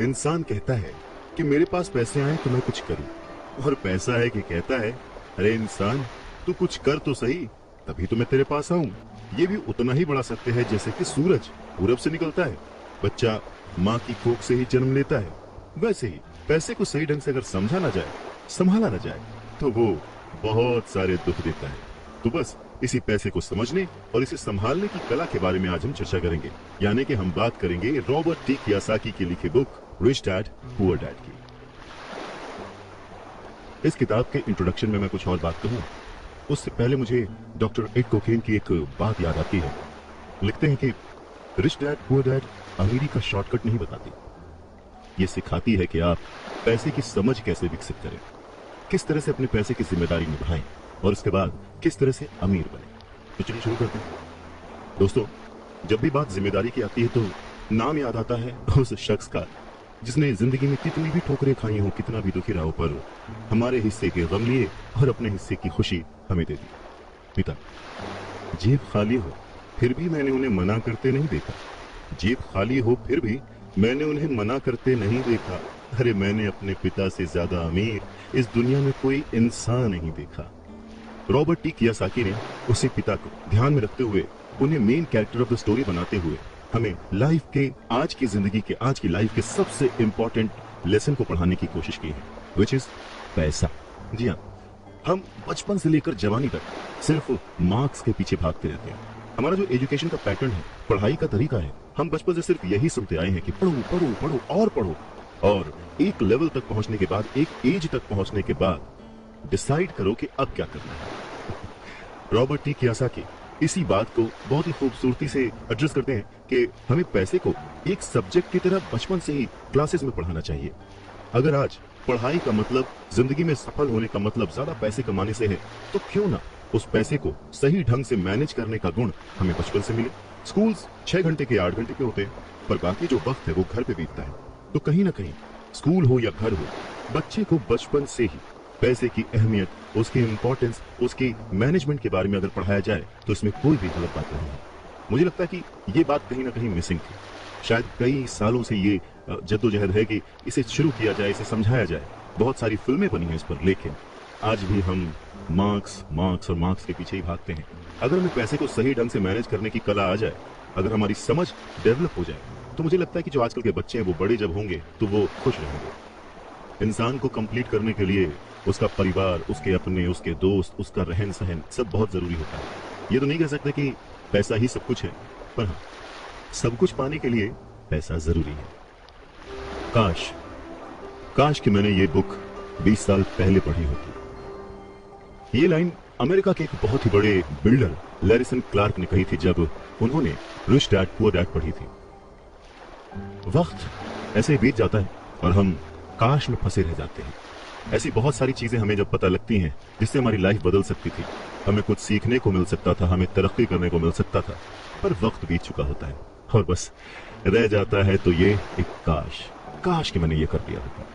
इंसान कहता है कि मेरे पास पैसे आए तो मैं कुछ करूं, और पैसा है कि कहता है अरे इंसान तू कुछ कर तो सही, तभी तो मैं तेरे पास आऊं। ये भी उतना ही बड़ा सत्य है जैसे कि सूरज पूरब से निकलता है, बच्चा माँ की कोख से ही जन्म लेता है। वैसे ही पैसे को सही ढंग से अगर समझा ना जाए, संभाला ना जाए, तो वो बहुत सारे दुख देता है। तो बस इसी पैसे को समझने और इसे संभालने की कला के बारे में आज हम चर्चा करेंगे, यानी कि हम बात करेंगे रॉबर्ट टी कियोसाकी की लिखी book rich dad poor dad की। इस किताब के इंट्रोडक्शन में मैं कुछ और बात कहूँ उससे पहले मुझे डॉक्टर एड कोकेन की एक बात याद आती है। लिखते हैं कि रिच डैड पुअर डैड अमीरी का शॉर्टकट नहीं बताती, ये सिखाती है कि आप पैसे की समझ कैसे विकसित करें, किस तरह से अपने पैसे की जिम्मेदारी निभाएं और उसके बाद किस तरह से अमीर बने। तो चलिए शुरू करते हैं। दोस्तों, जब भी बात जिम्मेदारी की आती है तो नाम याद आता है उस शख्स का जिसने जिंदगी में कितनी भी ठोकरें खाई हो, कितना भी दुखी रहा हो, पर हमारे हिस्से के गम लिए और अपने हिस्से की खुशी हमें दे दी। पिता, जेब खाली हो फिर भी मैंने उन्हें मना करते नहीं देखा। जेब खाली हो फिर भी मैंने उन्हें मना करते नहीं देखा। अरे मैंने अपने पिता से ज्यादा अमीर इस दुनिया में कोई इंसान नहीं देखा। रॉबर्ट टी कियोसाकी ने उसी पिता को ध्यान में रखते हुए उन्हें main character of the story बनाते हुए हमें लाइफ के आज की जिंदगी के आज की लाइफ के सबसे इंपॉर्टेंट लेसन को पढ़ाने की कोशिश की है, विच इज पैसा। जी हाँ, हम बचपन से लेकर जवानी तक सिर्फ मार्क्स के पीछे भागते रहते हैं। हमारा जो एजुकेशन का पैटर्न है, पढ़ाई का तरीका है, हम बचपन से सिर्फ यही सुनते आए हैं कि पढ़ो पढ़ो पढ़ो और पढ़ो, और एक लेवल तक पहुंचने के बाद, एक एज तक पहुंचने के बाद डिसाइड करो कि अब क्या करना है। रॉबर्ट टी कियोसाकी इसी बात को बहुत ही खूबसूरती से एड्रेस करते हैं कि हमें पैसे को एक सब्जेक्ट की तरह बचपन से ही क्लासेस में पढ़ाना चाहिए। अगर आज पढ़ाई का मतलब, जिंदगी में सफल होने का मतलब ज्यादा पैसे कमाने से है, तो क्यों ना उस पैसे को सही ढंग से मैनेज करने का गुण हमें बचपन से मिले। स्कूल्स 6 घंटे के 8 घंटे के होते हैं, पर बाकी जो वक्त है वो घर पे बीतता है। तो कहीं ना कहीं स्कूल हो या घर हो, बच्चे को बचपन से ही पैसे की अहमियत, उसकी इंपॉर्टेंस, उसकी मैनेजमेंट के बारे में अगर पढ़ाया जाए तो इसमें कोई भी गलत बात नहीं है। मुझे लगता है कि ये बात कहीं ना कहीं मिसिंग थी। शायद कई सालों से ये जद्दोजहद है कि इसे शुरू किया जाए, इसे समझाया जाए। बहुत सारी फिल्में बनी हैं इस पर, लेकिन आज भी हम मार्क्स मार्क्स और मार्क्स के पीछे ही भागते हैं। अगर हमें पैसे को सही ढंग से मैनेज करने की कला आ जाए, अगर हमारी समझ डेवलप हो जाए, तो मुझे लगता है कि जो आजकल के बच्चे हैं वो बड़े जब होंगे तो वो खुश रहेंगे। इंसान को कंप्लीट करने के लिए उसका परिवार, उसके अपने, उसके दोस्त, उसका रहन सहन सब बहुत जरूरी होता है। ये तो नहीं कह सकते कि पैसा ही सब कुछ है, पर हाँ, सब कुछ पाने के लिए पैसा जरूरी है। काश काश कि मैंने ये बुक 20 साल पहले पढ़ी होती। ये लाइन अमेरिका के एक बहुत ही बड़े बिल्डर लैरिसन क्लार्क ने कही थी जब उन्होंने रिच डैड पुअर डैड पढ़ी थी। वक्त ऐसे बीत जाता है और हम काश में फंसे रह जाते हैं। ऐसी बहुत सारी चीजें हमें जब पता लगती हैं जिससे हमारी लाइफ बदल सकती थी, हमें कुछ सीखने को मिल सकता था, हमें तरक्की करने को मिल सकता था, पर वक्त बीत चुका होता है और बस रह जाता है तो ये एक काश कि मैंने ये कर दिया होता।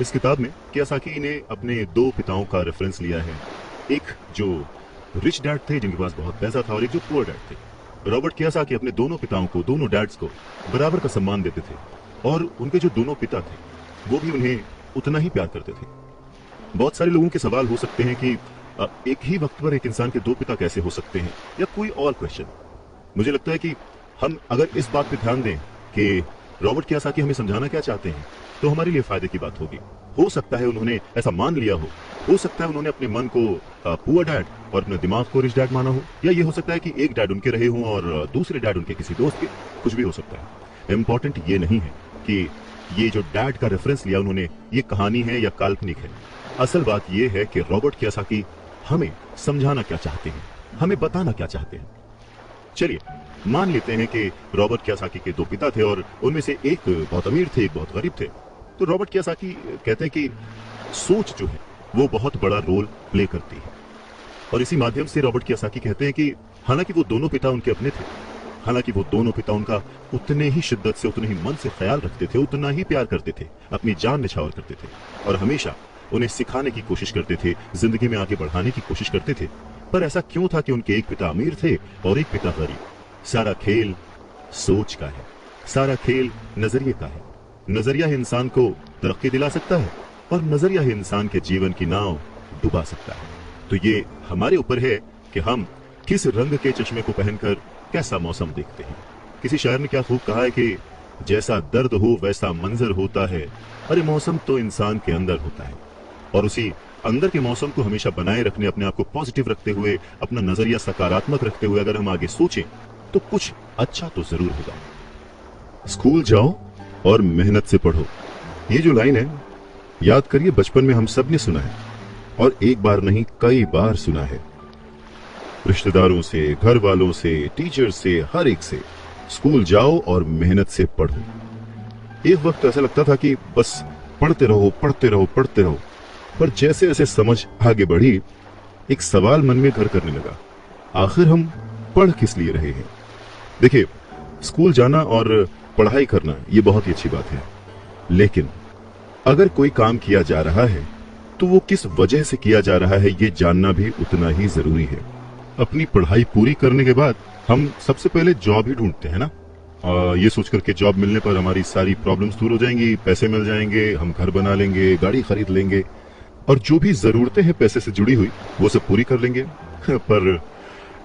इस किताब में कियोसाकी ने अपने 2 पिताओं का रेफरेंस लिया है, एक जो रिच डैड थे जिनके पास बहुत पैसा था और एक जो पुअर डैड थे। रॉबर्ट कियोसाकी अपने दोनों पिताओं को, दोनों डैड्स को बराबर का सम्मान देते थे और उनके जो दोनों पिता थे वो भी उन्हें उतना ही प्यार करते थे। बहुत सारे लोगों के सवाल हो सकते हैं कि एक ही वक्त पर एक इंसान के 2 पिता कैसे हो सकते हैं, या कोई और क्वेश्चन। मुझे लगता है कि हम अगर इस बात पे ध्यान दें कि रॉबर्ट कियोसाकी हमें समझाना क्या चाहते हैं, तो हमारे लिए फायदे की बात होगी। हो सकता है उन्होंने ऐसा मान लिया हो सकता है उन्होंने अपने मन को पुअर डैड और अपने दिमाग को रिच डैड माना हो, या ये हो सकता है कि एक डैड उनके रहे हों और दूसरे डैड उनके किसी दोस्त के, कुछ भी हो सकता है। इंपॉर्टेंट ये नहीं है कि ये जो डैड का रेफरेंस लिया उन्होंने, ये कहानी है या काल्पनिक है। असल बात ये है कि रॉबर्ट कियोसाकी हमें समझाना क्या चाहते हैं, हमें बताना क्या चाहते हैं। चलिए मान लेते हैं कि रॉबर्ट कियोसाकी के 2 पिता थे और उनमें से एक बहुत अमीर थे, एक बहुत गरीब थे। तो रॉबर्ट कियोसाकी कहते हैं कि सोच जो है वो बहुत बड़ा रोल प्ले करती है, और इसी माध्यम से रॉबर्ट कियोसाकी कहते हैं कि हालांकि वो दोनों पिता उनके अपने थे, हालांकि वो दोनों पिता उनका उतने ही शिद्दत से, उतने ही मन से ख्याल रखते थे, उतना ही प्यार करते थे, अपनी जान निछावर करते थे और हमेशा उन्हें सिखाने की कोशिश करते थे, जिंदगी में आगे बढ़ाने की कोशिश करते थे। पर ऐसा क्यों था कि उनके एक पिता अमीर थे और एक पिता गरीब? सारा खेल सोच का है, सारा खेल नजरिए का है। नजरिया ही इंसान को तरक्की दिला सकता है और नजरिया ही इंसान के जीवन की नाव डुबा सकता है। तो ये हमारे ऊपर है कि हम किस रंग के चश्मे को पहनकर कैसा मौसम देखते हैं। किसी शायर ने क्या खूब कहा है कि जैसा दर्द हो वैसा मंजर होता है। अरे मौसम तो इंसान के अंदर होता है और उसी अंदर के मौसम को हमेशा बनाए रखने, अपने आप को पॉजिटिव रखते हुए, अपना नजरिया सकारात्मक रखते हुए अगर हम आगे सोचें तो कुछ अच्छा तो जरूर होगा। स्कूल जाओ और मेहनत से पढ़ो, ये जो लाइन है याद करिए, बचपन में हम सब ने सुना है और एक बार नहीं कई बार सुना है। रिश्तेदारों से, घर वालों से, टीचर से, हर एक से, स्कूल जाओ और मेहनत से पढ़ो। एक वक्त ऐसा लगता था कि बस पढ़ते रहो पढ़ते रहो पढ़ते रहो, पर जैसे जैसे समझ आगे बढ़ी एक सवाल मन में घर करने लगा, आखिर हम पढ़ किस लिए रहे हैं। देखिए, स्कूल जाना और पढ़ाई करना ये बहुत ही अच्छी बात है, लेकिन अगर कोई काम किया जा रहा है तो वो किस वजह से किया जा रहा है ये जानना भी उतना ही जरूरी है। अपनी पढ़ाई पूरी करने के बाद हम सबसे पहले जॉब ही ढूंढते हैं ना, ये सोचकर के जॉब मिलने पर हमारी सारी प्रॉब्लम्स दूर हो जाएंगी, पैसे मिल जाएंगे, हम घर बना लेंगे, गाड़ी खरीद लेंगे और जो भी जरूरतें हैं पैसे से जुड़ी हुई वो सब पूरी कर लेंगे। पर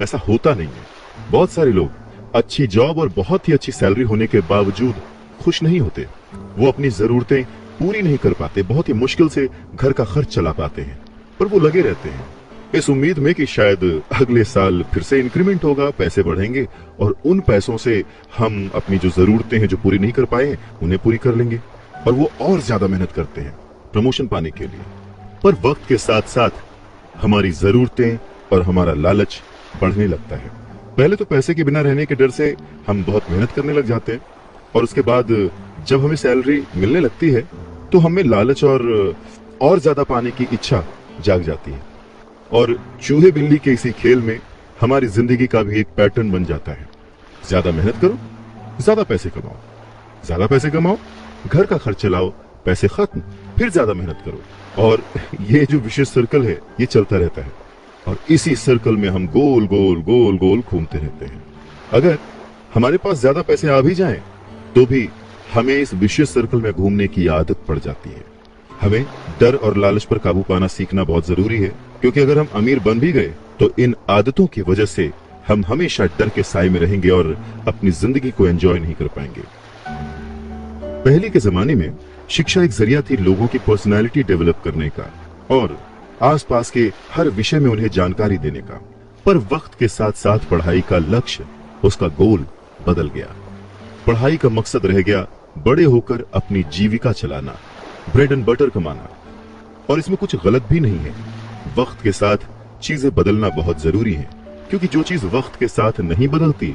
ऐसा होता नहीं है। बहुत सारे लोग अच्छी जॉब और बहुत ही अच्छी सैलरी होने के बावजूद खुश नहीं होते। वो अपनी जरूरतें पूरी नहीं कर पाते, बहुत ही मुश्किल से घर का खर्च चला पाते हैं, पर वो लगे रहते हैं इस उम्मीद में कि शायद अगले साल फिर से इंक्रीमेंट होगा, पैसे बढ़ेंगे और उन पैसों से हम अपनी जो जरूरतें हैं जो पूरी नहीं कर पाए उन्हें पूरी कर लेंगे। और वो और ज्यादा मेहनत करते हैं प्रमोशन पाने के लिए। पर वक्त के साथ साथ हमारी जरूरतें और हमारा लालच बढ़ने लगता है। पहले तो पैसे के बिना रहने के डर से हम बहुत मेहनत करने लग जाते हैं और उसके बाद जब हमें सैलरी मिलने लगती है तो हमें लालच और ज्यादा पाने की इच्छा जाग जाती है और चूहे बिल्ली के इसी खेल में हमारी जिंदगी का भी एक पैटर्न बन जाता है। ज्यादा मेहनत करो, ज्यादा पैसे कमाओ, ज्यादा पैसे कमाओ, घर का खर्च चलाओ, पैसे खत्म, फिर ज्यादा मेहनत करो और ये जो विशेष सर्कल है ये चलता रहता है और इसी सर्कल में हम गोल गोल गोल गोल घूमते रहते हैं। अगर हमारे पास ज्यादा पैसे आ भी जाएं तो भी हमें इस विशेष सर्कल में घूमने की आदत पड़ जाती है। हमें डर और लालच पर काबू पाना सीखना बहुत जरूरी है, क्योंकि अगर हम अमीर बन भी गए तो इन आदतों की वजह से हम हमेशा डर के साए में रहेंगे और अपनी जिंदगी को एंजॉय नहीं कर पाएंगे। पहले के जमाने में शिक्षा एक जरिया थी लोगों की पर्सनालिटी डेवलप करने का और आसपास के हर विषय में उन्हें जानकारी देने का। पर वक्त के साथ साथ पढ़ाई का लक्ष्य, उसका गोल बदल गया। पढ़ाई का मकसद रह गया बड़े होकर अपनी जीविका चलाना, ब्रेड एंड बटर कमाना। और इसमें कुछ गलत भी नहीं है। वक्त के साथ चीजें बदलना बहुत जरूरी है, क्योंकि जो चीज वक्त के साथ नहीं बदलती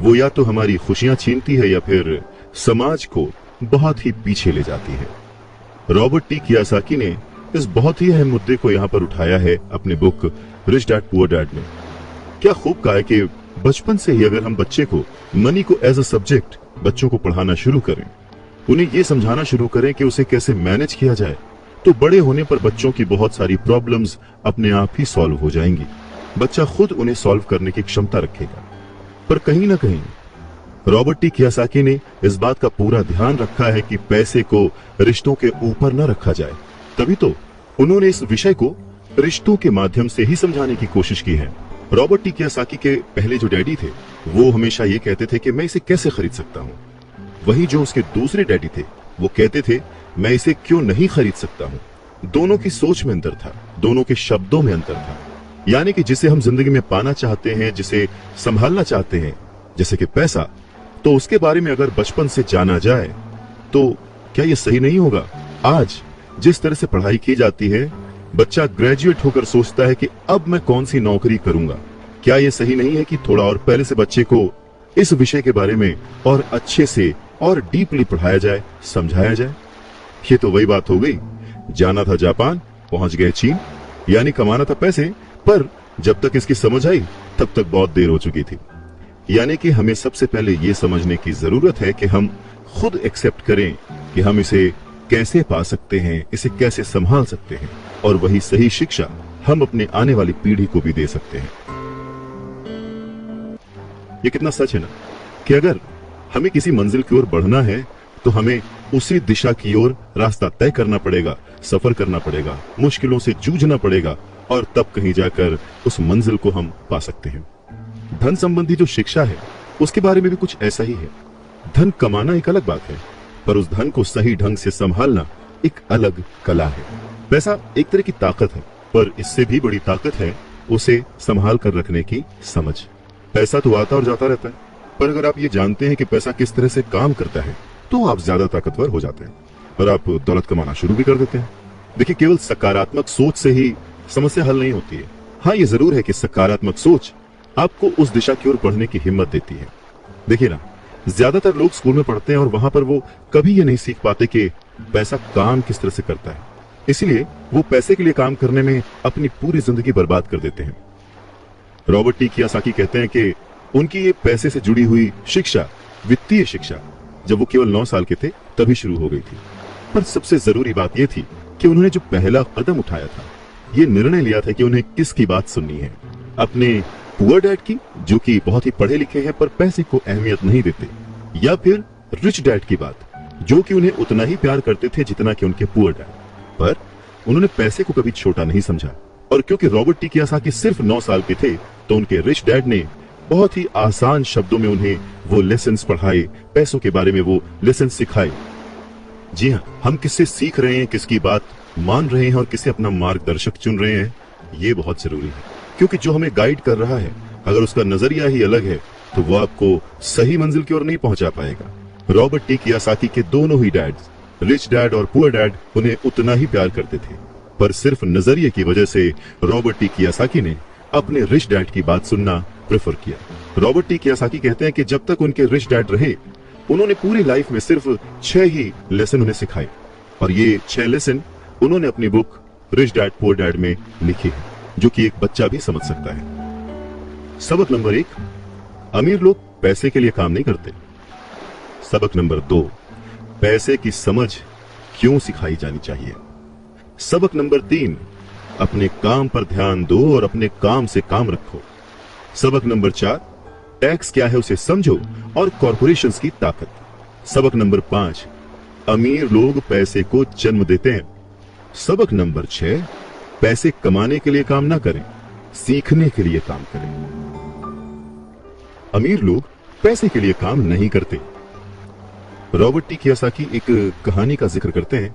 वो या तो हमारी खुशियां छीनती है या फिर समाज को बहुत ही पीछे ले जाती है। रॉबर्ट टी कियोसाकी ने इस बहुत ही अहम मुद्दे को यहाँ पर उठाया है अपने book rich dad poor dad में। क्या खूब कहा है कि बचपन से ही अगर हम बच्चे को मनी को एज अ सब्जेक्ट बच्चों को पढ़ाना शुरू करें, उन्हें ये समझाना शुरू करें कि उसे कैसे मैनेज किया जाए, तो बड़े होने पर बच्चों की बहुत सारी प्रॉब्लम्स अपने आप ही सॉल्व हो जाएंगी। बच्चा खुद उन्हें सॉल्व करने की क्षमता रखेगा। पर कहीं ना कहीं रॉबर्ट टी कियोसाकी ने इस बात का पूरा ध्यान रखा है कि पैसे को रिश्तों के ऊपर न रखा जाए। तभी तो उन्होंने इस विषय को रिश्तों के माध्यम से ही समझाने की कोशिश की है। रॉबर्ट टी कियोसाकी के पहले जो डैडी थे वो हमेशा ये कहते थे कि मैं इसे कैसे खरीद सकता हूँ। वहीं जो उसके दूसरे डैडी थे वो कहते थे मैं इसे क्यों नहीं खरीद सकता हूँ। दोनों की सोच में अंतर था, दोनों के शब्दों में अंतर था। यानी कि जिसे हम जिंदगी में पाना चाहते हैं, जिसे संभालना चाहते हैं, जैसे कि पैसा, तो उसके बारे में अगर बचपन से जाना जाए तो क्या ये सही नहीं होगा। आज जिस तरह से पढ़ाई की जाती है, बच्चा ग्रेजुएट होकर सोचता है कि अब मैं कौन सी नौकरी करूंगा। क्या ये सही नहीं है कि थोड़ा और पहले से बच्चे को इस विषय के बारे में और अच्छे से और डीपली पढ़ाया जाए, समझाया जाए। ये तो वही बात हो गई, जाना था जापान, पहुंच गए चीन, यानी कमाना था पैसे, पर जब तक इसकी समझ आई तब तक बहुत देर हो चुकी थी। यानी कि हमें सबसे पहले ये समझने की जरूरत है कि हम खुद एक्सेप्ट करें कि हम इसे कैसे पा सकते हैं, इसे कैसे संभाल सकते हैं, और वही सही शिक्षा हम अपने आने वाली पीढ़ी को भी दे सकते हैं। ये कितना सच है ना कि अगर हमें किसी मंजिल की ओर बढ़ना है तो हमें उसी दिशा की ओर रास्ता तय करना पड़ेगा, सफर करना पड़ेगा, मुश्किलों से जूझना पड़ेगा, और तब कहीं जाकर उस मंजिल को हम पा सकते हैं। धन संबंधी जो शिक्षा है उसके बारे में भी कुछ ऐसा ही है। धन कमाना एक अलग बात है, पर उस धन को सही ढंग से संभालना एक अलग कला है। पैसा एक तरह की ताकत है, पर इससे भी बड़ी ताकत है उसे संभाल कर रखने की समझ। पैसा तो आता और जाता रहता है, पर अगर आप ये जानते हैं कि पैसा किस तरह से काम करता है तो आप ज्यादा ताकतवर हो जाते हैं और आप दौलत कमाना शुरू भी कर देते हैं। देखिए, केवल सकारात्मक सोच से ही समस्या हल नहीं होती है। हाँ, ये जरूर है कि सकारात्मक सोच आपको उस दिशा की ओर बढ़ने की हिम्मत देती है। देखिए ना, ज्यादातर लोग स्कूल में पढ़ते हैं और वहां पर वो कभी ये नहीं सीख पाते कि पैसा काम किस तरह से करता है, इसलिए वो पैसे के लिए काम करने में अपनी पूरी जिंदगी बर्बाद कर देते हैं। रॉबर्ट टी कियोसाकी कहते हैं कि उनकी ये पैसे से जुड़ी हुई शिक्षा, वित्तीय शिक्षा, जब वो केवल 9 साल के थे तभी शुरू हो गई थी। पर सबसे जरूरी बात यह थी कि उन्होंने जो पहला कदम उठाया था, ये निर्णय लिया था कि उन्हें किसकी बात सुननी है, अपने पुअर डैड की, जो कि बहुत ही पढ़े लिखे हैं पर पैसे को अहमियत नहीं देते, या फिर रिच डैड की बात, जो कि उन्हें उतना ही प्यार करते थे जितना कि उनके पुअर डैड। पर उन्होंने पैसे को कभी छोटा नहीं समझा, और क्योंकि रॉबर्ट टी कियोसाकी सिर्फ 9 साल के थे तो उनके रिच डैड ने बहुत ही आसान शब्दों में उन्हें वो लेसन्स पढ़ाए, पैसों के बारे में वो लेसन्स सिखाए। जी हाँ, हम किससे सीख रहे हैं, किसकी बात मान रहे हैं और किसे अपना मार्गदर्शक चुन रहे हैं, ये बहुत जरूरी है। क्योंकि जो हमें गाइड कर रहा है, अगर उसका नजरिया ही अलग है तो वो आपको सही मंजिल की ओर नहीं पहुंचा पाएगा। रॉबर्ट टी कियोसाकी के दोनों ही डैड्स, रिच डैड और पुअर डैड, उन्हें उतना ही प्यार करते थे, पर सिर्फ नजरिए की वजह से रॉबर्ट टी कियोसाकी ने अपने रिच डैड की बात सुनना प्रेफर किया। रॉबर्ट टी कियोसाकी कहते हैं कि जब तक उनके रिच डैड रहे, उन्होंने पूरी लाइफ में सिर्फ 6 ही लेसन उन्हें सिखाए, और ये 6 लेसन उन्होंने अपनी book rich dad poor dad में लिखी है, जो कि एक बच्चा भी समझ सकता है। सबक नंबर 1, अमीर लोग पैसे के लिए काम नहीं करते। सबक नंबर 2, पैसे की समझ क्यों सिखाई जानी चाहिए। सबक नंबर 3, अपने काम पर ध्यान दो और अपने काम से काम रखो। सबक नंबर 4, टैक्स क्या है उसे समझो और कॉर्पोरेशंस की ताकत। सबक नंबर 5, अमीर लोग पैसे को जन्म देते हैं। सबक नंबर 6, पैसे कमाने के लिए काम ना करें, सीखने के लिए काम करें। अमीर लोग पैसे के लिए काम नहीं करते। रॉबर्ट टी कियोसाकी एक कहानी का जिक्र करते हैं।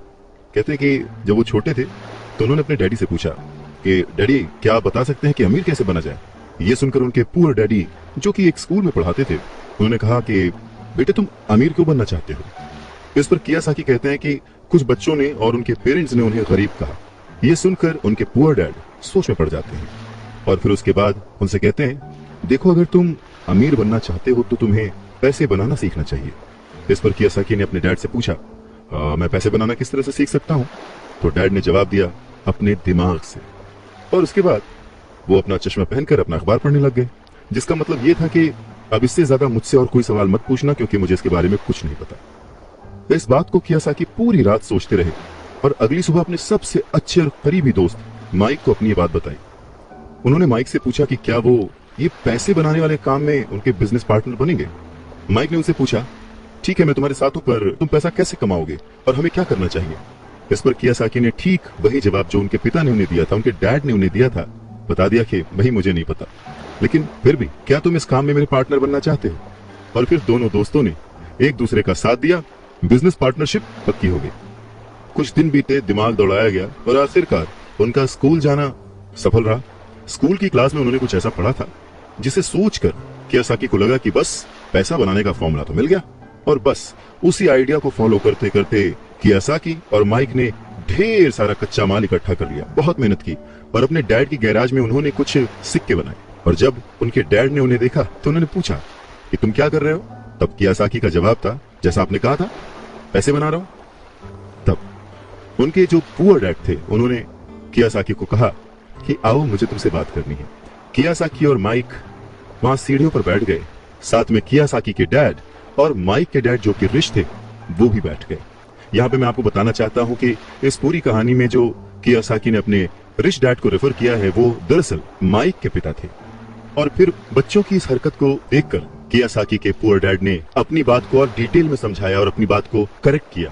कहते हैं कि जब वो छोटे थे तो उन्होंने अपने डैडी से पूछा कि डैडी, क्या आप बता सकते हैं कि अमीर कैसे बना जाए। ये सुनकर उनके पुअर डैडी, जो कि एक स्कूल में पढ़ाते थे, उन्होंने कहा कि बेटे, तुम अमीर क्यों बनना चाहते हो। इस पर कियोसाकी कहते हैं कि कुछ बच्चों ने और उनके पेरेंट्स ने उन्हें गरीब कहा। यह सुनकर उनके पुअर डैड सोच में पड़ जाते हैं और फिर उसके बाद उनसे कहते हैं, देखो, अगर तुम अमीर बनना चाहते हो तो तुम्हें पैसे बनाना सीखना चाहिए। इस पर कियोसाकी ने अपने डैड से पूछा, मैं पैसे बनाना किस तरह से सीख सकता हूँ। तो डैड ने जवाब दिया, अपने दिमाग से। और उसके बाद वो अपना चश्मा पहनकर अपना अखबार पढ़ने लग गए, जिसका मतलब ये था कि अब इससे ज्यादा मुझसे और कोई सवाल मत पूछना, क्योंकि मुझे इसके बारे में कुछ नहीं पता। इस बात को कियोसाकी पूरी रात सोचते रहे और अगली सुबह अपने सबसे अच्छे और करीबी दोस्त माइक को अपनी बात बताई। उन्होंने माइक से पूछा कि क्या वो ये पैसे बनाने वाले काम में उनके बिजनेस पार्टनर बनेंगे। माइक ने उनसे पूछा, ठीक है, मैं तुम्हारे साथ हूं, पर तुम पैसा कैसे कमाओगे और हमें क्या करना चाहिए। इस पर कियोसाकी ने ठीक वही जवाब जो उनके पिता ने उन्हें दिया था, उनके डैड ने उन्हें दिया था, बता दिया कि भाई, मुझे नहीं पता, लेकिन फिर भी क्या तुम इस काम में मेरे पार्टनर बनना चाहते हो। और फिर दोनों दोस्तों ने एक दूसरे का साथ दिया, बिजनेस पार्टनरशिप पक्की हो गई। कुछ दिन बीते, दिमाग दौड़ाया गया और आखिरकार उनका स्कूल जाना सफल रहा। स्कूल की क्लास में उन्होंने कुछ ऐसा पढ़ा था जिसे सोचकर कियोसाकी को लगा कि बस पैसा बनाने का फॉर्मूला तो मिल गया। और बस उसी आइडिया को फॉलो करते करते कियोसाकी और माइक ने ढेर सारा कच्चा माल इकट्ठा कर लिया, बहुत मेहनत की और अपने डैड की गैराज में उन्होंने कुछ सिक्के बनाए। और जब उनके डैड ने उन्हें देखा तो उन्होंने पूछा कि तुम क्या कर रहे हो। तब कियोसाकी का जवाब था, जैसा आपने कहा था, पैसे बना रहा हूं। तब उनके जो पुअर डैड थे, उन्होंने कियोसाकी को कहा कि आओ, मुझे तुमसे बात करनी है। कियोसाकी और माइक वहां सीढ़ियों पर बैठ गए। साथ में कियोसाकी के डैड और माइक के डैड, जो कि रिच थे, वो भी बैठ गए। यहाँ पे मैं आपको बताना चाहता हूँ कि इस पूरी कहानी में जो कियोसाकी ने अपने रिच डैड को रेफर किया है, वो दरअसल माइक के पिता थे। और फिर बच्चों की इस हरकत को देखकर कियासाकी के पुअर डैड ने अपनी बात को और डिटेल में समझाया और अपनी बात को करेक्ट किया।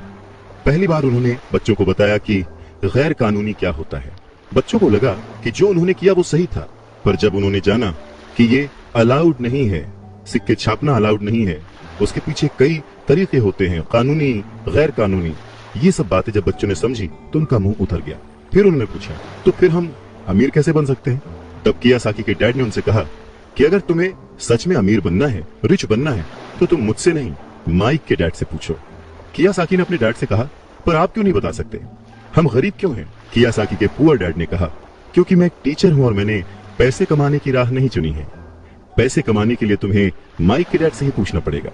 पहली बार उन्होंने बच्चों को बताया कि गैर कानूनी क्या होता है। बच्चों को लगा कि जो उन्होंने किया वो सही था, पर जब उन्होंने जाना कि ये अलाउड नहीं है, सिक्के छापना अलाउड नहीं है, उसके पीछे कई तरीके होते हैं, कानूनी, गैर कानूनी, ये सब बातें जब बच्चों ने समझी तो उनका मुंह उतर गया। फिर उन्होंने पूछा, तो फिर हम अमीर कैसे बन सकते हैं? तब कियासाकी के डैड ने उनसे कहा कि अगर तुम्हें सच में अमीर बनना है, रिच बनना है, तो तुम मुझसे नहीं, माइक के डैड से पूछो। कियासाकी ने अपने डैड से कहा, पर आप क्यों नहीं बता सकते, हम गरीब क्यों हैं? कियासाकी के पुअर डैड ने कहा, क्योंकि मैं एक टीचर हूं और मैंने पैसे कमाने की राह नहीं चुनी है। पैसे कमाने के लिए तुम्हें माइक के डैड से ही पूछना पड़ेगा।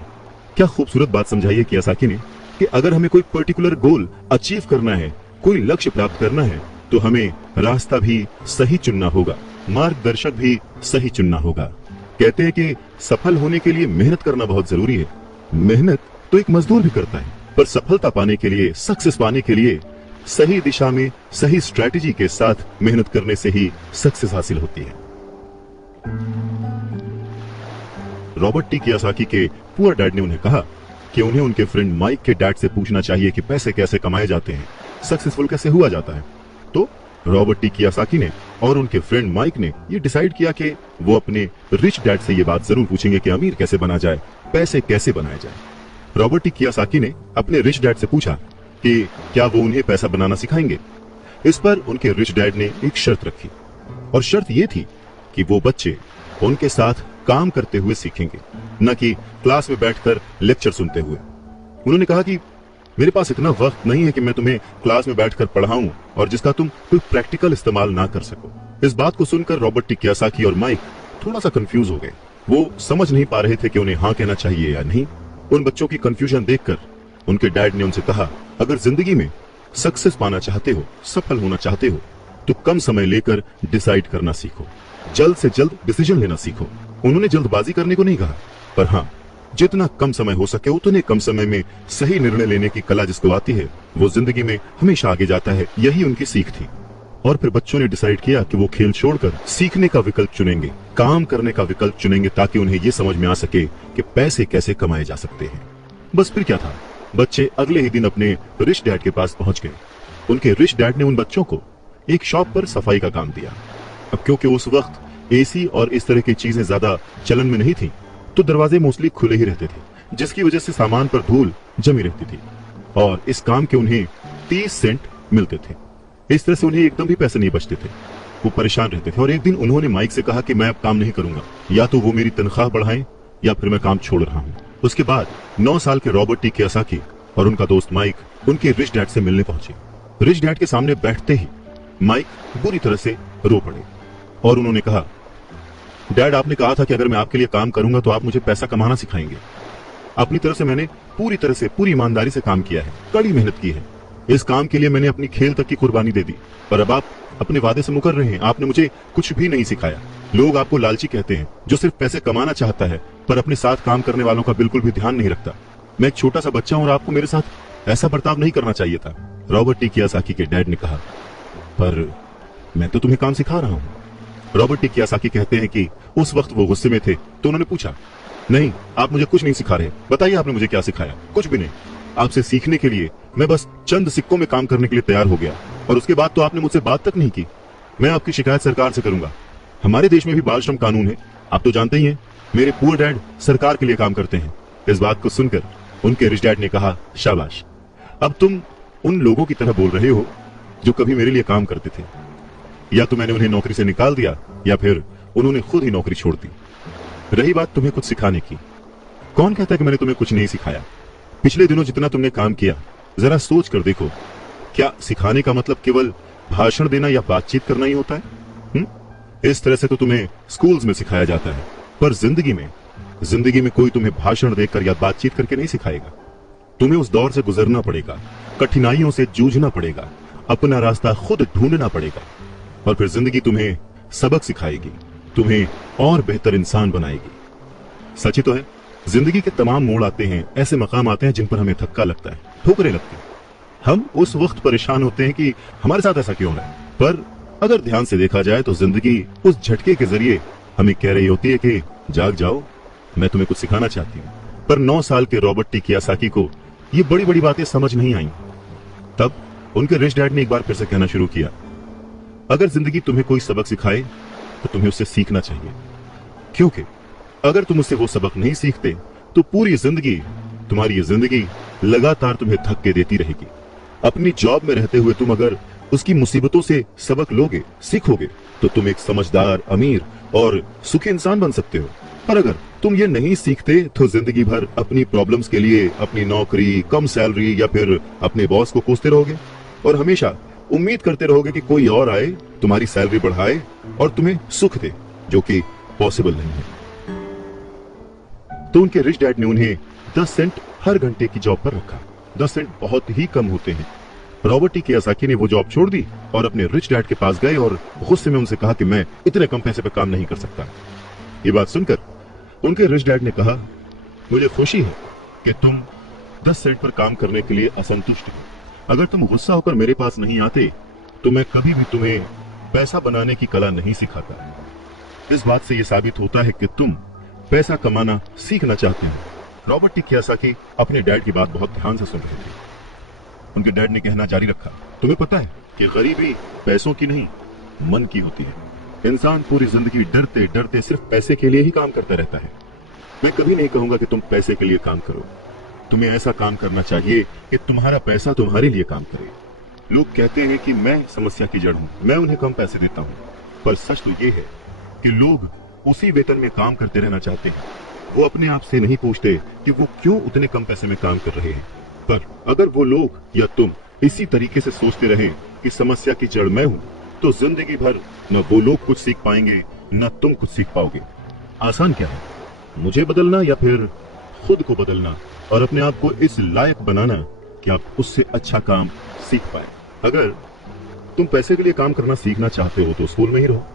क्या खूबसूरत बात समझाई है कियासाकी ने कि अगर हमें कोई पर्टिकुलर गोल अचीव करना है, कोई लक्ष्य प्राप्त करना है, तो हमें रास्ता भी सही चुनना होगा, मार्गदर्शक भी सही चुनना होगा। कहते हैं कि सफल होने के लिए मेहनत करना बहुत जरूरी है। मेहनत तो एक मजदूर भी करता है, पर सफलता पाने के लिए, सक्सेस पाने के लिए सही दिशा में सही स्ट्रेटेजी के साथ मेहनत करने से ही सक्सेस हासिल होती है। रॉबर्ट टी कियासाकी के पुअर डैड ने उन्हें कहा कि उन्हें उनके फ्रेंड माइक के डैड से पूछना चाहिए कि पैसे कैसे कमाए जाते हैं, सक्सेसफुल कैसे हुआ जाता है। तो रॉबर्ट टी कियासाकी ने और उनके फ्रेंड माइक ने ये डिसाइड किया कि वो अपने रिच डैड से ये बात जरूर पूछेंगे कि अमीर कैसे बना जाए, पैसे कैसे बनाए जाए। रॉबर्ट टी कियासाकी ने अपने रिच डैड से पूछा कि क्या वो उन्हें पैसा बनाना सिखाएंगे। इस पर उनके रिच डैड ने एक शर्त रखी, और शर्त ये थी कि वो बच्चे उनके साथ काम करते हुए सीखेंगे, न कि क्लास में बैठकर लेक्चर सुनते हुए। उन्होंने कहा कि मेरे पास इतना वक्त नहीं है कि मैं तुम्हें क्लास में बैठकर पढ़ाऊं और जिसका तुम कोई प्रैक्टिकल इस्तेमाल ना कर सको। इस बात को सुनकर रॉबर्ट टी कियासाकी और माइक थोड़ा सा कंफ्यूज हो गए। वो समझ नहीं पा रहे थे कि उन्हें हाँ कहना चाहिए या नहीं। उन बच्चों की कंफ्यूजन देखकर उनके डैड ने उनसे कहा, अगर जिंदगी में सक्सेस पाना चाहते हो, सफल होना चाहते हो, तो कम समय लेकर डिसाइड करना सीखो, जल्द से जल्द डिसीजन लेना सीखो। उन्होंने जल्दबाजी करने को नहीं कहा, पर हाँ, जितना कम समय हो सके उतने कम समय में सही निर्णय लेने की कला जिसको आती है, वो जिंदगी में हमेशा आगे जाता है। यही उनकी सीख थी। और फिर बच्चों ने डिसाइड किया कि वो खेल छोड़कर सीखने का विकल्प चुनेंगे, काम करने का विकल्प चुनेंगे, ताकि उन्हें ये समझ में आ सके कि पैसे कैसे कमाए जा सकते हैं। बस फिर क्या था, बच्चे अगले ही दिन अपने रिच डैड के पास पहुंच गए। उनके रिच डैड ने उन बच्चों को एक शॉप पर सफाई का काम दिया। अब क्योंकि उस वक्त एसी और इस तरह की चीजें ज्यादा चलन में नहीं थी, तो दरवाजे मोस्टली खुले ही रहते थे, जिसकी वजह से सामान पर धूल जमी रहती थी और इस काम के उन्हें 30 सेंट मिलते थे। इस तरह से उन्हें एकदम भी पैसे नहीं बचते थे। वो परेशान रहते थे और एक दिन उन्होंने माइक से कहा कि मैं अब काम नहीं करूंगा, या तो वो मेरी तनख्वाह बढ़ाएं या फिर मैं काम छोड़ रहा हूं। उसके बाद 9 साल के रॉबर्ट टी कियासाकी और उनका दोस्त माइक उनके रिच डैड से मिलने पहुंचे। रिच डैड के सामने बैठते ही माइक बुरी तरह से रो पड़े और उन्होंने कहा, डैड, आपने कहा था कि अगर मैं आपके लिए काम करूंगा तो आप मुझे पैसा कमाना सिखाएंगे। अपनी तरफ से मैंने पूरी तरह से, पूरी ईमानदारी से काम किया है, कड़ी मेहनत की है। इस काम के लिए मैंने अपनी खेल तक की कुर्बानी दे दी, पर अब आप अपने वादे से मुकर रहे हैं। आपने मुझे कुछ भी नहीं सिखाया। लोग आपको लालची कहते हैं, जो सिर्फ पैसे कमाना चाहता है पर अपने साथ काम करने वालों का बिल्कुल भी ध्यान नहीं रखता। मैं एक छोटा सा बच्चा हूं और आपको मेरे साथ ऐसा बर्ताव नहीं करना चाहिए था। रॉबर्ट टी कियासाकी के डैड ने कहा, पर मैं तो तुम्हें काम सिखा रहा हूं। रॉबर्ट टी कियासाकी कहते हैं कि उस वक्त वो गुस्से में थे, तो उन्होंने पूछा, नहीं, आप मुझे कुछ नहीं सिखा रहे, बताइए आपने मुझे क्या सिखाया। कुछ भी नहीं, आपसे सीखने के लिए मैं बस चंद सिक्कों में काम करने के लिए तैयार हो गया, और उसके बाद तो आपने मुझसे बात तक नहीं की। मैं आपकी शिकायत सरकार से करूंगा। हमारे देश में भी बाल श्रम कानून है, आप तो जानते ही हैं। मेरे पुअर डैड सरकार के लिए काम करते हैं। इस बात को सुनकर उनके रिच डैड ने कहा, शाबाश, अब तुम उन लोगों की तरह बोल रहे हो जो कभी मेरे लिए काम करते थे। या तो मैंने उन्हें नौकरी से निकाल दिया या फिर उन्होंने खुद ही नौकरी छोड़ दी। रही बात तुम्हें कुछ सिखाने की, कौन कहता है कि मैंने तुम्हें कुछ नहीं सिखाया? पिछले दिनों जितना तुमने काम किया, जरा सोच कर देखो, क्या सिखाने का मतलब केवल भाषण देना या बातचीत करना ही होता है? इस तरह से तो तुम्हें स्कूल्स में सिखाया जाता है, पर जिंदगी में कोई तुम्हें भाषण देकर या बातचीत करके नहीं सिखाएगा। तुम्हें उस दौर से गुजरना पड़ेगा, कठिनाइयों से जूझना पड़ेगा, अपना रास्ता खुद ढूंढना पड़ेगा, और फिर जिंदगी तुम्हें सबक सिखाएगी, तुम्हें और बेहतर इंसान बनाएगी। सच ही तो है, जिंदगी के तमाम मोड़ आते हैं, ऐसे मकाम आते हैं जिन पर हमें धक्का लगता है, ठोकरें लगती हैं। हम उस वक्त परेशान होते हैं कि हमारे साथ ऐसा क्यों हो रहा है, पर अगर ध्यान से देखा जाए तो जिंदगी उस झटके के जरिए हमें कह रही होती है कि जाग जाओ, मैं तुम्हें कुछ सिखाना चाहती हूँ। पर 9 साल के रॉबर्ट टी कियोसाकी को ये बड़ी बड़ी बातें समझ नहीं आई। तब उनके रिच डैड ने एक बार फिर से कहना शुरू किया, अगर जिंदगी तुम्हें कोई सबक सिखाए तो तुम्हें उससे सीखना चाहिए, क्योंकि अगर तुम उससे वो सबक नहीं सीखते तो पूरी जिंदगी, तुम्हारी ये जिंदगी लगातार तुम्हें धक्के देती रहेगी। अपनी जॉब में रहते हुए तुम अगर उसकी मुसीबतों से सबक लोगे, सीखोगे, तो तुम एक समझदार, अमीर और सुखी इंसान बन सकते हो। पर अगर तुम ये नहीं सीखते तो जिंदगी भर अपनी प्रॉब्लम्स के लिए अपनी नौकरी, कम सैलरी या फिर अपने बॉस को कोसते रहोगे और हमेशा उम्मीद करते रहोगे कि कोई और आए, तुम्हारी सैलरी बढ़ाए और तुम्हें सुख दे, जो कि पॉसिबल नहीं है। तो उनके रिच डैड ने उन्हें 10 सेंट हर घंटे की जॉब पर रखा। 10 सेंट बहुत ही कम होते हैं। रॉबर्ट टी कियोसाकी ने वो जॉब छोड़ दी और अपने रिच डैड के पास गए और गुस्से में उनसे कहा कि मैं इतने कम पैसे पर काम नहीं कर सकता। ये बात सुनकर उनके रिच डैड ने कहा, मुझे खुशी है कि तुम 10 सेंट पर काम करने के लिए असंतुष्ट हो। अगर तुम गुस्सा होकर मेरे पास नहीं आते तो मैं कभी भी तुम्हें पैसा बनाने की कला नहीं सिखाता। इस बात से यह साबित होता है कि तुम पैसा कमाना सीखना चाहते हो। रॉबर्ट टी कियोसाकी अपने डैड की बात बहुत ध्यान से सुन रहे थे। उनके डैड ने कहना जारी रखा, तुम्हें पता है कि गरीबी पैसों की नहीं, मन की होती है। इंसान पूरी जिंदगी डरते डरते सिर्फ पैसे के लिए ही काम करता रहता है। मैं कभी नहीं कहूंगा कि तुम पैसे के लिए काम करो। तुम्हें ऐसा काम करना चाहिए कि तुम्हारा पैसा तुम्हारे लिए काम करे। लोग कहते हैं कि मैं समस्या की जड़ हूं, मैं उन्हें कम पैसे देता हूं, पर सच तो ये है कि लोग उसी वेतन में काम करते रहना चाहते हैं। वो अपने आप से नहीं पूछते कि वो क्यों उतने कम पैसे में काम कर रहे हैं। पर अगर वो लोग या तुम इसी तरीके से सोचते रहे कि समस्या की जड़ मैं हूं, तो जिंदगी भर न वो लोग कुछ सीख पाएंगे न तुम कुछ सीख पाओगे। आसान क्या है, मुझे बदलना या फिर खुद को बदलना और अपने आप को इस लायक बनाना कि आप उससे अच्छा काम सीख पाए। अगर तुम पैसे के लिए काम करना सीखना चाहते हो तो स्कूल में ही रहो।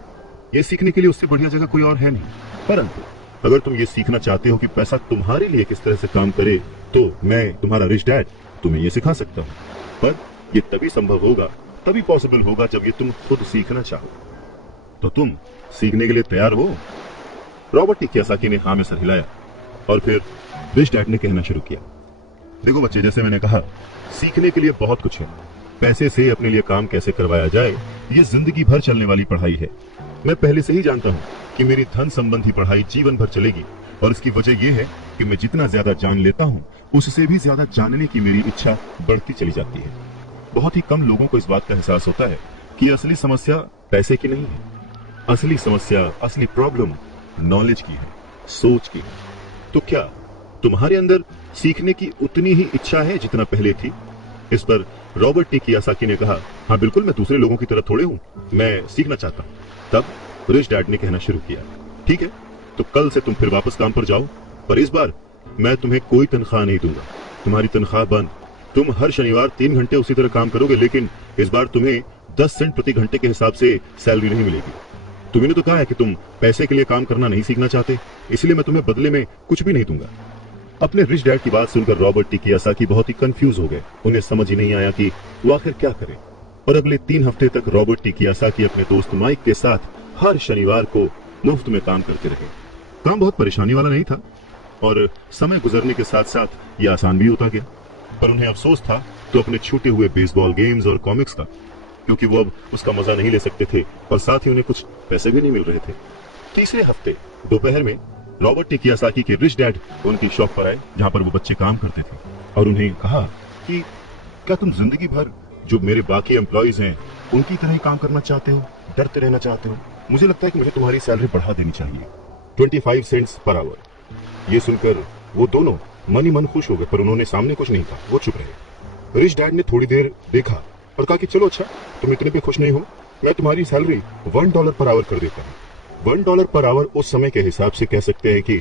ये सीखने के लिए उससे बढ़िया जगह कोई और है नहीं। परंतु अगर तुम ये सीखना चाहते हो कि पैसा तुम्हारे लिए किस तरह से काम करे, तो मैं तुम्हारा रिच डैड तुम्हें ये सिखा सकता हूँ। पर ये तभी संभव होगा, तभी पॉसिबल होगा जब ये तुम खुद सीखना चाहो। तो तुम सीखने के लिए तैयार हो? रॉबर्ट टी कियोसाकी ने हाँ में सर हिलाया और फिर रिच डैड ने कहना शुरू किया, देखो बच्चे, जैसे मैंने कहा, सीखने के लिए बहुत कुछ है। पैसे से अपने लिए काम कैसे करवाया जाए, ये जिंदगी भर चलने वाली पढ़ाई है। मैं पहले से ही जानता हूँ कि मेरी धन संबंधी पढ़ाई जीवन भर चलेगी और इसकी वजह यह है कि मैं जितना ज्यादा जान लेता हूँ उससे भी ज्यादा जानने की मेरी इच्छा बढ़ती चली जाती है। बहुत ही कम लोगों को इस बात का एहसास होता है कि असली समस्या पैसे की नहीं है। असली समस्या, असली प्रॉब्लम नॉलेज की है, सोच की है। तो क्या तुम्हारे अंदर सीखने की उतनी ही इच्छा है जितना पहले थी? इस पर रॉबर्ट टी कियोसाकी ने कहा, हाँ बिल्कुल, मैं दूसरे लोगों की तरह थोड़े हूँ, मैं सीखना चाहता हूँ। तब रिच डैड ने कहना शुरू किया, ठीक है, तो कल से तुम फिर वापस काम पर जाओ, पर इस बार मैं तुम्हें कोई तनख्वाह नहीं दूंगा। तुम्हारी तनख्वाह बंद। तुम हर शनिवार 3 घंटे उसी तरह काम करोगे, लेकिन इस बार तुम्हें 10 सेंट प्रति घंटे के हिसाब से सैलरी नहीं मिलेगी। तुम्हें तो कहा है कि तुम पैसे के लिए काम करना नहीं सीखना चाहते, इसलिए मैं तुम्हें बदले में कुछ भी नहीं दूंगा। अपने रिच डैड की बात सुनकर रॉबर्ट टी कियोसाकी बहुत ही कंफ्यूज हो गए। उन्हें समझ ही नहीं आया कि वो आखिर क्या करें। और अगले 3 हफ्ते तक रॉबर्ट टी कियोसाकी अपने दोस्त माइक के साथ हर शनिवार को मुफ्त में काम करते रहे। काम बहुत परेशानी वाला नहीं था और समय गुजरने के साथ साथ ये आसान भी होता गया। पर उन्हें अफसोस था तो अपने छूटे हुए बेसबॉल गेम्स और कॉमिक्स का, क्योंकि वो अब उसका मजा नहीं ले सकते थे और साथ ही उन्हें कुछ पैसे भी नहीं मिल रहे थे। तीसरे हफ्ते दोपहर में रॉबर्ट टी कियोसाकी के रिच डैड उनकी शॉप पर आए, जहां पर वो बच्चे काम करते थे, और उन्हें कहा कि क्या तुम जिंदगी भर जो मेरे बाकी एम्प्लॉइज हैं उनकी तरह ही काम करना चाहते हो, डरते रहना चाहते हो? मुझे लगता है कि मुझे तुम्हारी सैलरी बढ़ा देनी चाहिए, 25 सेंट्स पर आवर। ये सुनकर वो दोनों मन ही मन खुश हो गए, पर उन्होंने सामने कुछ नहीं कहा, वो चुप रहे। रिच डैड ने थोड़ी देर देखा और कहा कि चलो अच्छा, तुम इतने पे खुश नहीं हो, मैं तुम्हारी सैलरी $1 पर आवर कर देता हूँ। $1 पर आवर उस समय के हिसाब से कह सकते हैं कि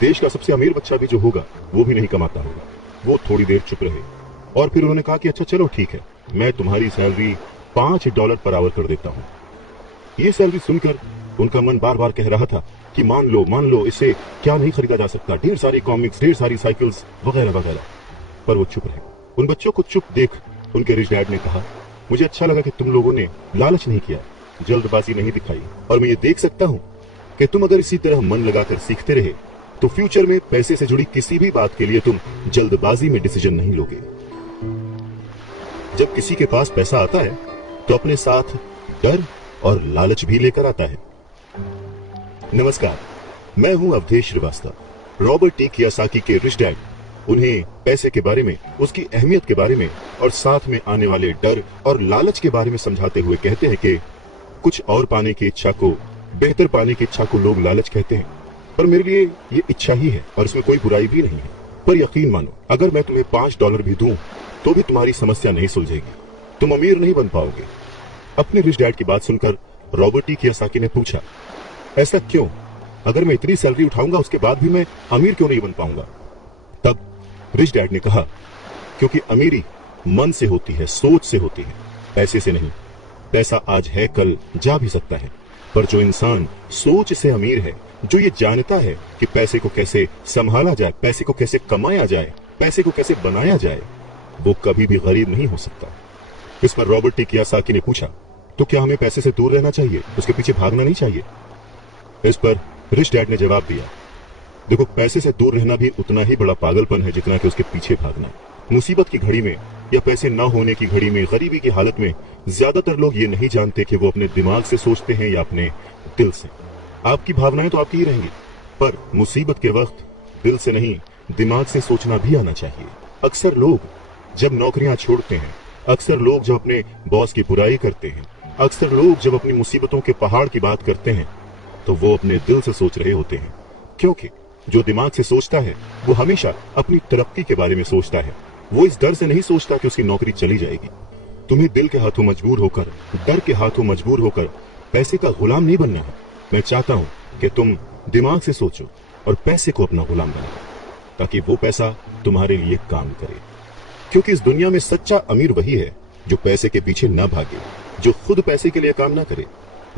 देश का सबसे अमीर बच्चा भी जो होगा वो भी नहीं कमाता होगा। वो थोड़ी देर चुप रहे और फिर उन्होंने कहा कि अच्छा चलो ठीक है, मैं तुम्हारी सैलरी $5 पर आवर कर देता हूँ। ये सैलरी सुनकर उनका मन बार बार कह रहा था कि मान लो, इससे क्या नहीं खरीदा जा सकता, ढेर सारी कॉमिक्स, ढेर सारी साइकिल्स वगैरह वगैरह। पर वो चुप रहे। उन बच्चों को चुप देख उनके रिच डैड ने कहा, मुझे अच्छा लगा कि तुम लोगों ने लालच नहीं किया, जल्दबाजी नहीं दिखाई, और मैं ये देख सकता हूँ कि तुम अगर इसी तरह मन लगाकर सीखते रहे तो फ्यूचर में पैसे से जुड़ी किसी भी बात के लिए तुम जल्दबाजी में डिसीजन नहीं लोगे। जब किसी के पास पैसा आता है तो अपने साथ डर और लालच भी लेकर आता है। नमस्कार, मैं हूं Awadhesh Srivastava. Robert T Kiyosaki के रिच डैड उन्हें पैसे के बारे में, उसकी अहमियत के बारे में और साथ में आने वाले डर और लालच के बारे में समझाते हुए कहते हैं कि कुछ और पाने की इच्छा को, बेहतर पाने की इच्छा को लोग लालच कहते हैं, पर मेरे लिए ये इच्छा ही है और इसमें कोई बुराई भी नहीं है। पर यकीन मानो, अगर मैं तुम्हें $5 भी दूं तो भी तुम्हारी समस्या नहीं सुलझेगी, तुम अमीर नहीं बन पाओगे। अपने रिच डैड की बात सुनकर रॉबर्ट टी कियोसाकी ने पूछा, ऐसा क्यों? अगर मैं इतनी सैलरी उठाऊंगा उसके बाद भी मैं अमीर क्यों नहीं बन पाऊंगा? तब रिच डैड ने कहा, क्योंकि अमीरी मन से होती है, सोच से होती है, पैसे से नहीं। पैसा आज है, कल जा भी सकता है, पर जो इंसान सोच से अमीर है, जो ये जानता है कि पैसे को कैसे संभाला जाए, पैसे को कैसे कमाया जाए, पैसे को कैसे बनाया जाए, वो कभी भी गरीब नहीं हो सकता। इस पर रॉबर्ट टी कियोसाकी ने पूछा, तो क्या हमें पैसे से दूर रहना चाहिए, उसके पीछे भागना नहीं चाहिए? इस पर रिच डैड ने जवाब दिया, देखो, पैसे से दूर रहना भी उतना ही बड़ा पागलपन है जितना कि उसके पीछे भागना। मुसीबत की घड़ी में या पैसे न होने की घड़ी में, गरीबी की हालत में ज्यादातर लोग ये नहीं जानते कि वो अपने दिमाग से सोचते हैं या अपने दिल से। आपकी भावनाएं तो आपकी ही रहेंगी, पर मुसीबत के वक्त दिल से नहीं, दिमाग से सोचना भी आना चाहिए। अक्सर लोग जब नौकरियां छोड़ते हैं, अक्सर लोग जब अपने बॉस की बुराई करते हैं, अक्सर लोग जब अपनी मुसीबतों के पहाड़ की बात करते हैं, तो वो अपने दिल से सोच रहे होते हैं। क्योंकि जो दिमाग से सोचता है वो हमेशा अपनी तरक्की के बारे में सोचता है। वो इस डर से नहीं सोचता कि उसकी नौकरी चली जाएगी। तुम्हें दिल के हाथों मजबूर होकर, डर के हाथों मजबूर होकर पैसे का गुलाम नहीं बनना है। मैं चाहता हूं कि तुम दिमाग से सोचो और पैसे को अपना गुलाम बनाओ, ताकि वो पैसा तुम्हारे लिए काम करे। क्योंकि इस दुनिया में सच्चा अमीर वही है जो पैसे के पीछे ना भागे, जो खुद पैसे के लिए काम ना करे,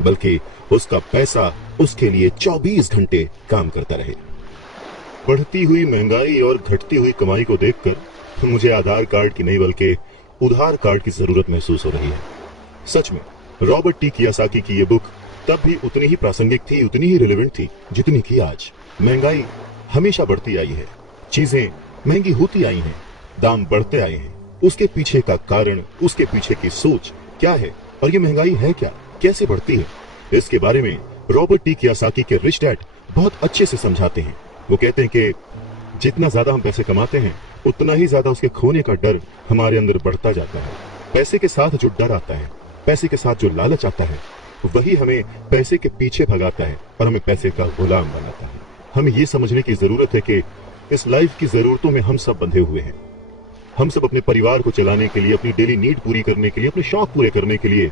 बल्कि उसका पैसा उसके लिए 24 घंटे काम करता रहे। बढ़ती हुई महंगाई और घटती हुई कमाई को देखकर मुझे आधार कार्ड की नहीं बल्कि उधार कार्ड की जरूरत महसूस हो रही है। सच में रॉबर्ट टी कियोसाकी की ये बुक तब भी उतनी ही प्रासंगिक थी, उतनी ही रिलेवेंट थी जितनी कि आज। महंगाई हमेशा बढ़ती आई है, चीजें महंगी होती आई हैं, दाम बढ़ते आए हैं। उसके पीछे का कारण, उसके पीछे की सोच क्या है और ये महंगाई है क्या, कैसे बढ़ती है, इसके बारे में रॉबर्ट टी कियोसाकी के रिच डैड बहुत अच्छे से समझाते हैं। वो कहते हैं कि जितना ज्यादा हम पैसे कमाते हैं उतना ही ज्यादा उसके खोने का डर हमारे अंदर बढ़ता जाता है। पैसे के साथ जो डर आता है, पैसे के साथ जो लालच आता है, वही हमें पैसे के पीछे भगाता है और हमें पैसे का गुलाम बनाता है। हमें ये समझने की जरूरत है कि इस लाइफ की जरूरतों में हम सब बंधे हुए हैं। हम सब अपने परिवार को चलाने के लिए, अपनी डेली नीड पूरी करने के लिए, अपने शौक पूरे करने के लिए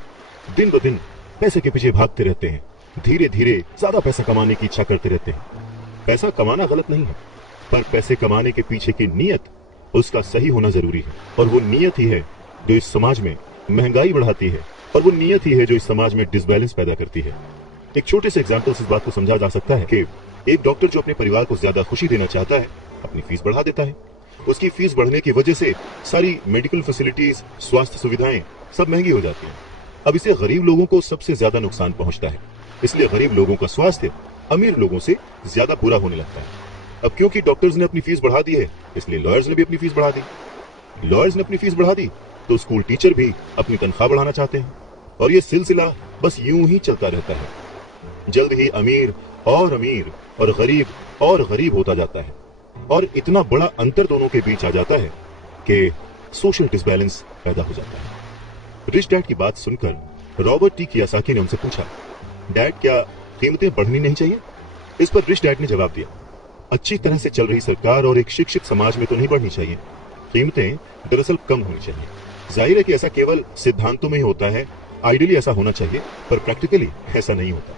दिन ब दिन पैसे के पीछे भागते रहते हैं। धीरे धीरे ज्यादा पैसा कमाने की इच्छा करते रहते हैं। पैसा कमाना गलत नहीं है, पर पैसे कमाने के पीछे की नीयत, उसका सही होना जरूरी है। और वो नीयत ही है जो इस समाज में महंगाई बढ़ाती है, और वो नीयत ही है जो इस समाज में डिसबैलेंस पैदा करती है। एक छोटे से एग्जाम्पल से इस बात को समझा जा सकता है कि एक डॉक्टर जो अपने परिवार को ज्यादा खुशी देना चाहता है, अपनी फीस बढ़ा देता है। उसकी फीस बढ़ने की वजह से सारी मेडिकल फैसिलिटीज, स्वास्थ्य सुविधाएं सब महंगी हो जाती हैं। अब इससे गरीब लोगों को सबसे ज्यादा नुकसान पहुंचता है, इसलिए गरीब लोगों का स्वास्थ्य अमीर लोगों से ज्यादा बुरा होने लगता है। अब क्योंकि डॉक्टर्स ने अपनी फीस बढ़ा दी है, इसलिए लॉयर्स ने भी अपनी फीस बढ़ा दी। लॉयर्स ने अपनी फीस बढ़ा दी तो स्कूल टीचर भी अपनी तनख्वाह बढ़ाना चाहते हैं, और ये सिलसिला बस यूं ही चलता रहता है। जल्द ही अमीर और गरीब होता जाता है, और इतना बड़ा अंतर दोनों के बीच आ जाता है कि सोशल डिसबैलेंस पैदा हो जाता है। रिच डैड की बात सुनकर रॉबर्ट टी कियोसाकी ने उनसे पूछा, डैड, क्या कीमतें बढ़नी नहीं चाहिए? इस पर रिच डैड ने जवाब दिया, अच्छी तरह से चल रही सरकार और एक शिक्षित समाज में तो नहीं बढ़नी चाहिए। कीमतें दरअसल कम होनी चाहिए। जाहिर है कि ऐसा केवल सिद्धांतों में ही होता है, आइडियली ऐसा होना चाहिए, पर प्रैक्टिकली ऐसा नहीं होता।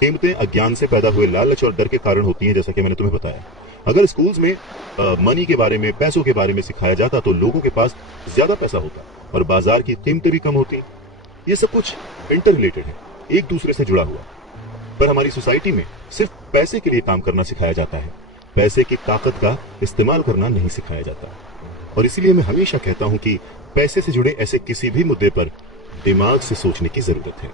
कीमतें अज्ञान से पैदा हुए लालच और डर के कारण होती हैं, जैसा कि मैंने तुम्हें बताया। अगर स्कूल्स में मनी के बारे में, पैसों के बारे में सिखाया जाता तो लोगों के पास ज्यादा पैसा होता और बाजार की कीमतें भी कम होती। ये सब कुछ इंटर रिलेटेड है, एक दूसरे से जुड़ा हुआ। पर हमारी सोसाइटी में सिर्फ पैसे के लिए काम करना सिखाया जाता है, पैसे की ताकत का इस्तेमाल करना नहीं सिखाया जाता। और इसीलिए मैं हमेशा कहता हूं कि पैसे से जुड़े ऐसे किसी भी मुद्दे पर दिमाग से सोचने की जरूरत है।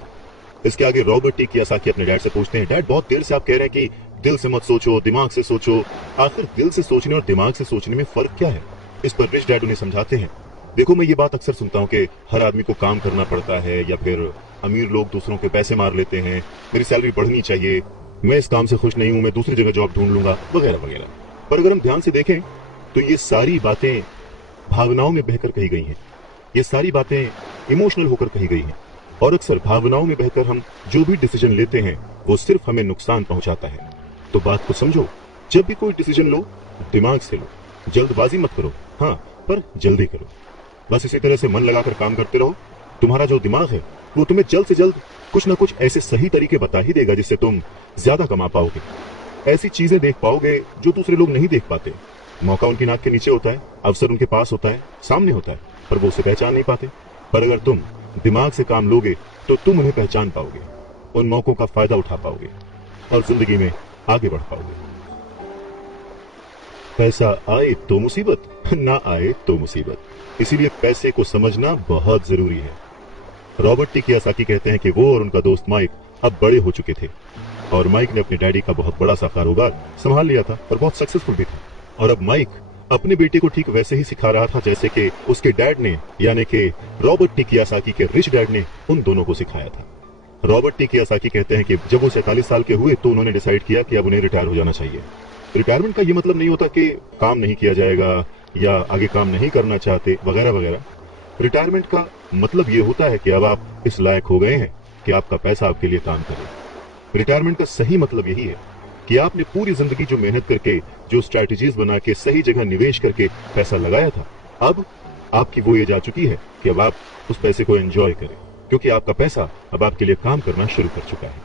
इसके आगे रॉबर्ट टी कियोसाकी अपने डैड से पूछते हैं, डैड, बहुत देर से आप कह रहे हैं कि दिल से मत सोचो, दिमाग से सोचो। आखिर दिल से सोचने और दिमाग से सोचने में फर्क क्या है? इस पर रिच डैड उन्हें समझाते हैं। देखो, मैं ये बात अक्सर सुनता हूँ कि हर आदमी को काम करना पड़ता है, या फिर अमीर लोग दूसरों के पैसे मार लेते हैं, मेरी सैलरी बढ़नी चाहिए, मैं इस काम से खुश नहीं हूं, मैं दूसरी जगह जॉब ढूंढ लूंगा, वगैरह वगैरह। पर अगर हम ध्यान से देखें तो ये सारी बातें भावनाओं में बहकर कही गई हैं। ये सारी बातें इमोशनल होकर कही गई हैं। और अक्सर भावनाओं में बहकर हम जो भी डिसीजन लेते हैं वो सिर्फ हमें नुकसान पहुंचाता है। तो बात को समझो, जब भी कोई डिसीजन लो, दिमाग से लो, जल्दबाजी मत करो, हाँ, पर जल्दी करो। बस इसी तरह से मन लगाकर काम करते रहो। तुम्हारा जो दिमाग है वो तुम्हें जल्द से जल्द कुछ ना कुछ ऐसे सही तरीके बता ही देगा जिससे तुम ज्यादा कमा पाओगे, ऐसी चीजें देख पाओगे जो दूसरे लोग नहीं देख पाते। मौका उनकी नाक के नीचे होता है, अवसर उनके पास होता है, सामने होता है, पर वो उसे पहचान नहीं पाते। पर अगर तुम दिमाग से काम लोगे तो तुम उन्हें पहचान पाओगे, उन मौकों का फायदा उठा पाओगे और जिंदगी में आगे बढ़ पाओगे। पैसा आए तो मुसीबत, ना आए तो मुसीबत, इसीलिए पैसे को समझना बहुत जरूरी है। रॉबर्ट टी कियोसाकी कहते हैं कि वो और उनका दोस्त माइक अब बड़े हो चुके थे और माइक ने अपने डैडी का बहुत बड़ा सा कारोबार संभाल लिया था और बहुत सक्सेसफुल भी था। और अब माइक अपने बेटे को ठीक वैसे ही सिखा रहा था जैसे कि उसके डैड ने, यानी कि रॉबर्ट टी कियोसाकी के रिच डैड ने उन दोनों को सिखाया था। रॉबर्ट टी कियोसाकी कहते हैं कि जब वो 47 साल के हुए तो उन्होंने डिसाइड किया कि अब उन्हें रिटायर हो जाना चाहिए। रिटायरमेंट का ये मतलब नहीं होता कि काम नहीं किया जाएगा या आगे काम नहीं करना चाहते, वगैरह वगैरह। रिटायरमेंट का मतलब ये होता है कि अब आप इस लायक हो गए हैं कि आपका पैसा आपके लिए काम करे। रिटायरमेंट का सही मतलब यही है कि आपने पूरी जिंदगी जो मेहनत करके, जो स्ट्रैटेजीज बना के, सही जगह निवेश करके पैसा लगाया था, अब आपकी वो एज आ चुकी है कि अब आप उस पैसे को एंजॉय करें, क्योंकि आपका पैसा अब आपके लिए काम करना शुरू कर चुका है।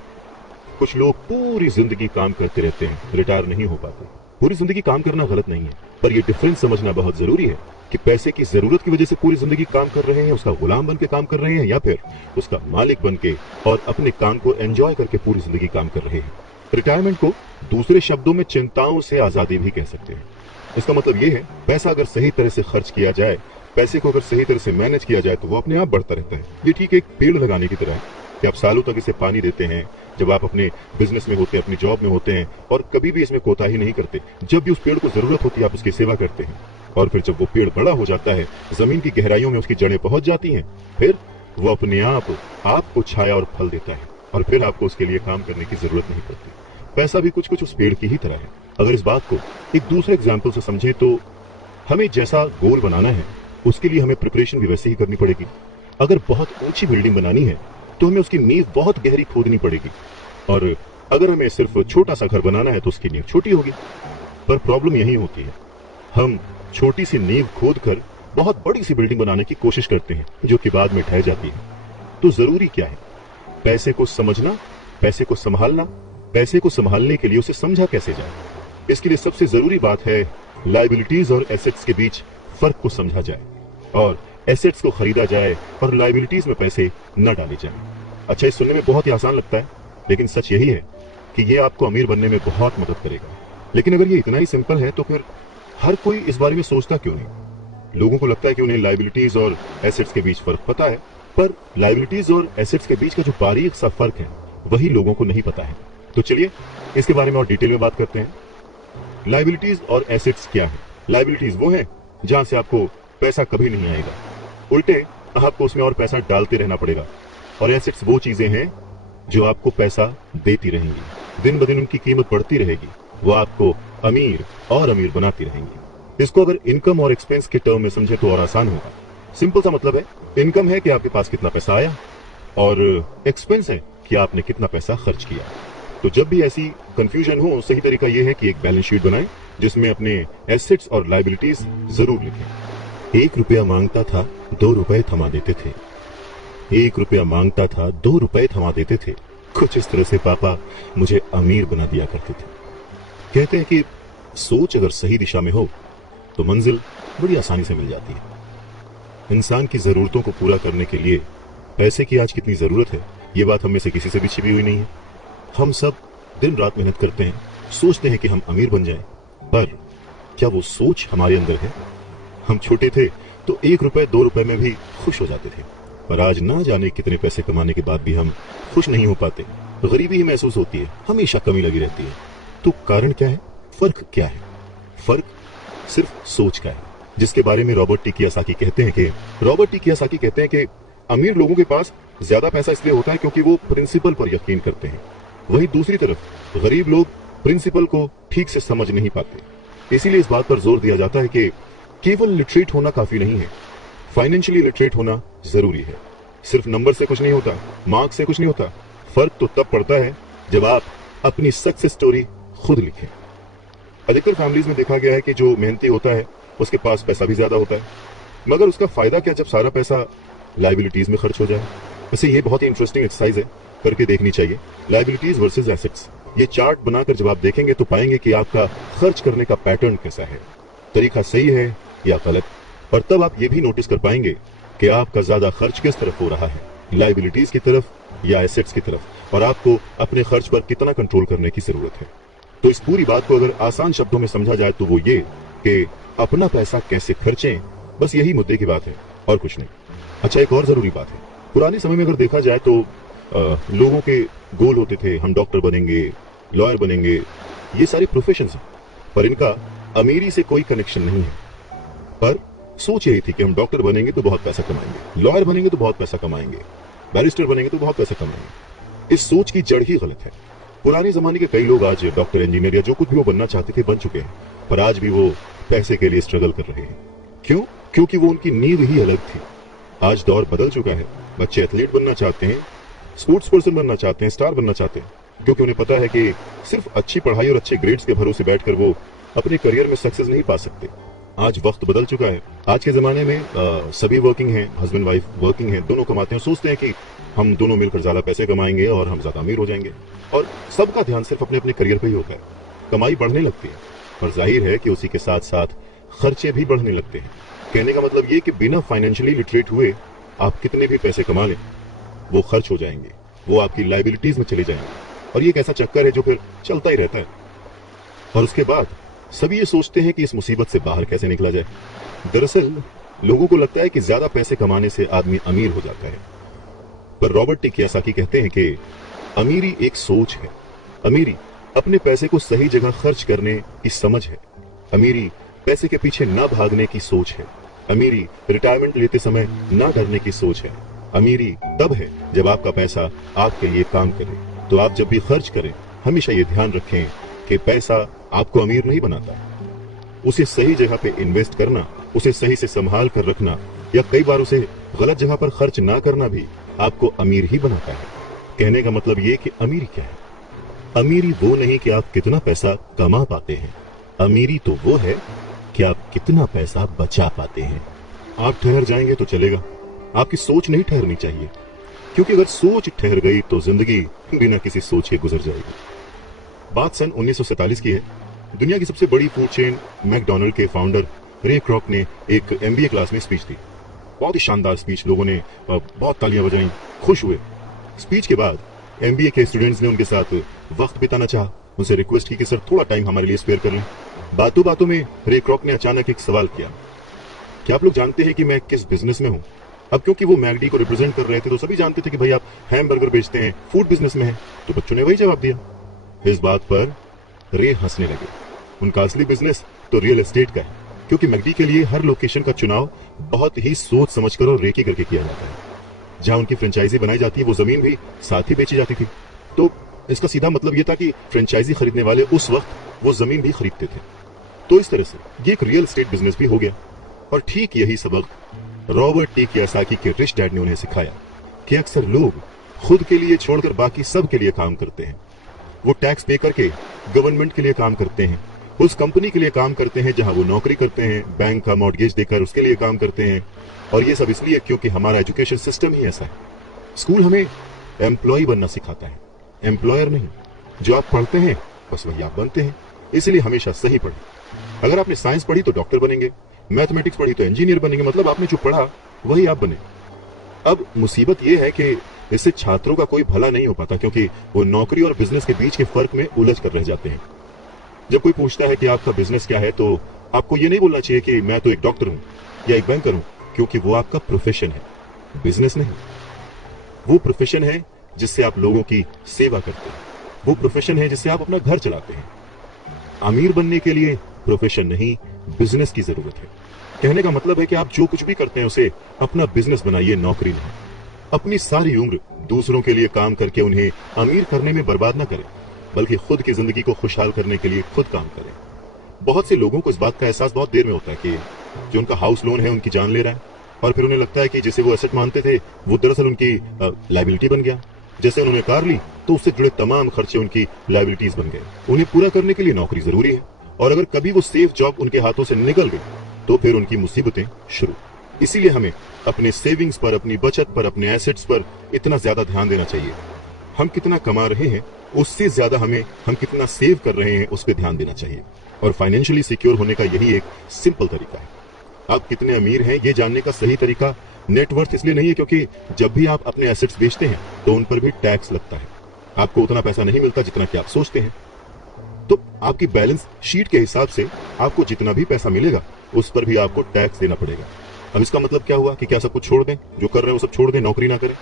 कुछ लोग पूरी जिंदगी काम करते रहते हैं, रिटायर नहीं हो पाते। पूरी जिंदगी काम करना गलत नहीं है, पर यह डिफरेंस समझना बहुत जरूरी है कि पैसे की जरूरत की वजह से पूरी जिंदगी काम कर रहे हैं, उसका गुलाम बन के काम कर रहे हैं, या फिर उसका मालिक बन के और अपने काम को एंजॉय करके पूरी जिंदगी काम कर रहे हैं। रिटायरमेंट को दूसरे शब्दों में चिंताओं से आजादी भी कह सकते हैं। इसका मतलब यह है, पैसा अगर सही तरह से खर्च किया जाए, पैसे को अगर सही तरह से मैनेज किया जाए तो वो अपने आप बढ़ता रहता है। ये ठीक एक पेड़ लगाने की तरह है कि आप सालों तक इसे पानी देते हैं। जब आप अपने बिजनेस में होते हैं, अपनी जॉब में होते हैं और कभी भी इसमें कोताही नहीं करते, जब भी उस पेड़ को जरूरत होती है आप उसकी सेवा करते हैं, और फिर जब वो पेड़ बड़ा हो जाता है, जमीन की गहराइयों में उसकी जड़ें पहुंच जाती हैं, फिर वो अपने आप आपको छाया और फल देता है और फिर आपको उसके लिए काम करने की जरूरत नहीं पड़ती। पैसा भी कुछ कुछ उस पेड़ की ही तरह है। अगर इस बात को एक दूसरे एग्जाम्पल से समझे तो हमें जैसा गोल बनाना है उसके लिए हमें प्रिपरेशन भी वैसे ही करनी पड़ेगी। अगर बहुत ऊंची बिल्डिंग बनानी है तो हमें उसकी नींव बहुत गहरी खोदनी पड़ेगी, और अगर हमें सिर्फ छोटा सा घर बनाना है तो उसकी नींव छोटी होगी। पर प्रॉब्लम यही होती है, हम छोटी सी नींव खोद कर बहुत बड़ी सी बिल्डिंग बनाने की कोशिश करते हैं जो कि बाद में ढह जाती है। तो जरूरी क्या है? पैसे को समझना, पैसे को संभालना। पैसे को संभालने के लिए उसे समझा कैसे जाए, इसके लिए सबसे जरूरी बात है लायबिलिटीज और एसेट्स के बीच फर्क को समझा जाए, और एसेट्स को खरीदा जाए और लायबिलिटीज में पैसे न डाले जाए। अच्छा, ये सुनने में बहुत ही आसान लगता है, लेकिन सच यही है कि ये आपको अमीर बनने में बहुत मदद करेगा। लेकिन अगर ये इतना ही सिंपल है तो फिर हर कोई इस बारे में सोचता क्यों नहीं? लोगों को लगता है कि उन्हें लायबिलिटीज और एसेट्स के बीच फर्क पता है, पर लायबिलिटीज और एसेट्स के बीच का जो बारीक सा फर्क है वही लोगों को नहीं पता है। तो चलिए इसके बारे में और डिटेल में बात करते हैं। लायबिलिटीज और एसेट्स क्या है? लायबिलिटीज वो है जहां से आपको पैसा कभी नहीं आएगा, उल्टे आपको उसमें और पैसा डालते रहना पड़ेगा। और एसेट्स वो चीजें हैं जो आपको पैसा देती रहेंगी, दिन ब दिन उनकी कीमत बढ़ती रहेगी, वो आपको अमीर और अमीर बनाती रहेंगी। इसको अगर इनकम और एक्सपेंस के टर्म में समझे तो और आसान होगा। सिंपल सा मतलब है, इनकम है कि आपके पास कितना पैसा आया और एक्सपेंस है कि आपने कितना पैसा खर्च किया। तो जब भी ऐसी कंफ्यूजन हो, सही तरीका यह है कि एक बैलेंस शीट बनाएं जिसमें अपने एसेट्स और लायबिलिटीज जरूर लिखें। 1 रुपया मांगता था 2 रुपए थमा देते थे। 1 रुपया मांगता था 2 रुपए थमा देते थे। कुछ इस तरह से पापा मुझे अमीर बना दिया करते थे। कहते हैं कि सोच अगर सही दिशा में हो तो मंजिल बड़ी आसानी से मिल जाती है। इंसान की जरूरतों को पूरा करने के लिए पैसे की आज कितनी जरूरत है, ये बात हम में से किसी से भी छिपी हुई नहीं है। हम सब दिन रात मेहनत करते हैं, सोचते हैं कि हम अमीर बन जाएं, पर क्या वो सोच हमारे अंदर है? हम छोटे थे तो 1 रुपए 2 रुपए में भी खुश हो जाते थे, पर आज ना जाने कितने पैसे कमाने के बाद भी हम खुश नहीं हो पाते। गरीबी ही महसूस होती है, हमेशा कमी लगी रहती है। तो कारण क्या है, फर्क क्या है? फर्क सिर्फ सोच का है, जिसके बारे में रॉबर्ट टी कियोसाकी कहते हैं कि अमीर लोगों के पास ज्यादा पैसा इसलिए होता है क्योंकि वो प्रिंसिपल पर यकीन करते हैं, वहीं दूसरी तरफ गरीब लोग प्रिंसिपल को ठीक से समझ नहीं पाते। इसीलिए इस बात पर जोर दिया जाता है कि केवल लिटरेट होना काफी नहीं है, फाइनेंशियली लिटरेट होना जरूरी है। सिर्फ नंबर से कुछ नहीं होता, मार्क्स से कुछ नहीं होता। फर्क तो तब पड़ता है जब आप अपनी सक्सेस स्टोरी खुद लिखें। अधिकतर फैमिलीज में देखा गया है कि जो मेहनती होता है उसके पास पैसा भी ज्यादा होता है, मगर उसका फायदा क्या जब सारा पैसा लाइबिलिटीज में खर्च हो जाए। वैसे ये बहुत ही इंटरेस्टिंग एक्सरसाइज है, करके देखनी चाहिए। लाइबिलिटीज वर्सेस एसेट्स, ये चार्ट बनाकर जब आप देखेंगे तो पाएंगे कि आपका खर्च करने का पैटर्न कैसा है, तरीका सही है या गलत। और तब आप ये भी नोटिस कर पाएंगे कि आपका ज्यादा खर्च किस तरफ हो रहा है, लाइबिलिटीज की तरफ या एसेट्स की तरफ, और आपको अपने खर्च पर कितना कंट्रोल करने की जरूरत है। तो इस पूरी बात को अगर आसान शब्दों में समझा जाए तो वो ये कि अपना पैसा कैसे खर्चें, बस यही मुद्दे की बात है और कुछ नहीं। अच्छा, एक और जरूरी बात है, पुराने समय में अगर देखा जाए तो लोगों के गोल होते थे, हम डॉक्टर बनेंगे, लॉयर बनेंगे, ये सारे प्रोफेशंस हैं, पर इनका अमीरी से कोई कनेक्शन नहीं है। पर सोच यही थी कि हम डॉक्टर बनेंगे तो बहुत पैसा कमाएंगे, लॉयर बनेंगे तो बहुत पैसा कमाएंगे, बैरिस्टर बनेंगे तो बहुत पैसा कमाएंगे। इस सोच की जड़ ही गलत है। पुराने जमाने के कई लोग आज डॉक्टर, इंजीनियर या जो कुछ भी वो बनना चाहते थे बन चुके हैं, पर आज भी वो पैसे के लिए स्ट्रगल कर रहे हैं। क्यों? क्योंकि वो उनकी नींव ही अलग थी। आज दौर बदल चुका है, बच्चे एथलीट बनना चाहते हैं, स्पोर्ट्स पर्सन बनना चाहते हैं, स्टार बनना चाहते हैं, क्योंकि उन्हें पता है कि सिर्फ अच्छी पढ़ाई और अच्छे ग्रेड्स के भरोसे बैठकर वो अपने करियर में सक्सेस नहीं पा सकते। आज वक्त बदल चुका है। आज के जमाने में सभी वर्किंग हैं, हस्बैंड वाइफ वर्किंग हैं, दोनों कमाते हैं, सोचते हैं कि हम दोनों मिलकर ज्यादा पैसे कमाएंगे और हम ज्यादा अमीर हो जाएंगे, और सबका ध्यान सिर्फ अपने अपने करियर पे ही होता है। कमाई बढ़ने लगती है, पर जाहिर है कि उसी के साथ साथ खर्चे भी बढ़ने लगते हैं। कहने का मतलब ये कि बिना फाइनेंशियली लिटरेट हुए आप कितने भी पैसे कमा लें, वो खर्च हो जाएंगे, वो आपकी लाइबिलिटीज में चले जाएंगे, और ये एक ऐसा चक्कर है जो फिर चलता ही रहता है। और उसके बाद सभी ये सोचते हैं कि इस मुसीबत से बाहर कैसे निकला जाए। दरअसल लोगों को लगता है कि ज्यादा पैसे कमाने से आदमी अमीर हो जाता है, पर रॉबर्ट टी कियोसाकी कहते हैं कि अमीरी एक सोच है। अमीरी अपने पैसे को सही जगह खर्च करने की समझ है। अमीरी पैसे के पीछे न भागने की सोच है। अमीरी रिटायरमेंट लेते समय न डरने की सोच है। अमीरी तब है जब आपका पैसा आपके लिए काम करे। तो आप जब भी खर्च करें हमेशा ये ध्यान रखें कि पैसा आपको अमीर नहीं बनाता। उसे सही जगह पे इन्वेस्ट करना, उसे सही से संभाल कर रखना, या कई बार उसे गलत जगह पर खर्च ना करना भी आपको अमीर ही बनाता है। कहने का मतलब ये कि अमीरी क्या है? अमीरी वो नहीं कि आप कितना पैसा कमा पाते हैं, अमीरी तो वो है कि आप कितना पैसा बचा पाते हैं। आप ठहर जाएंगे तो चलेगा, आपकी सोच नहीं ठहरनी चाहिए, क्योंकि अगर सोच ठहर गई तो जिंदगी बिना किसी सोच के गुजर जाएगी। बात सन 1947 की है। दुनिया की सबसे बड़ी फूड चेन मैकडॉनल्ड के फाउंडर रे क्रॉक ने एक एमबीए क्लास में स्पीच दी। बहुत ही शानदार स्पीच, लोगों ने बहुत तालियां बजाई, खुश हुए। स्पीच के बाद एमबीए के स्टूडेंट्स ने उनके साथ वक्त बिताना चाहा, उनसे रिक्वेस्ट की कि सर थोड़ा टाइम हमारे लिए स्पेयर कर लें। बातों बातों में रे क्रॉक ने अचानक एक सवाल किया, क्या आप लोग जानते हैं कि मैं किस बिजनेस में हूं? अब क्योंकि वो मैगडी को रिप्रेजेंट कर रहे थे तो सभी जानते थे कि भाई आप हैमबर्गर बेचते हैं, फूड बिजनेस में हैं, तो बच्चों ने वही जवाब दिया। इस बात पर रे हंसने लगे। उनका असली बिजनेस तो रियल एस्टेट का है, क्योंकि मैगडी के लिए हर लोकेशन का चुनाव बहुत ही सोच समझकर और रेकी करके किया जाता है। जहां उनकी फ्रेंचाइजी बनाई जाती है वो जमीन भी साथ ही बेची जाती थी। तो इसका सीधा मतलब यह था कि फ्रेंचाइजी खरीदने वाले उस वक्त वो जमीन भी खरीदते थे। तो इस तरह से ये एक रियल एस्टेट बिजनेस भी हो गया। और ठीक यही सबक रॉबर्ट टी कियोसाकी के रिच डैड ने उन्हें सिखाया कि अक्सर लोग खुद के लिए छोड़कर बाकी सब के लिए काम करते हैं। वो टैक्स पे करके गवर्नमेंट के लिए काम करते हैं, उस कंपनी के लिए काम करते हैं जहां वो नौकरी करते हैं, बैंक का मॉर्गेज देकर उसके लिए काम करते हैं। और ये सब इसलिए क्योंकि हमारा एजुकेशन सिस्टम ही ऐसा है। स्कूल हमें एम्प्लॉय बनना सिखाता है, एम्प्लॉयर नहीं। जो आप पढ़ते हैं बस वही आप बनते हैं, इसलिए हमेशा सही पढ़ें। अगर आपने साइंस पढ़ी तो डॉक्टर बनेंगे, मैथमेटिक्स पढ़ी तो इंजीनियर बनेंगे, मतलब आपने जो पढ़ा वही आप बने। अब मुसीबत यह है कि इससे छात्रों का कोई भला नहीं हो पाता, क्योंकि वो नौकरी और बिजनेस के बीच के फर्क में उलझ कर रह जाते हैं। जब कोई पूछता है कि आपका बिजनेस क्या है, तो आपको ये नहीं बोलना चाहिए कि मैं तो एक डॉक्टर हूं या एक बैंकर हूं, क्योंकि वो आपका प्रोफेशन है, बिजनेस नहीं। वो प्रोफेशन है जिससे आप लोगों की सेवा करते हैं, वो प्रोफेशन है जिससे आप अपना घर चलाते हैं, अमीर बनने के लिए प्रोफेशन नहीं, बिजनेस की जरूरत है। कहने का मतलब है कि आप जो कुछ भी करते हैं उसे अपना बिजनेस बनाइए, नौकरी नहीं। अपनी सारी उम्र दूसरों के लिए काम करके उन्हें अमीर करने में बर्बाद ना करें, बल्कि खुद की जिंदगी को खुशहाल करने के लिए खुद काम करें। बहुत से लोगों को इस बात का एहसास बहुत देर में होता है कि जो उनका हाउस लोन है उनकी जान ले रहा है, और फिर उन्हें लगता है कि जिसे वो एसेट मानते थे वो दरअसल उनकी लायबिलिटी बन गया। जैसे उन्होंने कार ली तो उससे जुड़े तमाम खर्चे उनकी लायबिलिटीज बन गए। उन्हें पूरा करने के लिए नौकरी जरूरी है, और अगर कभी वो सेफ जॉब उनके हाथों से निकल गई तो फिर उनकी मुसीबतें शुरू। इसीलिए हमें अपने सेविंग्स पर, अपनी बचत पर, अपने एसेट्स पर इतना ज्यादा ध्यान देना चाहिए। हम कितना कमा रहे हैं उससे ज्यादा हम कितना सेव कर रहे हैं उस पर ध्यान देना चाहिए। और फाइनेंशियली सिक्योर होने का यही एक सिंपल तरीका है। आप कितने अमीर हैं ये जानने का सही तरीका नेटवर्थ इसलिए नहीं है क्योंकि जब भी आप अपने एसेट्स बेचते हैं तो उन पर भी टैक्स लगता है। आपको उतना पैसा नहीं मिलता जितना कि आप सोचते हैं। तो आपकी बैलेंस शीट के हिसाब से आपको जितना भी पैसा मिलेगा उस पर भी आपको टैक्स देना पड़ेगा। अब इसका मतलब क्या हुआ कि क्या सब कुछ छोड़ दें, जो कर रहे हैं वो सब छोड़ दें, नौकरी ना करें?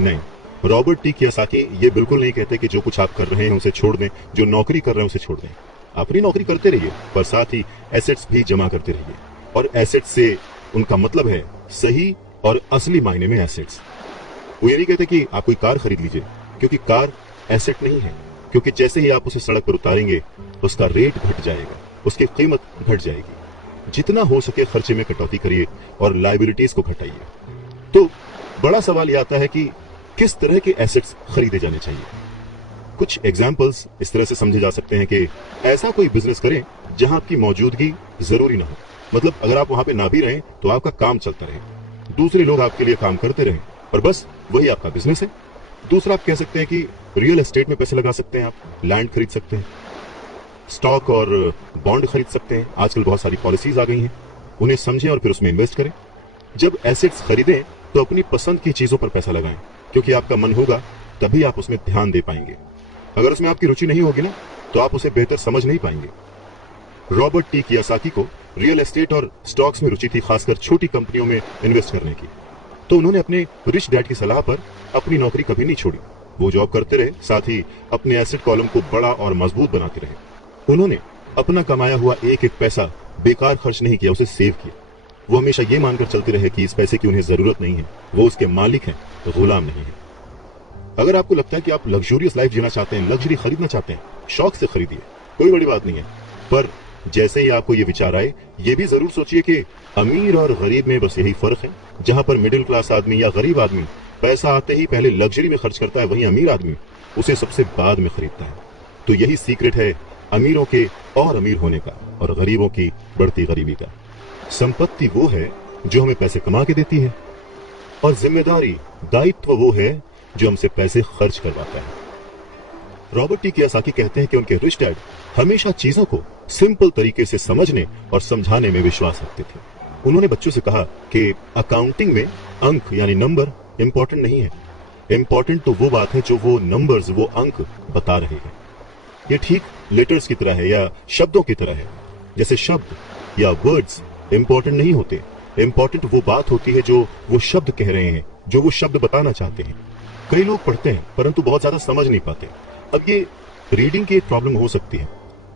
नहीं, रॉबर्ट टी कियोसाकी ये बिल्कुल नहीं कहते कि जो कुछ आप कर रहे हैं उसे छोड़ दें, जो नौकरी कर रहे हैं उसे छोड़ दें। अपनी नौकरी करते रहिए, पर साथ ही एसेट्स भी जमा करते रहिए। और एसेट्स से उनका मतलब है सही और असली मायने में एसेट्स। वो ये नहीं कहते कि आप कोई कार खरीद लीजिए, क्योंकि कार एसेट नहीं है। क्योंकि जैसे ही आप उसे सड़क पर उतारेंगे उसका रेट घट जाएगा, उसकी कीमत घट जाएगी। जितना हो सके खर्चे में कटौती करिए और लायबिलिटीज को घटाइए। तो बड़ा सवाल यह आता है कि किस तरह के एसेट्स खरीदे जाने चाहिए। कुछ एग्जाम्पल्स इस तरह से समझे जा सकते हैं कि ऐसा कोई बिजनेस करें जहां आपकी मौजूदगी जरूरी ना हो। मतलब अगर आप वहां पे ना भी रहें तो आपका काम चलता रहे, दूसरे लोग आपके लिए काम करते रहें, और बस वही आपका बिजनेस है। दूसरा, आप कह सकते हैं कि रियल एस्टेट में पैसे लगा सकते हैं, आप लैंड खरीद सकते हैं, स्टॉक और बॉन्ड खरीद सकते हैं। आजकल बहुत सारी पॉलिसीज आ गई हैं, उन्हें समझें और फिर उसमें इन्वेस्ट करें। जब एसेट्स खरीदें तो अपनी पसंद की चीजों पर पैसा लगाएं, क्योंकि आपका मन होगा तभी आप उसमें ध्यान दे पाएंगे। अगर उसमें आपकी रुचि नहीं होगी ना तो आप उसे बेहतर समझ नहीं पाएंगे। रॉबर्ट टी कियोसाकी को रियल एस्टेट और स्टॉक्स में रुचि थी, खासकर छोटी कंपनियों में इन्वेस्ट करने की। तो उन्होंने अपने रिच डैड की सलाह पर अपनी नौकरी कभी नहीं छोड़ी। वो जॉब करते रहे, साथ ही अपने एसेट कॉलम को बड़ा और मजबूत बनाते रहे। उन्होंने अपना कमाया हुआ एक एक पैसा बेकार खर्च नहीं किया, उसे सेव किया। वो हमेशा ये मानकर चलते रहे कि इस पैसे की उन्हें जरूरत नहीं है, वो उसके मालिक हैं, गुलाम नहीं है। अगर आपको लगता है कि आप लग्जूरियस लाइफ जीना चाहते हैं, लग्जरी खरीदना चाहते हैं, शौक से खरीदिए, कोई बड़ी बात नहीं है। पर जैसे ही आपको ये विचार आए, ये भी जरूर सोचिए कि अमीर और गरीब में बस यही फर्क है। जहां पर मिडिल क्लास आदमी या गरीब आदमी पैसा आते ही पहले लग्जरी में खर्च करता है, वहीं अमीर आदमी उसे सबसे बाद में खरीदता है। तो यही सीक्रेट है अमीरों के और अमीर होने का और गरीबों की बढ़ती गरीबी का। संपत्ति वो है जो हमें पैसे कमा के देती है, और जिम्मेदारी, दायित्व वो है जो हमसे पैसे खर्च करवाता है। रॉबर्ट टी कियोसाकी कहते हैं कि उनके रिच डैड हमेशा चीजों को सिंपल तरीके से समझने और समझाने में विश्वास रखते थे। उन्होंने बच्चों से कहा कि अकाउंटिंग में अंक यानी नंबर इंपॉर्टेंट नहीं है, इंपॉर्टेंट तो वो बात है जो वो नंबर्स, वो अंक बता रहे हैं। ये ठीक लेटर्स की तरह है या शब्दों की तरह है। जैसे शब्द या वर्ड्स इंपॉर्टेंट नहीं होते, इंपॉर्टेंट वो बात होती है जो वो शब्द कह रहे हैं, जो वो शब्द बताना चाहते हैं। कई लोग पढ़ते हैं परंतु बहुत ज्यादा समझ नहीं पाते। अब ये रीडिंग की एक प्रॉब्लम हो सकती है।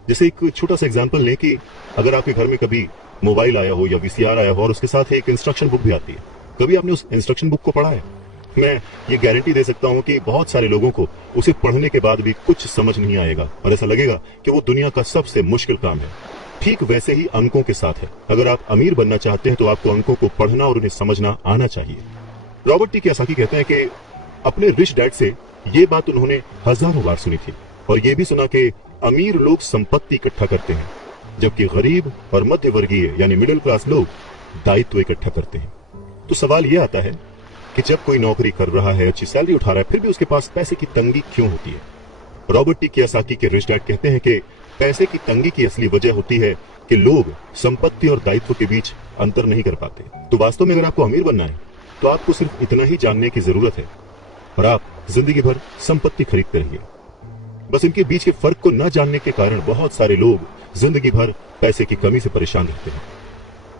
जैसे एक छोटा सा एग्जांपल लें कि अगर आपके घर में कभी मोबाइल आया हो या वीसीआर आया हो और उसके साथ एक इंस्ट्रक्शन बुक भी आती है, कभी आपने उस इंस्ट्रक्शन बुक को पढ़ा है? मैं ये गारंटी दे सकता हूं कि बहुत सारे लोगों को उसे पढ़ने के बाद भी कुछ समझ नहीं आएगा और ऐसा लगेगा कि वो दुनिया का सबसे मुश्किल काम है। ठीक वैसे ही अंकों के साथ है। अगर आप अमीर बनना चाहते हैं तो आपको अंकों को पढ़ना और उन्हें समझना आना चाहिए। रॉबर्ट टी कियोसाकी कहते हैं कि अपने रिच डैड से ये बात उन्होंने हजारों बार सुनी थी, और ये भी सुना कि अमीर लोग संपत्ति इकट्ठा करते हैं, जबकि गरीब और मध्य वर्गीय यानी मिडिल क्लास लोग दायित्व इकट्ठा करते हैं। तो सवाल यह आता है कि जब कोई नौकरी कर रहा है, अच्छी सैलरी उठा रहा है, फिर भी उसके पास पैसे की तंगी क्यों होती है? रॉबर्ट टी कियोसाकी के रिच डैड कहते हैं कि पैसे की तंगी की असली वजह होती है कि लोग संपत्ति और दायित्व के बीच अंतर नहीं कर पाते। तो वास्तव में अगर आपको अमीर बनना है तो आपको सिर्फ इतना ही जानने की जरूरत है, और आप जिंदगी भर संपत्ति खरीदते रहिए। बस इनके बीच के फर्क को न जानने के कारण बहुत सारे लोग जिंदगी भर पैसे की कमी से परेशान रहते हैं।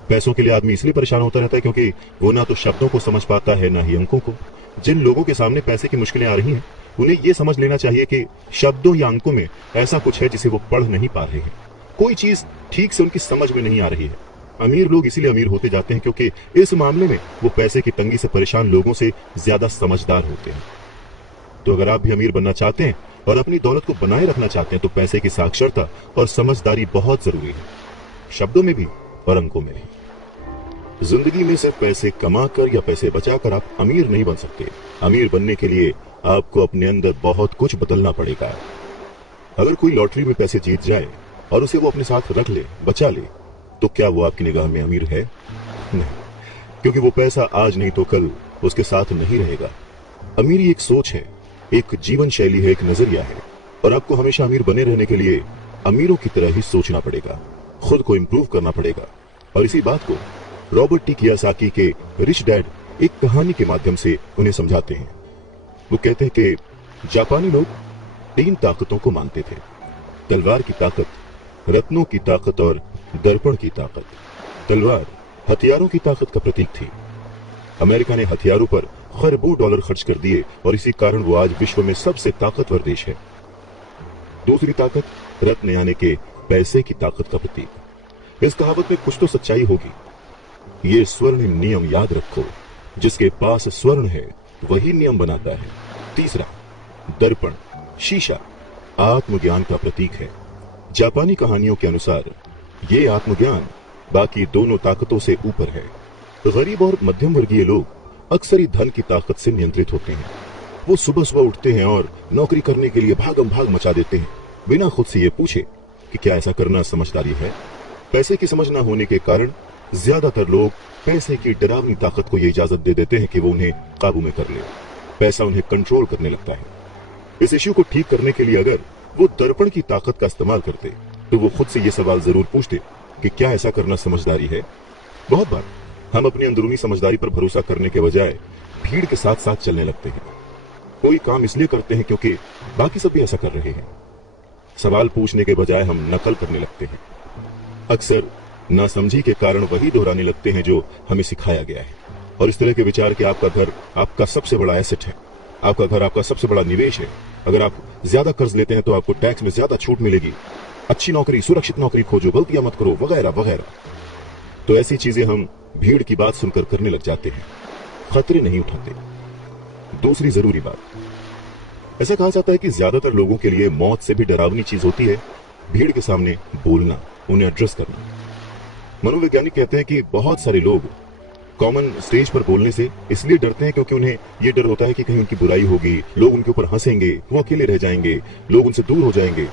पैसों के लिए आदमी इसलिए परेशान होता रहता है क्योंकि वो ना तो शब्दों को समझ पाता है, ना ही अंकों को। जिन लोगों के सामने पैसे की मुश्किलें आ रही हैं, उन्हें यह समझ लेना चाहिए कि शब्दों या अंकों में ऐसा कुछ है जिसे वो पढ़ नहीं पा रहे हैं। कोई चीज ठीक से उनकी समझ में नहीं आ रही है। अमीर लोग इसीलिए अमीर होते जाते हैं क्योंकि इस मामले में वो पैसे की तंगी से परेशान लोगों से ज्यादा समझदार होते हैं। तो अगर आप भी अमीर बनना चाहते हैं और अपनी दौलत को बनाए रखना चाहते हैं तो पैसे की साक्षरता और समझदारी बहुत जरूरी है, शब्दों में भी और अंकों में भी। जिंदगी में सिर्फ पैसे कमाकर या पैसे बचाकर आप अमीर नहीं बन सकते। अमीर बनने के लिए आपको अपने अंदर बहुत कुछ बदलना पड़ेगा। अगर कोई लॉटरी में पैसे जीत जाए और उसे वो अपने साथ रख ले, बचा ले, तो क्या वो आपकी निगाह में अमीर है? नहीं, क्योंकि वो पैसा आज नहीं तो कल उसके साथ नहीं रहेगा। अमीरी एक सोच है, एक जीवन शैली है, एक नजरिया है, और आपको हमेशा अमीर बने रहने के लिए अमीरों की तरह ही सोचना पड़ेगा, खुद को इंप्रूव करना पड़ेगा। और इसी बात को रॉबर्ट टी कियोसाकी के रिच डैड एक कहानी के माध्यम से उन्हें समझाते हैं। वो कहते हैं कि जापानी लोग 3 ताकतों को मानते थे, तलवार की ताकत, रत्नों की ताकत और दर्पण की ताकत। तलवार हथियारों की ताकत का प्रतीक थी। अमेरिका ने हथियारों पर खरबों डॉलर खर्च कर दिए और इसी कारण वो आज विश्व में सबसे ताकतवर देश है। दूसरी ताकत रत्न यानी के पैसे की ताकत का प्रतीक। इस कहावत में कुछ तो सच्चाई होगी। ये स्वर्ण नियम याद रखो, जिसके पास स्वर्ण है वही नियम बनाता है। तीसरा दर्पण, शीशा, आत्मज्ञान का प्रतीक है। जापानी कहानियों के अनुसार ये आत्मज्ञान बाकी दोनों ताकतों से ऊपर है। गरीब और मध्यम वर्गीय लोग अक्सर ही धन की ताकत से नियंत्रित होते हैं। वो सुबह सुबह उठते हैं और नौकरी करने के लिए भागम भाग मचा देते हैं, बिना खुद से ये पूछे कि क्या ऐसा करना समझदारी है। पैसे की समझ न होने के कारण ज्यादातर लोग पैसे की डरावनी ताकत को ये इजाजत दे देते हैं कि वो उन्हें काबू में कर ले। पैसा उन्हें कंट्रोल करने लगता है। इस इश्यू को ठीक करने के लिए अगर वो दर्पण की ताकत का इस्तेमाल करते तो वो खुद से ये सवाल जरूर पूछते कि क्या ऐसा करना समझदारी है। बहुत बार हम अपनी अंदरूनी समझदारी पर भरोसा करने के बजाय भीड़ के साथ साथ चलने लगते हैं। कोई काम इसलिए करते हैं क्योंकि बाकी सब भी ऐसा कर रहे हैं। सवाल पूछने के बजाय हम नकल करने लगते हैं। अक्सर नासमझी के कारण वही दोहराने लगते हैं जो हमें सिखाया गया है। और इस तरह के विचार कि आपका घर आपका सबसे बड़ा एसेट है, आपका घर आपका सबसे बड़ा निवेश है, अगर आप ज्यादा कर्ज लेते हैं तो आपको टैक्स में ज्यादा छूट मिलेगी, अच्छी नौकरी, सुरक्षित नौकरी खोजो, गलतियां मत करो, वगैरह वगैरह। तो ऐसी चीजें हम भीड़ की बात सुनकर करने लग जाते हैं, खतरे नहीं उठाते। दूसरी जरूरी बात, ऐसा कहा जाता है कि ज्यादातर लोगों के लिए मौत से भी डरावनी चीज होती है भीड़ के सामने बोलना, उन्हें एड्रेस करना। मनोवैज्ञानिक कहते हैं कि बहुत सारे लोग कॉमन स्टेज पर बोलने से इसलिए डरते हैं क्योंकि उन्हें यह डर होता है कि कहीं उनकी बुराई होगी, लोग उनके ऊपर हंसेंगे, वो अकेले रह जाएंगे, लोग उनसे दूर हो जाएंगे।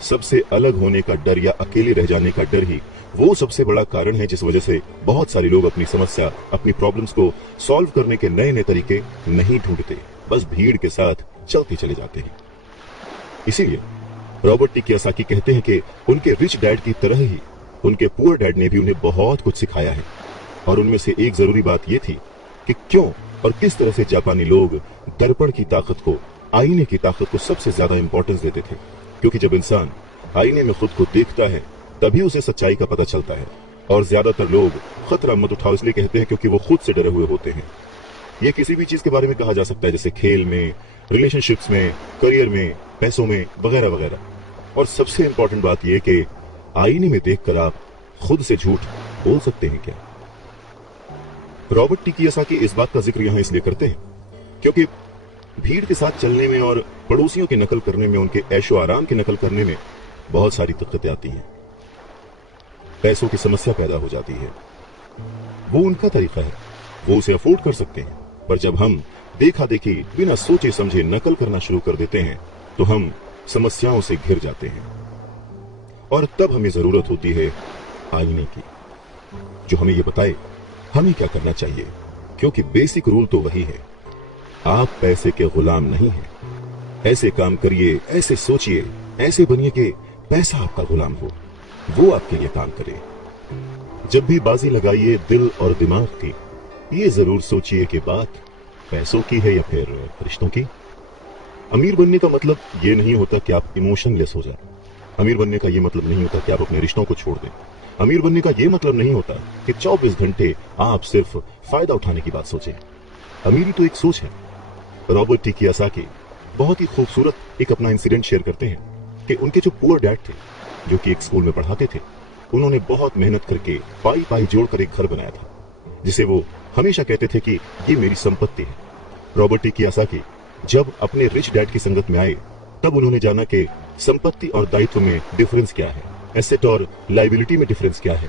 सबसे अलग होने का डर या अकेले रह जाने का डर ही वो सबसे बड़ा कारण है जिस वजह से बहुत सारे लोग अपनी समस्या, अपनी प्रॉब्लम्स को सॉल्व करने के नए नए तरीके नहीं ढूंढते, बस भीड़ के साथ चलते चले जाते हैं। इसीलिए रॉबर्ट टी कियोसाकी कहते हैं कि उनके रिच डैड की तरह ही उनके पुअर डैड ने भी उन्हें बहुत कुछ सिखाया है। और उनमें से एक जरूरी बात यह थी कि क्यों और किस तरह से जापानी लोग दर्पण की ताकत को, आईने की ताकत को सबसे ज्यादा इंपॉर्टेंस देते थे। क्योंकि जब इंसान आईने में खुद को देखता है तभी उसे सच्चाई का पता चलता है। और ज्यादातर लोग खतरा मत उठाओ इसलिए कहते हैं क्योंकि वो खुद से डरे हुए होते हैं। ये किसी भी चीज के बारे में कहा जा सकता है, जैसे खेल में, रिलेशनशिप्स में, करियर में, पैसों में, वगैरह वगैरह। और सबसे इंपॉर्टेंट बात यह कि आईने में देखकर आप खुद से झूठ बोल सकते हैं क्या? रॉबर्ट टी कियोसाकी इस बात का जिक्र यहां इसलिए करते हैं क्योंकि भीड़ के साथ चलने में और पड़ोसियों की नकल करने में, उनके ऐशो आराम की नकल करने में बहुत सारी दिक्कतें आती हैं। पैसों की समस्या पैदा हो जाती है। वो उनका तरीका है, वो उसे अफोर्ड कर सकते हैं, पर जब हम देखा देखी बिना सोचे समझे नकल करना शुरू कर देते हैं तो हम समस्याओं से घिर जाते हैं। और तब हमें जरूरत होती है आईने की, जो हमें यह बताए हमें क्या करना चाहिए। क्योंकि बेसिक रूल तो वही है, आप पैसे के गुलाम नहीं हैं। ऐसे काम करिए, ऐसे सोचिए, ऐसे बनिए कि पैसा आपका गुलाम हो, वो आपके लिए काम करे। जब भी बाजी लगाइए दिल और दिमाग की, ये जरूर सोचिए कि बात पैसों की है या फिर रिश्तों की। अमीर बनने का मतलब ये नहीं होता कि आप इमोशनलेस हो जाए। अमीर बनने का ये मतलब नहीं होता कि आप अपने रिश्तों को छोड़ दें। अमीर बनने का ये मतलब नहीं होता कि 24 घंटे आप सिर्फ फायदा उठाने की बात सोचें। अमीरी तो एक सोच है। रॉबर्ट टी कियोसाकी बहुत ही खूबसूरत एक अपना इंसिडेंट शेयर करते हैं कि उनके जो पुअर डैड थे जो कि एक स्कूल में पढ़ाते थे, उन्होंने बहुत मेहनत करके पाई पाई जोड़कर एक घर बनाया था, जिसे वो हमेशा कहते थे कि ये मेरी संपत्ति है। रॉबर्ट टी कियोसाकी जब अपने रिच डैड की संगत में आए, तब उन्होंने जाना कि संपत्ति और दायित्व में डिफरेंस क्या है, एसेट और लायबिलिटी में डिफरेंस क्या है।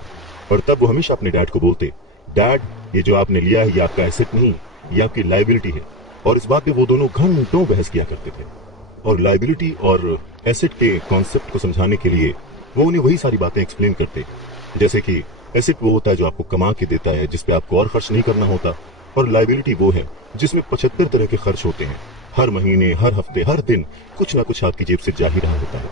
और तब वो हमेशा अपने डैड को बोलते, डैड, ये जो आपने लिया है ये आपका एसेट नहीं, ये आपकी लायबिलिटी है। और इस बात पे वो दोनों घंटों बहस किया करते थे। और लायबिलिटी और एसेट के कॉन्सेप्ट को समझाने के लिए वो उन्हें वही सारी बातें एक्सप्लेन करते, जैसे कि एसेट वो होता है जो आपको कमा के देता है, जिसपे आपको और खर्च नहीं करना होता, और लायबिलिटी वो है जिसमें 75 तरह के खर्च होते हैं। हर महीने, हर हफ्ते, हर दिन कुछ ना कुछ आपकी जेब से जा ही रहा होता है।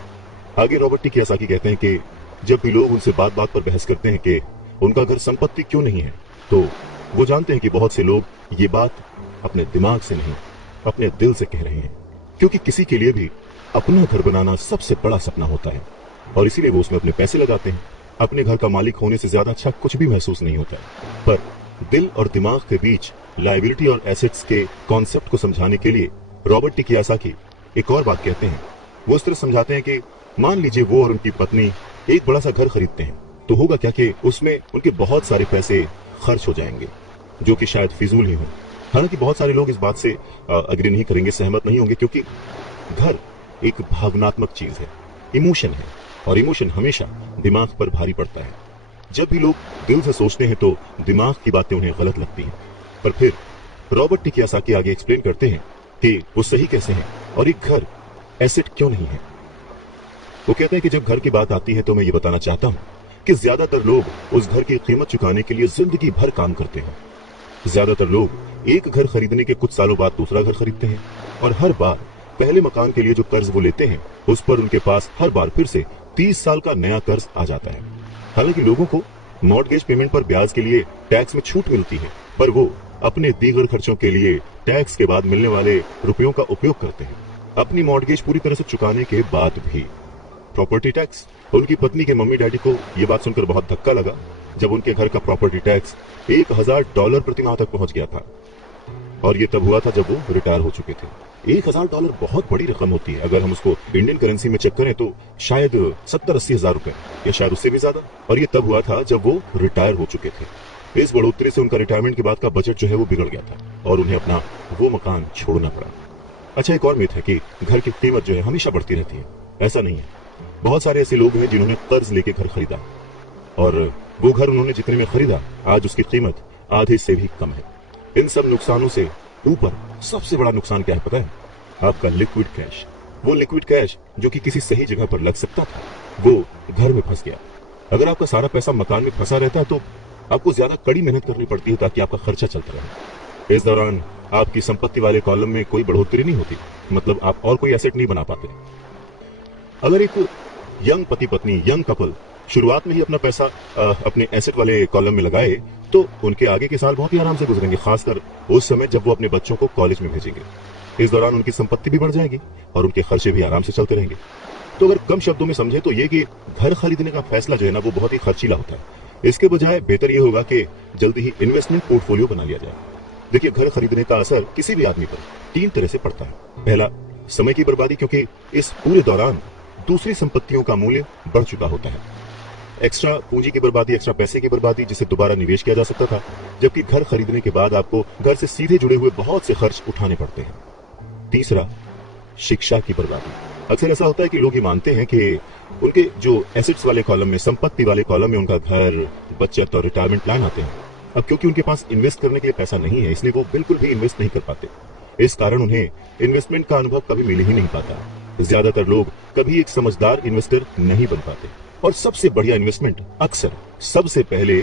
आगे रॉबर्ट टी कियोसाकी कहते हैं कि जब भी लोग उनसे बात बात पर बहस करते हैं कि उनका घर संपत्ति क्यों नहीं है, तो वो जानते हैं कि बहुत से लोग ये बात अपने दिमाग से नहीं, अपने दिल से कह रहे हैं, क्योंकि किसी के लिए भी अपना घर बनाना सबसे बड़ा सपना होता है, और इसीलिए वो उसमें अपने पैसे लगाते हैं। अपने घर का मालिक होने से ज्यादा अच्छा कुछ भी महसूस नहीं होता है। पर दिल और दिमाग के बीच लायबिलिटी और एसेट्स के कॉन्सेप्ट को समझाने के लिए रॉबर्ट टी कियोसाकी एक और बात कहते हैं। वो इस तरह समझाते हैं कि मान लीजिए वो और उनकी पत्नी एक बड़ा सा घर खरीदते हैं, तो होगा क्या कि उसमें उनके बहुत सारे पैसे खर्च हो जाएंगे, जो कि शायद फिजूल ही हो। हालांकि बहुत सारे लोग इस बात से अग्री नहीं करेंगे, सहमत नहीं होंगे, क्योंकि घर एक भावनात्मक चीज है, इमोशन है, और इमोशन हमेशा दिमाग पर भारी पड़ता है। जब भी लोग दिल से सोचते हैं तो दिमाग की बातें उन्हें गलत लगती हैं। पर फिर रॉबर्ट टी कियोसाकी आगे एक्सप्लेन करते हैं कि वो सही कैसे हैं और एक घर एसेट क्यों नहीं है। वो कहते हैं कि जब घर की बात आती है तो मैं ये बताना चाहता हूं कि ज्यादातर लोग उस घर की कीमत चुकाने के लिए जिंदगी भर काम करते हैं। ज्यादातर लोग एक घर खरीदने के कुछ सालों बाद दूसरा घर खरीदते हैं, और हर बार पहले मकान के लिए जो कर्ज वो लेते हैं उस पर उनके पास हर बार फिर से 30 साल का नया कर्ज आ जाता है। हालांकि लोगों को मॉर्गेज पेमेंट पर ब्याज के लिए टैक्स में छूट मिलती है, पर वो अपने दीगर खर्चों के लिए टैक्स के बाद मिलने वाले रुपयों का उपयोग करते हैं, अपनी मॉर्गेज पूरी तरह से चुकाने के बाद भी। प्रॉपर्टी टैक्स, उनकी पत्नी के मम्मी डैडी को यह बात सुनकर बहुत धक्का लगा जब उनके घर का प्रॉपर्टी टैक्स $1000 प्रति माह तक पहुंच गया था। और ये तब हुआ था जब वो रिटायर हो चुके थे। $1000 बहुत बड़ी रकम होती है। अगर हम उसको इंडियन करेंसी में चेक करें तो शायद 70-80 हजार रुपए, या शायद उससे भी ज्यादा। और ये तब हुआ था जब वो रिटायर हो चुके थे। इस बढ़ोतरी से उनका रिटायरमेंट के बाद का बजट जो है वो बिगड़ गया था और उन्हें अपना वो मकान छोड़ना पड़ा। अच्छा, एक और मिथ है कि घर की कीमत जो है हमेशा बढ़ती रहती है। ऐसा नहीं है। बहुत सारे ऐसे लोग हैं जिन्होंने कर्ज लेके घर खरीदा, और वो घर उन्होंने जितने में खरीदा आज उसकी कीमत आधे से भी कम है। इन सब नुकसानों से ऊपर सबसे बड़ा नुकसान क्या है पता है? आपका लिक्विड कैश। वो लिक्विड कैश जो कि किसी सही जगह पर लग सकता था, वो घर में फंस गया। अगर आपका सारा पैसा मकान में फंसा रहता है तो आपको ज्यादा कड़ी मेहनत करनी पड़ती है ताकि आपका खर्चा चलता रहे। इस दौरान आपकी संपत्ति वाले कॉलम में कोई बढ़ोतरी नहीं होती, मतलब आप और कोई एसेट नहीं बना पाते। अगर एक यंग पति पत्नी, यंग कपल शुरुआत में ही अपना पैसा अपने एसेट वाले कॉलम में लगाए तो उनके आगे के साल बहुत ही आराम से गुजरेंगे, खासकर उस समय जब वो अपने बच्चों को कॉलेज में भेजेंगे। इस दौरान उनकी संपत्ति भी बढ़ जाएगी और उनके खर्चे भी आराम से चलते रहेंगे। तो अगर कम शब्दों में समझे तो ये कि घर खरीदने का फैसला जो है ना वो बहुत ही खर्चीला होता है। इसके बजाय बेहतर ये होगा कि जल्दी ही इन्वेस्टमेंट पोर्टफोलियो बना लिया जाए। देखिए, घर खरीदने का असर किसी भी आदमी पर 3 तरह से पड़ता है। पहला, समय की बर्बादी, क्योंकि इस पूरे दौरान दूसरी संपत्तियों का मूल्य बढ़ चुका होता है। एक्स्ट्रा पूंजी की बर्बादी, एक्स्ट्रा पैसे की बर्बादी जिसे दोबारा निवेश किया जा सकता था, जबकि घर खरीदने के बाद आपको घर से सीधे जुड़े हुए बहुत से खर्च उठाने पड़ते हैं। तीसरा, शिक्षा की बर्बादी। अक्सर ऐसा होता है कि लोग ये मानते हैं कि उनके जो एसेट्स वाले कॉलम में, संपत्ति वाले कॉलम में उनका घर, बचत और रिटायरमेंट प्लान आते हैं। अब क्योंकि उनके पास इन्वेस्ट करने के लिए पैसा नहीं है, इसलिए वो बिल्कुल भी इन्वेस्ट नहीं कर पाते। इस कारण उन्हें इन्वेस्टमेंट का अनुभव कभी मिल ही नहीं पाता। ज्यादातर लोग कभी एक समझदार इन्वेस्टर नहीं बन पाते, और सबसे बढ़िया इन्वेस्टमेंट अक्सर सबसे पहले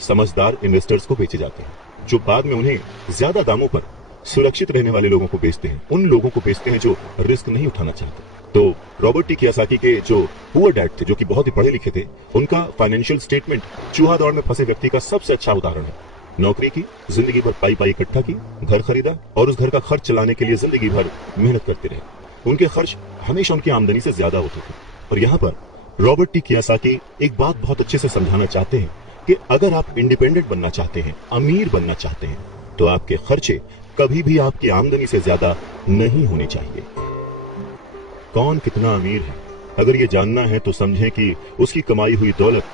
समझदार इन्वेस्टर्स को बेचे जाते हैं, जो बाद में उन्हें ज्यादा दामों पर सुरक्षित रहने वाले लोगों को बेचते हैं, उन लोगों को बेचते हैं जो रिस्क नहीं उठाना चाहते। तो रॉबर्ट टी कियोसाकी के जो पुअर डैड थे, जो कि बहुत ही पढ़े लिखे थे, उनका फाइनेंशियल स्टेटमेंट चूहा दौड़ में फंसे व्यक्ति का सबसे अच्छा उदाहरण है। नौकरी की, जिंदगी भर पाई पाई इकट्ठा की, घर खरीदा और उस घर का खर्च चलाने के लिए जिंदगी भर मेहनत करते रहे। उनके खर्च हमेशा उनकी आमदनी से ज्यादा होते थे। और यहाँ पर रॉबर्ट टी कियोसाकी एक बात बहुत अच्छे से समझाना चाहते हैं कि अगर आप इंडिपेंडेंट बनना चाहते हैं, अमीर बनना चाहते हैं, तो आपके खर्चे कभी भी आपकी आमदनी से ज्यादा नहीं होने चाहिए। कौन कितना अमीर है अगर ये जानना है तो समझें कि उसकी कमाई हुई दौलत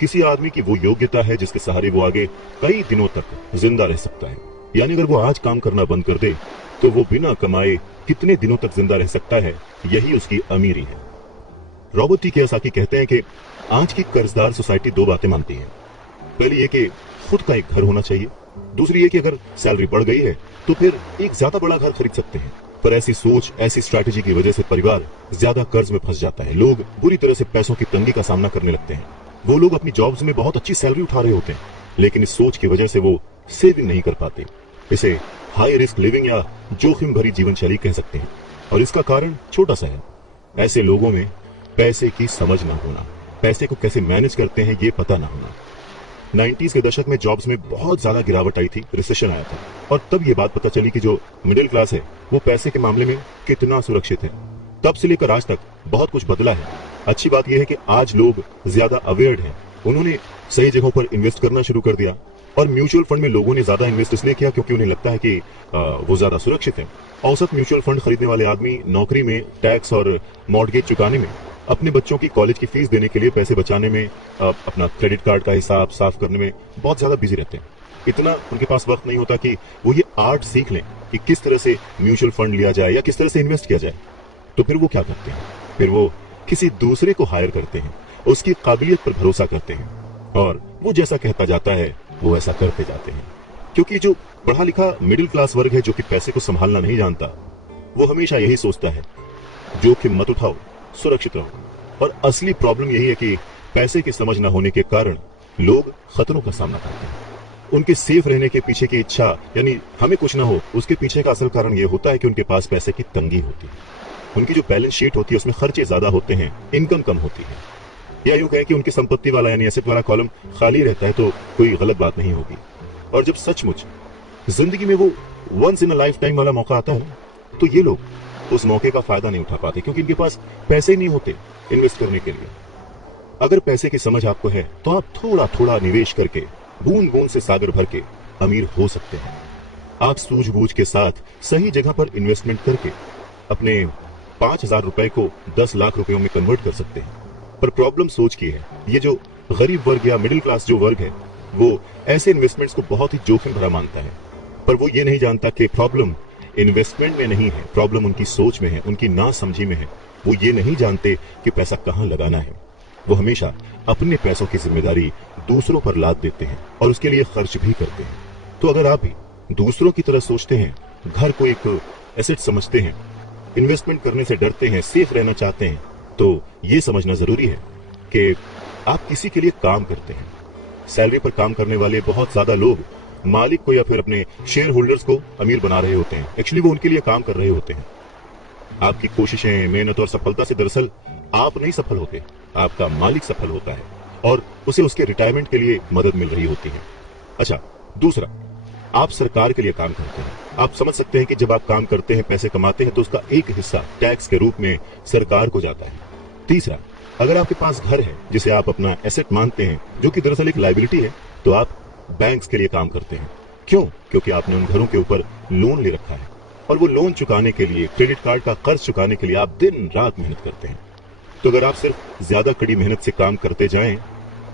किसी आदमी की वो योग्यता है जिसके सहारे वो आगे कई दिनों तक जिंदा रह सकता है। यानी अगर वो आज काम करना बंद कर दे तो वो बिना कमाए कितने दिनों तक जिंदा रह सकता है, यही उसकी अमीरी है। रॉबर्ट टी कियोसाकी कहते हैं कि आज की कर्जदार सोसाइटी दो बातें मानती है। पहली ये कि खुद का एक घर होना चाहिए, दूसरी ये कि अगर सैलरी बढ़ गई है तो फिर एक ज्यादा बड़ा घर खरीद सकते हैं। पर ऐसी सोच, ऐसी स्ट्रैटेजी की वजह से परिवार ज्यादा कर्ज में फंस जाता है। लोग बुरी तरह से पैसों की तंगी का सामना करने लगते हैं। वो लोग अपनी जॉब्स में बहुत अच्छी सैलरी उठा रहे होते हैं, लेकिन इस सोच की वजह से वो सेविंग नहीं कर पाते। इसे हाई रिस्क लिविंग या जोखिम भरी जीवन शैली कह सकते हैं। और इसका कारण छोटा सा है, ऐसे लोगों में पैसे की समझ ना होना, पैसे को कैसे मैनेज करते हैं ये पता ना होना। 90s के दशक में जॉब्स में बहुत ज्यादा गिरावट आई थी, रिसेशन आया था, और तब ये बात पता चली कि जो मिडिल क्लास है वो पैसे के मामले में कितना सुरक्षित है। तब से लेकर आज तक बहुत कुछ बदला है। अच्छी बात यह है कि आज लोग ज्यादा अवेयर्ड हैं। उन्होंने सही जगहों पर इन्वेस्ट करना शुरू कर दिया, और म्यूचुअल फंड में लोगों ने ज्यादा इन्वेस्ट इसलिए किया क्योंकि उन्हें लगता है कि वो ज्यादा सुरक्षित है। औसत म्यूचुअल फंड खरीदने वाले आदमी नौकरी में, टैक्स और मॉर्गेज चुकाने में, अपने बच्चों की कॉलेज की फीस देने के लिए पैसे बचाने में, अपना क्रेडिट कार्ड का हिसाब साफ करने में बहुत ज्यादा बिजी रहते हैं। इतना उनके पास वक्त नहीं होता कि वो ये आर्ट सीख लें कि किस तरह से म्यूचुअल फंड लिया जाए या किस तरह से इन्वेस्ट किया जाए। तो फिर वो क्या करते हैं, फिर वो किसी दूसरे को हायर करते हैं, उसकी काबिलियत पर भरोसा करते हैं, और वो जैसा कहता जाता है वो ऐसा करते जाते हैं। क्योंकि जो पढ़ा लिखा मिडिल क्लास वर्ग है जो कि पैसे को संभालना नहीं जानता, वो हमेशा यही सोचता है जोखिम मत उठाओ, सुरक्षित रहो। और असली प्रॉब्लम यही है कि पैसे की समझ न होने के कारण लोग खतरों का सामना करते हैं। उनके सेफ रहने के पीछे की इच्छा, यानी हमें कुछ ना हो, उसके पीछे का असल कारण यह होता है कि उनके पास पैसे की तंगी होती है। उनकी जो बैलेंस शीट होती है उसमें खर्चे ज्यादा होते हैं, इनकम कम होती है। या यूं कहें कि उनकी संपत्ति वाला यानी एसेट वाला कॉलम खाली रहता है तो कोई गलत बात नहीं होगी। और जब सचमुच जिंदगी में वो once in a lifetime वाला मौका आता है तो ये लोग उस मौके का फायदा नहीं उठा पाते, क्योंकि इनके पास पैसे ही नहीं होते इन्वेस्ट करने के लिए। अगर पैसे की समझ आपको है तो आप थोड़ा थोड़ा निवेश करके बूंद बूंद से सागर भर के अमीर हो सकते हैं। आप सूझबूझ के साथ सही जगह पर इन्वेस्टमेंट करके अपने 5,000 रुपए को 10 लाख रुपयों में कन्वर्ट कर सकते हैं। पर प्रॉब्लम सोच की है। ये जो गरीब वर्ग या मिडिल क्लास जो वर्ग है वो ऐसे इन्वेस्टमेंट्स को बहुत ही जोखिम भरा मानता है, पर वो ये नहीं जानता कि प्रॉब्लम इन्वेस्टमेंट में नहीं है, प्रॉब्लम उनकी सोच में है, उनकी नासमझी में है। वो ये नहीं जानते कि पैसा कहाँ लगाना है। वो हमेशा अपने पैसों की जिम्मेदारी दूसरों पर लाद देते हैं और उसके लिए खर्च भी करते हैं। तो अगर आप भी दूसरों की तरह सोचते हैं, घर को एक एसेट समझते हैं, इन्वेस्टमेंट करने से डरते हैं, सेफ रहना चाहते हैं, तो ये समझना जरूरी है कि आप किसी के लिए काम करते हैं। सैलरी पर काम करने वाले बहुत ज्यादा लोग मालिक को या फिर अपने शेयर होल्डर्स को अमीर बना रहे होते हैं। एक्चुअली वो उनके लिए काम कर रहे होते हैं। आपकी कोशिशें, मेहनत और सफलता से दरअसल आप नहीं सफल होते, आपका मालिक सफल होता है और उसे उसके रिटायरमेंट के लिए मदद मिल रही होती है। अच्छा, दूसरा, आप सरकार के लिए काम करते हैं। आप समझ सकते हैं कि जब आप काम करते हैं, पैसे कमाते हैं, तो उसका एक हिस्सा टैक्स के रूप में सरकार को जाता है। तीसरा, अगर आपके पास घर है जिसे आप अपना एसेट मानते हैं, जो कि दरअसल एक लायबिलिटी है, तो आप बैंक्स के लिए काम करते हैं। क्यों? क्योंकि आपने उन घरों के ऊपर लोन ले रखा है और वो लोन चुकाने के लिए, क्रेडिट कार्ड का कर्ज चुकाने के लिए आप दिन रात मेहनत करते हैं। तो अगर आप सिर्फ ज्यादा कड़ी मेहनत से काम करते जाएं,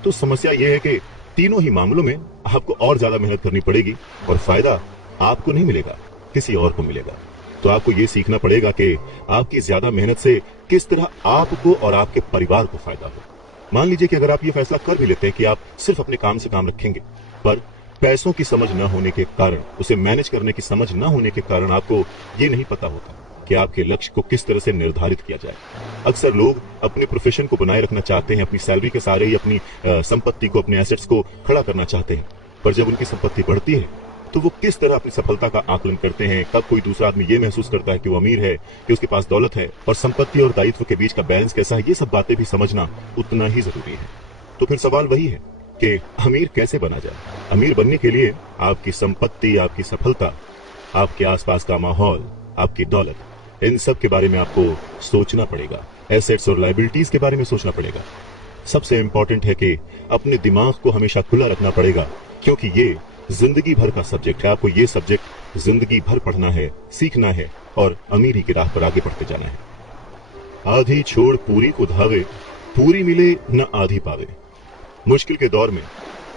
तो समस्या यह है कि तीनों ही मामलों में आपको और ज्यादा मेहनत करनी पड़ेगी और फायदा आपको नहीं मिलेगा, किसी और को मिलेगा। तो आपको यह सीखना पड़ेगा कि आपकी ज्यादा मेहनत से किस तरह आपको और आपके परिवार को फायदा हो। मान लीजिए कि अगर आप ये फैसला कर भी लेते हैं कि आप सिर्फ अपने काम से काम रखेंगे, पर पैसों की समझ न होने के कारण, उसे मैनेज करने की समझ न होने के कारण आपको ये नहीं पता होता कि आपके लक्ष्य को किस तरह से निर्धारित किया जाए। अक्सर लोग अपने प्रोफेशन को बनाए रखना चाहते हैं, अपनी सैलरी के सहारे ही अपनी संपत्ति को, अपने एसेट्स को खड़ा करना चाहते हैं, पर जब उनकी संपत्ति बढ़ती है तो वो किस तरह अपनी सफलता का आकलन करते हैं, कब कोई दूसरा आदमी ये महसूस करता है कि वो अमीर है, कि उसके पास दौलत है, और संपत्ति और दायित्व के बीच का बैलेंस कैसा है, ये सब बातें भी समझना उतना ही जरूरी है। तो फिर सवाल वही है कि अमीर कैसे बना जाए। अमीर बनने के लिए आपकी संपत्ति, आपकी सफलता, आपके आसपास का माहौल, आपकी दौलत, इन सब के बारे में आपको सोचना पड़ेगा। एसेट्स और लायबिलिटीज के बारे में सोचना पड़ेगा। सबसे इंपॉर्टेंट है कि अपने दिमाग को हमेशा खुला रखना पड़ेगा, क्योंकि ये जिंदगी भर का सब्जेक्ट है। आपको ये सब्जेक्ट जिंदगी भर पढ़ना है, सीखना है और अमीरी की राह पर आगे बढ़ते जाना है। आधी छोड़ पूरी को धावे, पूरी मिले न आधी पावे। मुश्किल के दौर में,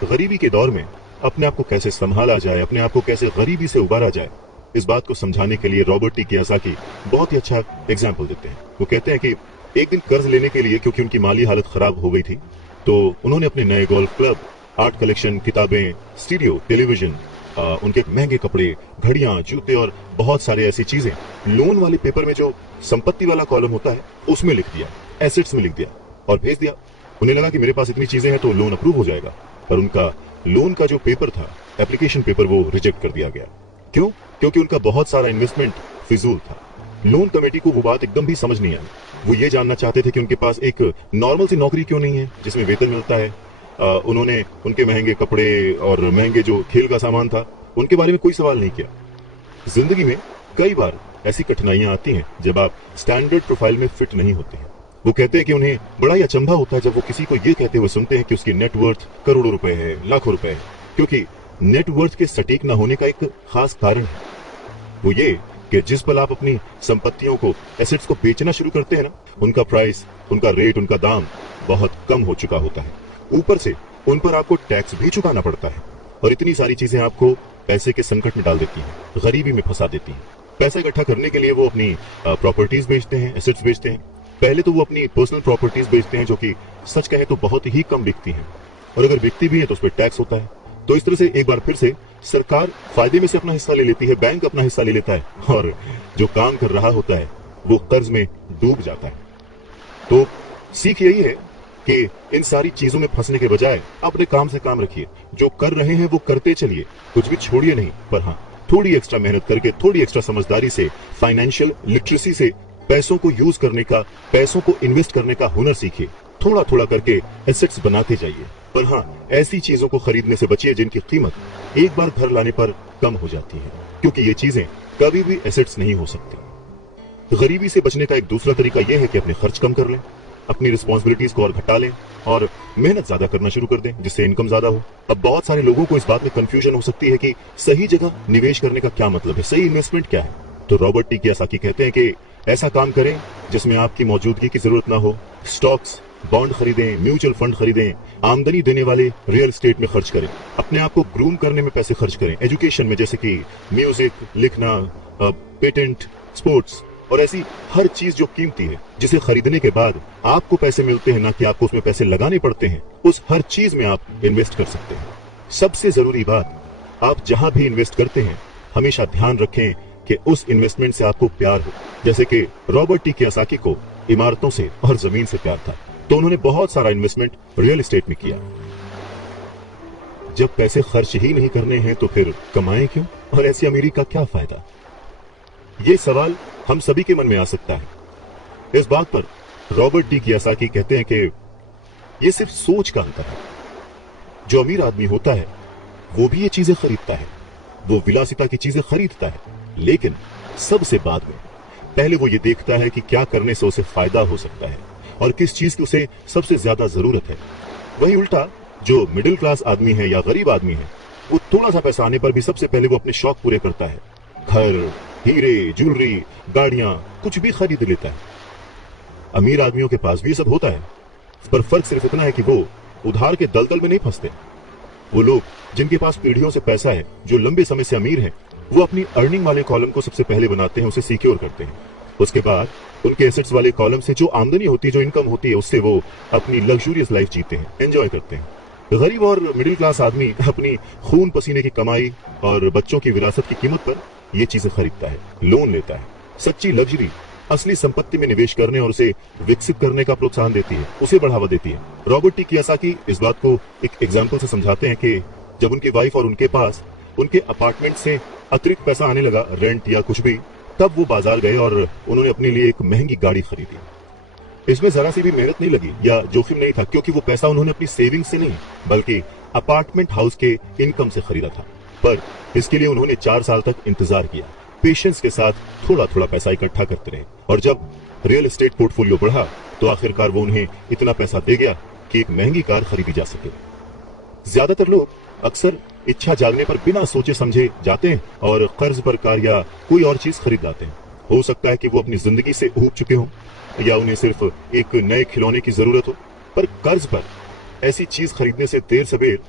गरीबी के दौर में अपने आप को कैसे संभाला जाए, अपने आप को कैसे गरीबी से उबारा जाए, इस बात को समझाने के लिए रॉबर्ट टी कियोसाकी बहुत ही अच्छा एग्जाम्पल देते हैं। वो कहते हैं कि एक दिन कर्ज लेने के लिए, क्योंकि उनकी माली हालत खराब हो गई थी, तो उन्होंने अपने नए गोल्फ क्लब, आर्ट कलेक्शन, किताबें, स्टूडियो, टेलीविजन, उनके महंगे कपड़े, घड़ियां, जूते और बहुत सारे ऐसी चीजें लोन वाले पेपर में जो संपत्ति वाला कॉलम होता है उसमें लिख दिया, एसेट्स में लिख दिया और भेज दिया। उन्हें लगा कि मेरे पास इतनी चीजें हैं तो लोन अप्रूव हो जाएगा, पर उनका लोन का जो पेपर था, एप्लीकेशन पेपर, वो रिजेक्ट कर दिया गया। क्यों? क्योंकि उनका बहुत सारा इन्वेस्टमेंट फिजूल था। लोन कमेटी को वो बात एकदम भी समझ नहीं आई। वो ये जानना चाहते थे कि उनके पास एक नॉर्मल सी नौकरी क्यों नहीं है जिसमें वेतन मिलता है। उन्होंने उनके महंगे कपड़े और महंगे जो खेल का सामान था उनके बारे में कोई सवाल नहीं किया। जिंदगी में कई बार ऐसी कठिनाइयां आती हैं जब आप स्टैंडर्ड प्रोफाइल में फिट नहीं होते हैं। वो कहते हैं कि उन्हें बड़ा ही अचंभा होता है जब वो किसी को ये कहते हुए सुनते हैं कि उसकी नेटवर्थ करोड़ों रुपए है, लाखों रुपए है, क्योंकि नेटवर्थ के सटीक न होने का एक खास कारण है। वो ये कि जिस पल आप अपनी संपत्तियों को, एसेट्स को बेचना शुरू करते हैं ना, उनका प्राइस, उनका रेट, उनका दाम बहुत कम हो चुका होता है। ऊपर से उन पर आपको टैक्स भी चुकाना पड़ता है और इतनी सारी चीजें आपको पैसे के संकट में डाल देती हैं, गरीबी में फंसा देती हैं। पैसा इकट्ठा करने के लिए वो अपनी प्रॉपर्टीज बेचते हैं, एसेट्स बेचते हैं। पहले तो वो अपनी पर्सनल प्रॉपर्टीज बेचते हैं जो कि सच कहे तो बहुत ही कम बिकती हैं, और अगर बिकती भी है तो उस पर टैक्स होता है। तो इस तरह से एक बार फिर से सरकार फायदे में से अपना हिस्सा ले लेती है, बैंक अपना हिस्सा ले लेता है, और जो काम कर रहा होता है वो कर्ज में डूब जाता है। तो सीख यही है कि इन सारी चीजों में फंसने के बजाय अपने काम से काम रखिए। जो कर रहे हैं वो करते चलिए, कुछ भी छोड़िए नहीं, पर हाँ, थोड़ी एक्स्ट्रा मेहनत करके, थोड़ी एक्स्ट्रा समझदारी से, फाइनेंशियल लिटरेसी से पैसों को यूज करने का, पैसों को इन्वेस्ट करने का हुनर सीखिए। थोड़ा थोड़ा करके एसेट्स बनाते जाइए, पर हाँ, ऐसी चीजों को खरीदने से बचिए जिनकी कीमत एक बार घर लाने पर कम हो जाती है, क्योंकि ये चीजें कभी भी एसेट्स नहीं हो सकती। गरीबी से बचने का एक दूसरा तरीका यह है कि अपने खर्च कम कर लें, अपनी रिस्पॉन्सिबिलिटीज को और घटा लें और मेहनत ज्यादा करना शुरू कर दें, जिससे इनकम ज्यादा हो। अब बहुत सारे लोगों को इस बात में कंफ्यूजन हो सकती है कि सही जगह निवेश करने का क्या मतलब है, सही इन्वेस्टमेंट क्या है। तो रॉबर्ट टी कियोसाकी कहते हैं कि ऐसा काम करें जिसमें आपकी मौजूदगी की जरूरत ना हो। स्टॉक्स, बॉन्ड खरीदें, म्यूचुअल फंड खरीदें, आमदनी देने वाले रियल एस्टेट में खर्च करें, अपने आप को ग्रूम करने में पैसे खर्च करें, एजुकेशन में जैसे कि म्यूजिक, लिखना, पेटेंट, स्पोर्ट्स और ऐसी हर चीज जो कीमती है, जिसे खरीदने के बाद आपको पैसे मिलते हैं, ना कि आपको उसमें पैसे लगाने पड़ते हैं, उस हर चीज में आप इन्वेस्ट कर सकते हैं। सबसे जरूरी बात, आप जहां भी इन्वेस्ट करते हैं हमेशा ध्यान रखें कि उस इन्वेस्टमेंट से आपको प्यार हो। जैसे कि रॉबर्ट टी कियोसाकी को इमारतों से और जमीन से प्यार था, तो उन्होंने बहुत सारा इन्वेस्टमेंट रियल एस्टेट में किया। जब पैसे खर्च ही नहीं करने हैं तो फिर कमाएं क्यों, और ऐसी अमीरी का क्या फायदा? ये सवाल हम सभी के मन में आ सकता है। इस बात पर रॉबर्ट टी कियोसाकी कहते हैं कि यह सिर्फ सोच का अंतर है। जो अमीर आदमी होता है वो भी ये चीजें खरीदता है, वो विलासिता की चीजें खरीदता है, लेकिन सबसे बाद में। पहले वो ये देखता है कि क्या करने से उसे फायदा हो सकता है और किस चीज की उसे सबसे ज्यादा जरूरत है। वहीं उल्टा जो मिडिल क्लास आदमी है या गरीब आदमी है, वो थोड़ा सा पैसा आने पर भी सबसे पहले वो अपने शौक पूरे करता है। घर, हीरे, ज्वेलरी, गाड़ियां, कुछ भी खरीद लेता है। अमीर आदमियों के पास भी ये सब होता है, पर फर्क सिर्फ इतना है कि वो उधार के दलदल में नहीं फंसते। वो लोग जिनके पास पीढ़ियों से पैसा है, जो लंबे समय से अमीर हैं, वो अपनी अर्निंग वाले कॉलम को सबसे पहले बनाते हैं, उसे सिक्योर करते हैं। उसके बाद उनके एसेट्स वाले कॉलम से जो आमदनी होती है, जो इनकम होती है, उससे वो अपनी लग्जूरियस लाइफ जीते हैं, एंजॉय करते हैं। गरीब और मिडिल क्लास आदमी अपनी खून पसीने की कमाई और बच्चों की विरासत की कीमत पर ये चीजें खरीदता है, लोन लेता है। सच्ची लग्जरी असली संपत्ति में निवेश करने और उसे विकसित करने का प्रोत्साहन देती है, उसे बढ़ावा देती है। रॉबर्ट टी कियोसाकी इस बात को एक एग्जाम्पल से समझाते हैं कि जब उनकी वाइफ और उनके पास उनके अपार्टमेंट से अतिरिक्त पैसा आने लगा, रेंट या कुछ भी, तब वो बाजार गए और उन्होंने अपने लिए एक महंगी गाड़ी खरीदी। इसमें जरा सी भी मेहनत नहीं लगी या जोखिम नहीं था, क्योंकि वो पैसा उन्होंने अपनी सेविंग से नहीं बल्कि अपार्टमेंट हाउस के इनकम से खरीदा था। पर इसके लिए उन्होंने 4 साल तक इंतजार किया, पेशेंस के साथ थोड़ा थोड़ा पैसा इकट्ठा करते रहे, और जब रियल एस्टेट पोर्टफोलियो बढ़ा तो आखिरकार वो उन्हें इतना पैसा दे गया कि एक महंगी कार खरीदी जा सके। ज्यादातर लोग अक्सर इच्छा जागने पर बिना सोचे समझे जाते हैं और कर्ज पर कार या कोई और चीज खरीद लाते हैं। हो सकता है कि वो अपनी जिंदगी से ऊब चुके हों या उन्हें सिर्फ एक नए खिलौने की जरूरत हो, पर कर्ज पर ऐसी चीज खरीदने से देर सवेर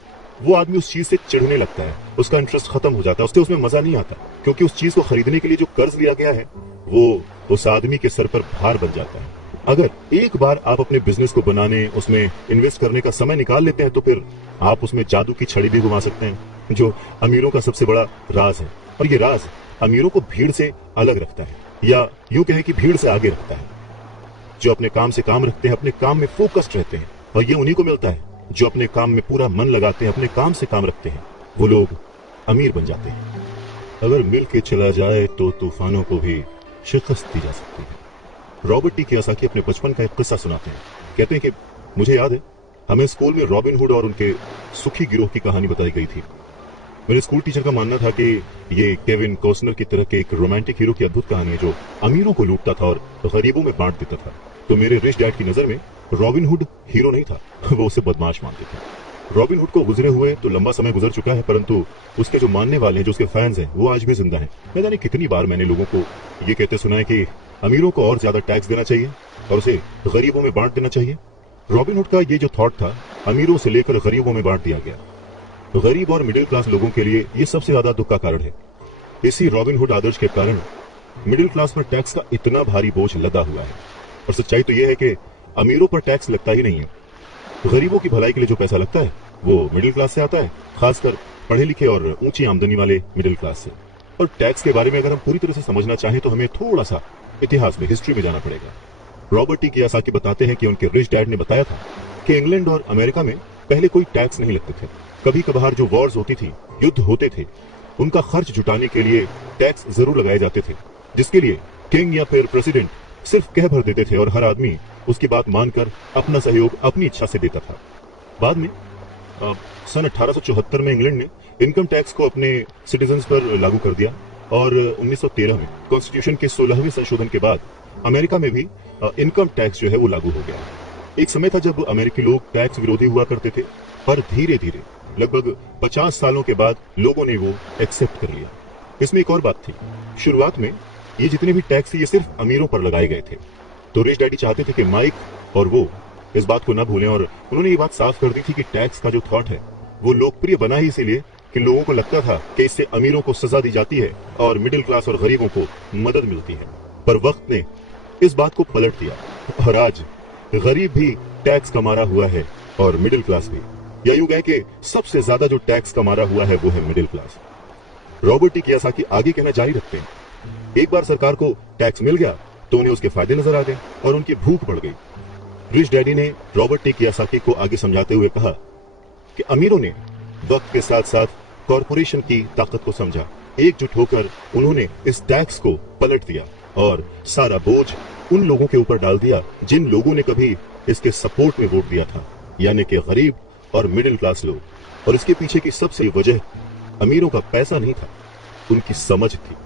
वो आदमी उस चीज से चिढ़ने लगता है, उसका इंटरेस्ट खत्म हो जाता है, उससे उसमें मजा नहीं आता, क्योंकि उस चीज को खरीदने के लिए जो कर्ज लिया गया है वो उस आदमी के सर पर भार बन जाता है। अगर एक बार आप अपने बिजनेस को बनाने, उसमें इन्वेस्ट करने का समय निकाल लेते हैं तो फिर आप उसमें जादू की छड़ी भी घुमा सकते हैं, जो अमीरों का सबसे बड़ा राज है। और ये राज अमीरों को भीड़ से अलग रखता है, या यूं कहें कि भीड़ से आगे रखता है। जो अपने काम से काम रखते हैं, अपने काम में फोकस्ड रहते हैं, और ये उन्हीं को मिलता है जो अपने काम में पूरा मन लगाते हैं, अपने काम से काम रखते हैं, वो लोग अमीर बन जाते हैं। अगर मिल के चला जाए तो तूफानों को भी शिकस्त दी जा सकती है। रॉबर्ट टी कियोसाकी अपने बचपन का एक किस्सा सुनाते हैं। कहते हैं कि मुझे याद है, हमें स्कूल में रॉबिन हुड और उनके सुखी गिरोह की कहानी बताई गई थी। मेरे स्कूल टीचर का मानना था कि ये केविन कॉस्नर की तरह के एक रोमांटिक हीरो की अद्भुत कहानी है जो अमीरों को लूटता था और गरीबों में बांट देता था। तो मेरे रिच डैड की नजर में रॉबिन हुड हीरो नहीं था, वो उसे बदमाश मानते थे। रॉबिन हुड को गुजरे हुए तो लंबा समय गुजर चुका है, परंतु उसके जो मानने वाले हैं, जो उसके फैंस हैं, वो आज भी जिंदा हैं। न जाने कितनी बार मैंने लोगों को ये कहते सुना है कि अमीरों को और ज्यादा टैक्स देना चाहिए और उसे गरीबों में बांट देना चाहिए। रॉबिन हुड का ये जो थॉट था, अमीरों से लेकर गरीबों में बांट दिया गया। गरीब और मिडिल क्लास लोगों के लिए ये सबसे ज्यादा दुख का कारण है। इसी रॉबिन हुड आदर्श के कारण मिडिल क्लास पर टैक्स का इतना भारी बोझ लदा हुआ है। और सच्चाई तो यह है कि अमीरों पर टैक्स लगता ही नहीं है। गरीबों की भलाई के लिए जो पैसा लगता है वो मिडिल क्लास से आता है, खासकर पढ़े लिखे और ऊंची आमदनी वाले मिडिल क्लास से। और टैक्स के बारे में अगर हम पूरी तरह से समझना चाहें तो हमें थोड़ा सा इतिहास में, हिस्ट्री में जाना पड़ेगा। रॉबर्ट टी कियोसाकी बताते हैं कि उनके रिच डैड ने बताया था कि इंग्लैंड और अमेरिका में पहले कोई टैक्स नहीं लगते थे। कभी कभार जो वॉर्स होती थी, युद्ध होते थे, उनका खर्च जुटाने के लिए टैक्स जरूर लगाए जाते थे, जिसके लिए किंग या फिर प्रेसिडेंट सिर्फ कह भर देते थे और हर आदमी उसकी बात मानकर अपना सहयोग अपनी इच्छा से देता था। बाद में सन 1874 में इंग्लैंड ने इनकम टैक्स को अपने सिटीजन्स पर लागू कर दिया और 1913 में कॉन्स्टिट्यूशन के 16वें संशोधन के बाद अमेरिका में भी इनकम टैक्स जो है वो लागू हो गया। एक समय था जब अमेरिकी लोग टैक्स विरोधी हुआ करते थे, पर धीरे धीरे लगभग 50 सालों के बाद लोगों ने वो एक्सेप्ट कर लिया। इसमें एक और बात थी, शुरुआत में ये जितने भी टैक्स थे ये सिर्फ अमीरों पर लगाए गए थे। तो रिच डैडी चाहते थे कि माइक और वो इस बात को न भूलें, और उन्होंने ये बात साफ कर दी थी कि टैक्स का जो थॉट है वो लोकप्रिय बना ही इसीलिए कि लोगों को लगता था कि इससे अमीरों को सजा दी जाती है और मिडिल क्लास और गरीबों को मदद मिलती है। पर वक्त ने इस बात को पलट दिया और आज गरीब भी टैक्स कमा रहा हुआ है और मिडिल क्लास भी, या यूं कहें कि सबसे ज्यादा जो टैक्स कमा रहा हुआ है वो है middle class. Robert T Kiyosaki आगे कहना जारी रखते हैं, एक बार सरकार को टैक्स मिल गया तो उन्हें उसके फायदे नजर आ गए और उनकी भूख बढ़ गई। रिच डैडी ने रॉबर्ट टी कियोसाकी को आगे समझाते हुए कहा कि अमीरों ने वक्त के साथ साथ कॉरपोरेशन की ताकत को समझा। एकजुट होकर उन्होंने इस टैक्स को पलट दिया और सारा बोझ उन लोगों के ऊपर डाल दिया जिन लोगों ने कभी इसके सपोर्ट में वोट दिया था, यानी कि गरीब और मिडिल क्लास लोग। और इसके पीछे की सबसे वजह अमीरों का पैसा नहीं था, उनकी समझ थी,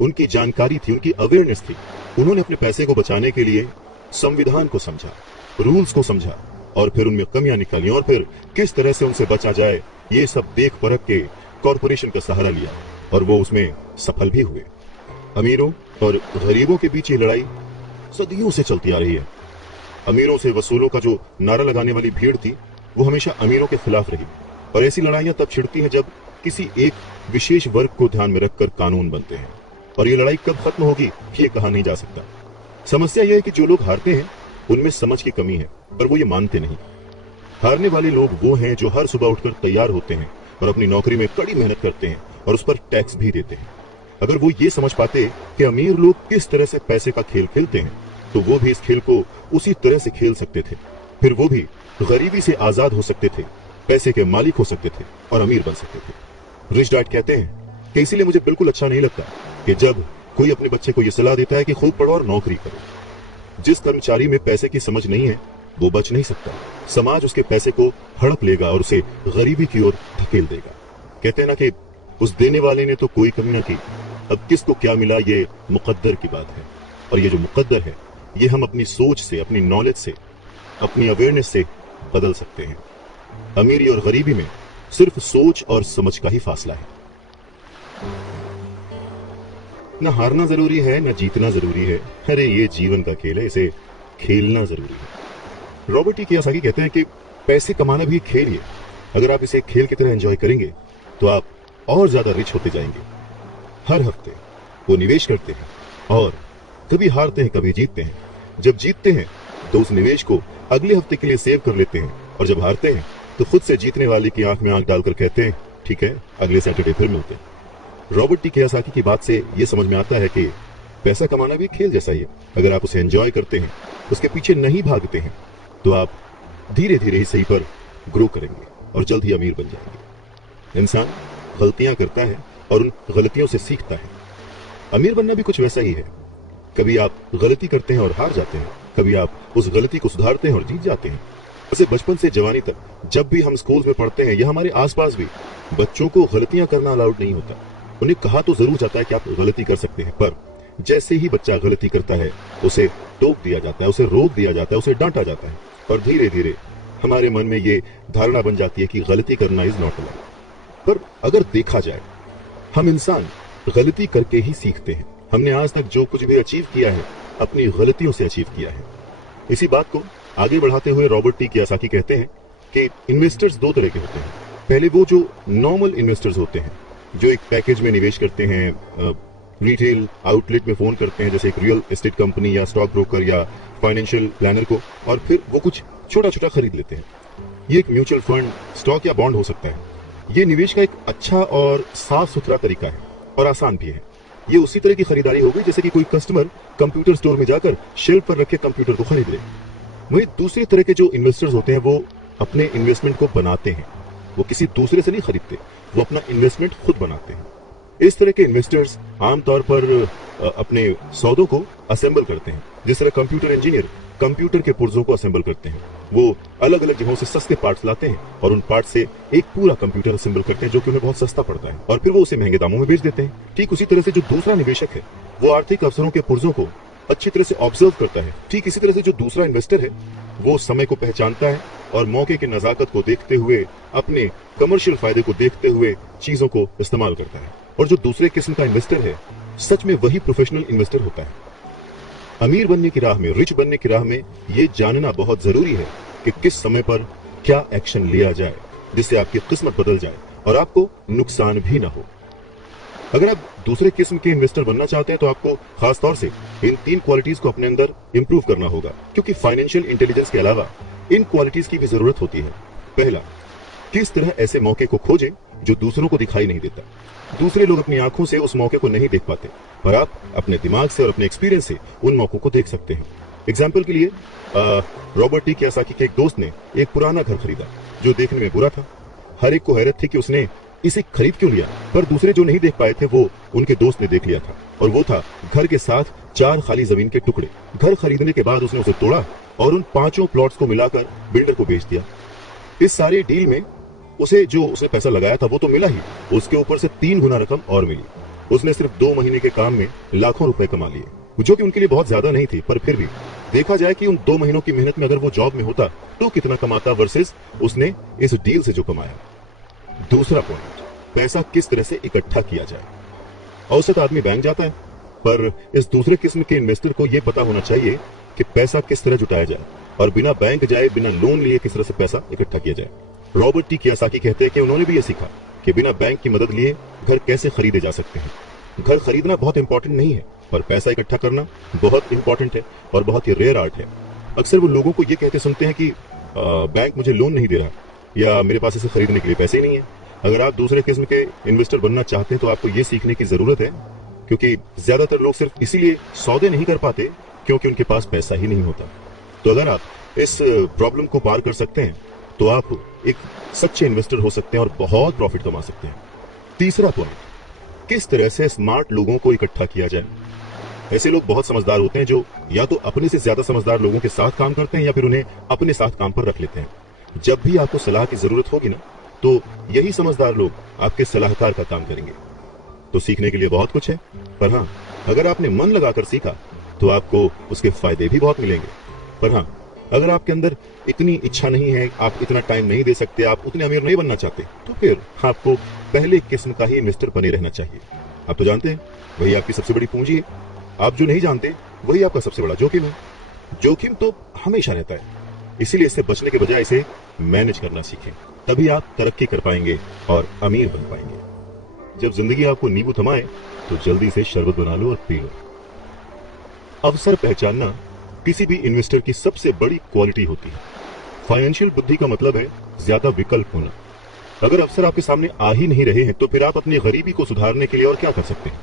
उनकी जानकारी थी, उनकी अवेयरनेस थी। उन्होंने अपने पैसे को बचाने के लिए संविधान को समझा, रूल्स को समझा और फिर उनमें कमियां निकाली और फिर किस तरह से उनसे बचा जाए ये सब देख परख के कॉरपोरेशन का सहारा लिया और वो उसमें सफल भी हुए। अमीरों और गरीबों के बीच ये लड़ाई सदियों से चलती आ रही है। अमीरों से वसूलों का जो नारा लगाने वाली भीड़ थी वो हमेशा अमीरों के खिलाफ रही, और ऐसी लड़ाइयां तब छिड़ती हैं जब किसी एक विशेष वर्ग को ध्यान में रखकर कानून बनते हैं। और ये लड़ाई कब खत्म होगी ये कहा नहीं जा सकता। समस्या यह है कि जो लोग हारते हैं उनमें समझ की कमी है, पर वो ये मानते नहीं। हारने वाले लोग वो हैं जो हर सुबह उठकर तैयार होते हैं और अपनी नौकरी में कड़ी मेहनत करते हैं और उस पर टैक्स भी देते हैं। अगर वो ये समझ पाते कि अमीर लोग किस तरह से पैसे का खेल खेलते हैं तो वो भी इस खेल को उसी तरह से खेल सकते थे। फिर वो भी गरीबी से आजाद हो सकते थे, पैसे के मालिक हो सकते थे और अमीर बन सकते थे। रिच डैड कहते हैं कि इसीलिए मुझे बिल्कुल अच्छा नहीं लगता कि जब कोई अपने बच्चे को यह सलाह देता है कि खुद पढ़ो और नौकरी करो। जिस कर्मचारी में पैसे की समझ नहीं है वो बच नहीं सकता। समाज उसके पैसे को हड़प लेगा और उसे गरीबी की ओर धकेल देगा। कहते हैं ना कि उस देने वाले ने तो कोई कमी ना की, अब किसको क्या मिला ये मुकद्दर की बात है। और ये जो मुकद्दर है ये हम अपनी सोच से, अपनी नॉलेज से, अपनी अवेयरनेस से बदल सकते हैं। अमीरी और गरीबी में सिर्फ सोच और समझ का ही फासला है। ना हारना जरूरी है ना जीतना जरूरी है। अरे ये जीवन का खेल है, इसे खेलना जरूरी है। रॉबर्ट टी कियोसाकी कहते हैं कि पैसे कमाना भी एक खेल ही है। अगर आप इसे एक खेल की तरह एंजॉय करेंगे तो आप और ज्यादा रिच होते जाएंगे। हर हफ्ते वो निवेश करते हैं और कभी हारते हैं कभी जीतते हैं। जब जीतते हैं तो उस निवेश को अगले हफ्ते के लिए सेव कर लेते हैं, और जब हारते हैं तो खुद से जीतने वाले की आंख में आंख डालकर कहते हैं ठीक है, अगले सैटरडे फिर मिलते हैं। रॉबर्ट टी कियोसाकी की बात से यह समझ में आता है कि पैसा कमाना भी खेल जैसा ही है। अगर आप उसे एंजॉय करते हैं, उसके पीछे नहीं भागते हैं, तो आप धीरे धीरे ही सही पर ग्रो करेंगे और जल्द ही अमीर बन जाएंगे। इंसान गलतियां करता है और उन गलतियों से सीखता है। अमीर बनना भी कुछ वैसा ही है। कभी आप गलती करते हैं और हार जाते हैं, कभी आप उस गलती को सुधारते हैं और जीत जाते हैं। वैसे बचपन से जवानी तक जब भी हम स्कूल में पढ़ते हैं या हमारे आसपास भी, बच्चों को गलतियां करना अलाउड नहीं होता। उन्हें कहा तो जरूर जाता है कि आप गलती कर सकते हैं, पर जैसे ही बच्चा गलती करता है उसे टोक दिया जाता है, उसे रोक दिया जाता है, उसे डांटा जाता है, और धीरे धीरे हमारे मन में ये धारणा बन जाती है कि गलती करना इज नॉट अलाउड। पर अगर देखा जाए, हम इंसान गलती करके ही सीखते हैं। हमने आज तक जो कुछ भी अचीव किया है, अपनी गलतियों से अचीव किया है। इसी बात को आगे बढ़ाते हुए रॉबर्ट टी कियोसाकी कहते हैं कि इन्वेस्टर्स दो तरह के होते हैं। पहले वो जो नॉर्मल इन्वेस्टर्स होते हैं, जो एक पैकेज में निवेश करते हैं, रिटेल आउटलेट में फोन करते हैं, जैसे एक रियल एस्टेट कंपनी या स्टॉक ब्रोकर या फाइनेंशियल प्लानर को, और फिर वो कुछ छोटा छोटा खरीद लेते हैं। ये एक म्यूचुअल फंड, स्टॉक या बॉन्ड हो सकता है। ये निवेश का एक अच्छा और साफ सुथरा तरीका है और आसान भी है। ये उसी तरह की खरीदारी हो गई जैसे कि कोई कस्टमर कंप्यूटर स्टोर में जाकर शेल्फ पर रखे कंप्यूटर को खरीद ले। वही दूसरी तरह के जो इन्वेस्टर्स होते हैं, वो अपने इन्वेस्टमेंट को बनाते हैं। वो किसी दूसरे से नहीं खरीदते, वो अपना इन्वेस्टमेंट खुद बनाते हैं। इस तरह के इन्वेस्टर्स आमतौर पर अपने सौदों को असेंबल करते हैं। जिस तरह कंप्यूटर इंजीनियर कंप्यूटर के पुर्जों को असेंबल करते हैं, वो अलग अलग जगहों से सस्ते पार्ट्स लाते हैं और उन पार्ट से एक पूरा कंप्यूटर असेंबल करते हैं, जो कि उन्हें बहुत सस्ता पड़ता है, और फिर वो उसे महंगे दामों में बेच देते हैं। ठीक उसी तरह से जो दूसरा निवेशक है, वो आर्थिक अवसरों के पुर्जों को अच्छी तरह से ऑब्जर्व करता है। ठीक इसी तरह से जो दूसरा इन्वेस्टर है, वो समय को पहचानता है और मौके की नजाकत को देखते हुए, अपने कमर्शियल फायदे को देखते हुए चीजों को इस्तेमाल करता है। और जो दूसरे किस्म का इन्वेस्टर है, सच में वही प्रोफेशनल इन्वेस्टर होता है। अमीर बनने की राह में, रिच बनने की राह में ये जानना बहुत जरूरी है कि किस समय पर क्या एक्शन लिया जाए जिससे आपकी किस्मत बदल जाए और आपको नुकसान भी ना हो। अगर आप दूसरे किस्म के इन्वेस्टर बनना चाहते हैं तो आपको खास तौर से इन 3 क्वालिटीज को अपने अंदर इंप्रूव करना होगा, क्योंकि फाइनेंशियल इंटेलिजेंस के अलावा इन क्वालिटीज की भी जरूरत होती है। पहला, किस तरह ऐसे मौके को खोजें जो दूसरों को दिखाई नहीं देता। दूसरे लोग अपनी आंखों से उस मौके को नहीं देख पाते, पर आप अपने दिमाग से और अपने एक्सपीरियंस से उन मौकों को देख सकते हैं। एग्जाम्पल के लिए रॉबर्ट टी कियोसाकी के एक दोस्त ने एक पुराना घर खरीदा जो देखने में बुरा था। हर एक को हैरत थी कि उसने इसे खरीद क्यों लिया, पर दूसरे जो नहीं देख पाए थे वो उनके दोस्त ने देख लिया था, और वो था घर के साथ 4 खाली जमीन के टुकड़े। घर खरीदने के बाद उसने उसे तोड़ा और उन 5 प्लॉट्स को मिलाकर बिल्डर को बेच दिया। इस सारे डील में उसे जो उसने पैसा लगाया था वो तो मिला ही, उसके ऊपर से 3 गुना रकम और मिली। उसने सिर्फ 2 महीने के काम में लाखों रुपए कमा लिए, जो कि उनके लिए बहुत ज्यादा नहीं थी, पर फिर भी देखा जाए कि उन 2 महीनों की मेहनत में अगर वो जॉब में होता तो कितना कमाता वर्सेस उसने इस डील से जो कमाया। दूसरा पॉइंट, पैसा किस तरह से इकट्ठा किया जाए। औसत आदमी बैंक जाता है, पर इस दूसरे किस्म के इन्वेस्टर को यह पता होना चाहिए कि पैसा किस तरह जुटाया जाए और बिना बैंक जाए, बिना लोन लिए किस तरह से पैसा इकट्ठा किया जाए। रॉबर्ट टी कियोसाकी कहते हैं कि उन्होंने भी यह सीखा कि बिना बैंक की मदद लिए घर कैसे खरीदे जा सकते हैं। घर खरीदना बहुत इंपॉर्टेंट नहीं है, पर पैसा इकट्ठा करना बहुत इंपॉर्टेंट है और बहुत ही रेयर आर्ट है। अक्सर वो लोगों को ये कहते सुनते हैं कि बैंक मुझे लोन नहीं दे रहा या मेरे पास इसे खरीदने के लिए पैसे ही नहीं है। अगर आप दूसरे किस्म के इन्वेस्टर बनना चाहते हैं तो आपको ये सीखने की जरूरत है, क्योंकि ज्यादातर लोग सिर्फ इसीलिए सौदे नहीं कर पाते क्योंकि उनके पास पैसा ही नहीं होता। तो अगर आप इस प्रॉब्लम को पार कर सकते हैं तो आप एक सच्चे इन्वेस्टर हो सकते हैं और बहुत प्रॉफिट कमा सकते हैं। तीसरा पॉइंट, किस तरह से स्मार्ट लोगों को इकट्ठा किया जाए। ऐसे लोग बहुत समझदार होते हैं जो या तो अपने से ज्यादा समझदार लोगों के साथ काम करते हैं या फिर उन्हें अपने साथ काम पर रख लेते हैं। जब भी आपको सलाह की जरूरत होगी ना, तो यही समझदार लोग आपके सलाहकार का काम करेंगे। तो सीखने के लिए बहुत कुछ है, पर हाँ, अगर आपने मन लगाकर सीखा तो आपको उसके फायदे भी बहुत मिलेंगे। पर हाँ, अगर आपके अंदर इतनी इच्छा नहीं है, आप इतना टाइम नहीं दे सकते, आप उतने अमीर नहीं बनना चाहते, तो फिर आपको पहले किस्म का ही इन्वेस्टर बने रहना चाहिए। आप तो जानते हैं वही आपकी सबसे बड़ी पूंजी है। आप जो नहीं जानते वही आपका सबसे बड़ा जोखिम है। जोखिम तो हमेशा रहता है, इसीलिए इससे बचने के बजाय इसे मैनेज करना सीखें, तभी आप तरक्की कर पाएंगे और अमीर बन पाएंगे। जब जिंदगी आपको नींबू थमाए तो जल्दी से शरबत बना लो और पी लो। अवसर पहचानना किसी भी इन्वेस्टर की सबसे बड़ी क्वालिटी होती है। फाइनेंशियल बुद्धि का मतलब है ज्यादा विकल्प होना। अगर अवसर आपके सामने आ ही नहीं रहे हैं तो फिर आप अपनी गरीबी को सुधारने के लिए और क्या कर सकते हैं।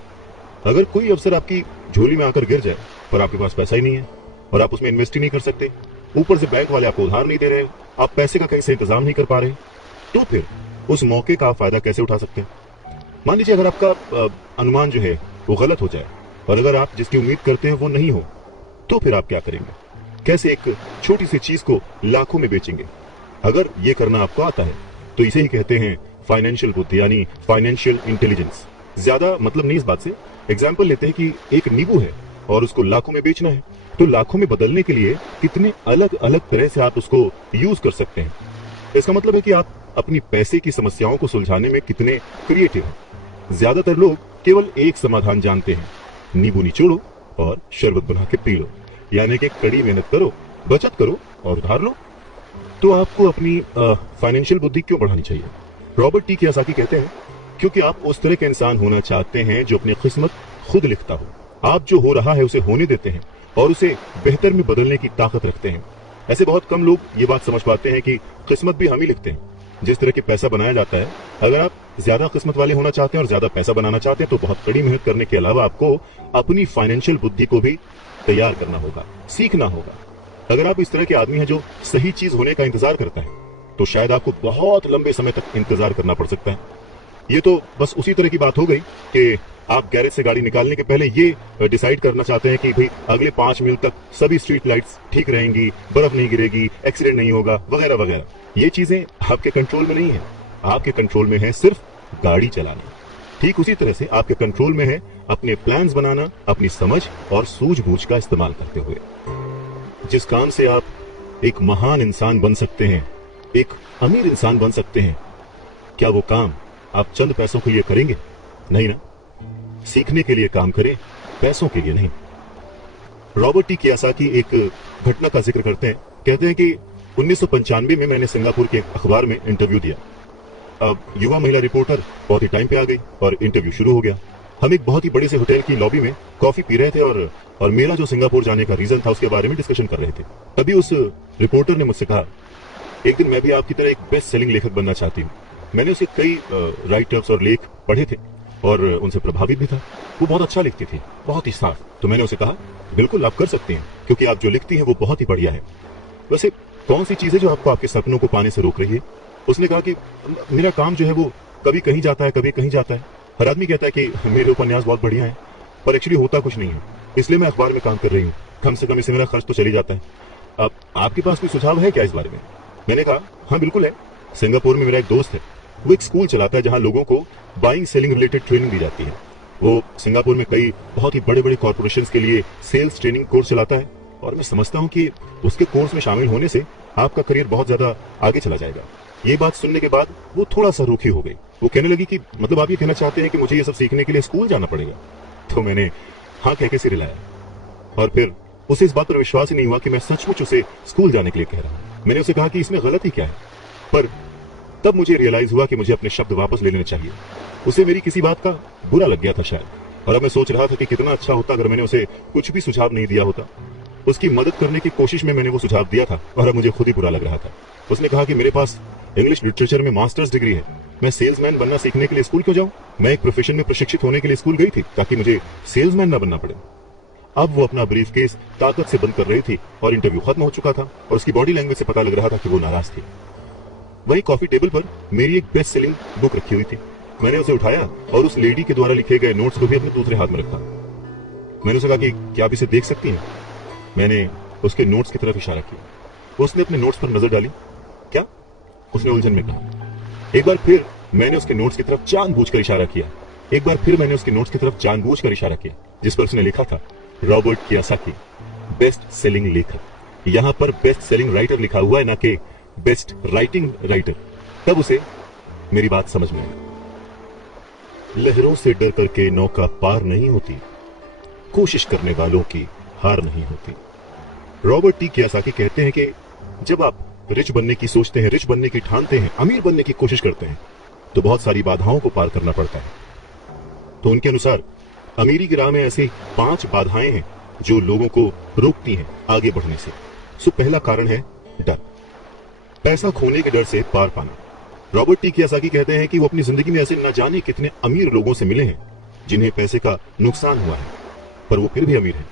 अगर कोई अवसर आपकी झोली में आकर गिर जाए पर आपके पास पैसा ही नहीं है और आप उसमें इन्वेस्ट ही नहीं कर सकते, ऊपर से बैंक वाले आपको उधार नहीं दे रहे, आप पैसे का कहीं से इंतजाम नहीं कर पा रहे, तो फिर उस मौके का आप फायदा कैसे उठा सकते हैं। मान लीजिए अगर आपका अनुमान जो है वो गलत हो जाए और अगर आप जिसकी उम्मीद करते हैं वो नहीं हो, तो फिर आप क्या करेंगे? कैसे एक छोटी सी चीज को लाखों में बेचेंगे? अगर ये करना आपको आता है तो इसे ही कहते हैं फाइनेंशियल बुद्धि, यानी फाइनेंशियल इंटेलिजेंस। ज्यादा मतलब नहीं इस बात से। एग्जाम्पल लेते हैं कि एक नींबू है और उसको लाखों में बेचना है, तो लाखों में बदलने के लिए कितने अलग अलग तरह से आप उसको यूज कर सकते हैं। इसका मतलब है कि आप अपनी पैसे की समस्याओं को सुलझाने में कितने क्रिएटिव हैं। ज्यादातर लोग केवल एक समाधान जानते हैं, नींबू निचोड़ो और शरबत बना के पी लो, यानी कि कड़ी मेहनत करो, बचत करो और उधार लो। तो आपको अपनी फाइनेंशियल बुद्धि क्यों बढ़ानी चाहिए? रॉबर्ट टी कियोसाकी कहते हैं, क्योंकि आप उस तरह के इंसान होना चाहते हैं जो अपनी किस्मत खुद लिखता हो। आप जो हो रहा है उसे होने देते हैं और उसे बेहतर में बदलने की ताकत रखते हैं। ऐसे बहुत कम लोग ये बात समझ पाते हैं कि किस्मत भी हम ही लिखते हैं। जिस तरह के पैसा बनाया जाता है, अगर आप ज्यादा किस्मत वाले होना चाहते हैं और ज्यादा पैसा बनाना चाहते हैं तो बहुत कड़ी मेहनत करने के अलावा आपको अपनी फाइनेंशियल बुद्धि को भी तैयार करना होगा, सीखना होगा। अगर आप इस तरह के आदमी हैं जो सही चीज होने का इंतजार करता है, तो शायद आपको बहुत लंबे समय तक इंतजार करना पड़ सकता है। ये तो बस उसी तरह की बात हो गई कि आप गैरेज से गाड़ी निकालने के पहले ये डिसाइड करना चाहते हैं कि भाई अगले 5 मील तक सभी स्ट्रीट लाइट्स ठीक रहेंगी, बर्फ नहीं गिरेगी, एक्सीडेंट नहीं होगा, वगैरह वगैरह। ये चीजें आपके कंट्रोल में नहीं है। आपके कंट्रोल में है सिर्फ गाड़ी चलाना। ठीक उसी तरह से आपके कंट्रोल में है अपने प्लान्स बनाना, अपनी समझ और सूझबूझ का इस्तेमाल करते हुए। जिस काम से आप एक महान इंसान बन सकते हैं, एक अमीर इंसान बन सकते हैं, क्या वो काम आप चंद पैसों के लिए करेंगे? नहीं ना। सीखने के लिए काम करें, पैसों के लिए नहीं। रॉबर्ट टी कियोसाकी एक घटना का जिक्र करते हैं। कहते हैं कि 1995 में मैंने सिंगापुर के एक अखबार में इंटरव्यू दिया। अब युवा महिला रिपोर्टर बहुत ही टाइम पे आ गई और इंटरव्यू शुरू हो गया। हम एक बहुत ही बड़े से होटल की लॉबी में कॉफी पी रहे थे और मेरा जो सिंगापुर जाने का रीजन था उसके बारे में डिस्कशन कर रहे थे। तभी उस रिपोर्टर ने मुझसे कहा, एक दिन मैं भी आपकी तरह एक बेस्ट सेलिंग लेखक बनना चाहती हूँ। मैंने उसे कई राइटअप्स और लेख पढ़े थे और उनसे प्रभावित भी था। वो बहुत अच्छा लिखती थी, बहुत ही साफ। तो मैंने उसे कहा, बिल्कुल आप कर सकती हैं, क्योंकि आप जो लिखती हैं वो बहुत ही बढ़िया है। वैसे कौन सी चीज है जो आपको आपके सपनों को पाने से रोक रही है? उसने कहा कि मेरा काम जो है वो कभी कहीं जाता है, कभी कहीं जाता है। हर आदमी कहता है कि मेरे उपन्यास बहुत बढ़िया है, पर एक्चुअली होता कुछ नहीं है। इसलिए मैं अखबार में काम कर रही हूँ, कम से कम इससे मेरा खर्च तो चली जाता है। अब आपके पास कोई सुझाव है क्या इस बारे में? मैंने कहा, हाँ बिल्कुल है। सिंगापुर में मेरा एक दोस्त है, वो एक स्कूल चलाता है जहां लोगों को बाइंग सेलिंग रिलेटेड ट्रेनिंग दी जाती है। वो सिंगापुर में कई बहुत ही बड़े बड़े कॉर्पोरेशंस के लिए सेल्स ट्रेनिंग कोर्स चलाता है और मैं समझता हूं कि उसके कोर्स में शामिल होने से आपका करियर बहुत ज्यादा आगे चला जाएगा। ये बात सुनने के बाद वो थोड़ा सा रूखी हो गई। वो कहने लगी कि मतलब आप ये कहना चाहते हैं कि मुझे ये सब सीखने के लिए स्कूल जाना पड़ेगा? तो मैंने हाँ कह के सिर हिलाया और फिर उसे इस बात पर विश्वास ही नहीं हुआ कि मैं सचमुच उसे स्कूल जाने के लिए कह रहा हूं। मैंने उसे कहा कि इसमें गलत ही क्या है, पर तब मुझे रियलाइज हुआ कि मुझे अपने शब्द वापस ले लेने चाहिए। उसे मेरी किसी बात का बुरा लग गया था शायद, और अब मैं सोच रहा था कि कितना अच्छा होता अगर मैंने उसे कुछ भी सुझाव नहीं दिया होता। उसकी मदद करने की कोशिश में मैंने वो सुझाव दिया था और अब मुझे खुद ही बुरा लग रहा था। उसने कहा कि मेरे पास इंग्लिश लिटरेचर में मास्टर्स डिग्री है, मैं सेल्समैन बनना सीखने के लिए स्कूल क्यों जाऊं? मैं एक प्रोफेशन में प्रशिक्षित होने के लिए स्कूल गई थी ताकि मुझे सेल्समैन ना बनना पड़े। अब वो अपना ब्रीफकेस ताकत से बंद कर रही थी और इंटरव्यू खत्म हो चुका था और उसकी बॉडी लैंग्वेज से पता लग रहा था कि वो नाराज थी। वहीं कॉफी टेबल पर मेरी एक बेस्ट सेलिंग बुक रखी हुई थी। मैंने उसे उठाया और उस लेडी के द्वारा लिखे गए नोट्स को भी अपने दूसरे हाथ में रखा। मैंने उसे कहा कि क्या आप इसे देख सकती हैं? मैंने उसके नोट्स की तरफ इशारा किया। उसने अपने नोट्स पर नजर डाली। क्या? उसने उलझन में कहा। एक बार फिर मैंने उसके नोट्स की तरफ जानबूझकर इशारा किया। एक बार फिर मैंने उसके नोट्स की तरफ जानबूझकर इशारा किया जिस पर उसने लिखा था रॉबर्ट कियोसाकी, बेस्ट सेलिंग लेखक। यहां पर बेस्ट सेलिंग राइटर लिखा हुआ है, ना कि बेस्ट राइटिंग राइटर। तब उसे मेरी बात समझ में आई। लहरों से डर करके नौका पार नहीं होती, कोशिश करने वालों की हार नहीं होती। रॉबर्ट टी कियोसाकी कहते हैं कि जब आप रिच बनने की सोचते हैं, रिच बनने की ठानते हैं, अमीर बनने की कोशिश करते हैं, तो बहुत सारी बाधाओं को पार करना पड़ता है। तो उनके अनुसार अमीरी की राह में ऐसी 5 बाधाएं हैं जो लोगों को रोकती हैं आगे बढ़ने से। सो पहला कारण है डर, पैसा खोने के डर से पार पाना। रॉबर्ट टी कियोसाकी कहते हैं कि वो अपनी जिंदगी में ऐसे न जाने कितने अमीर लोगों से मिले हैं जिन्हें पैसे का नुकसान हुआ है, पर वो फिर भी अमीर हैं।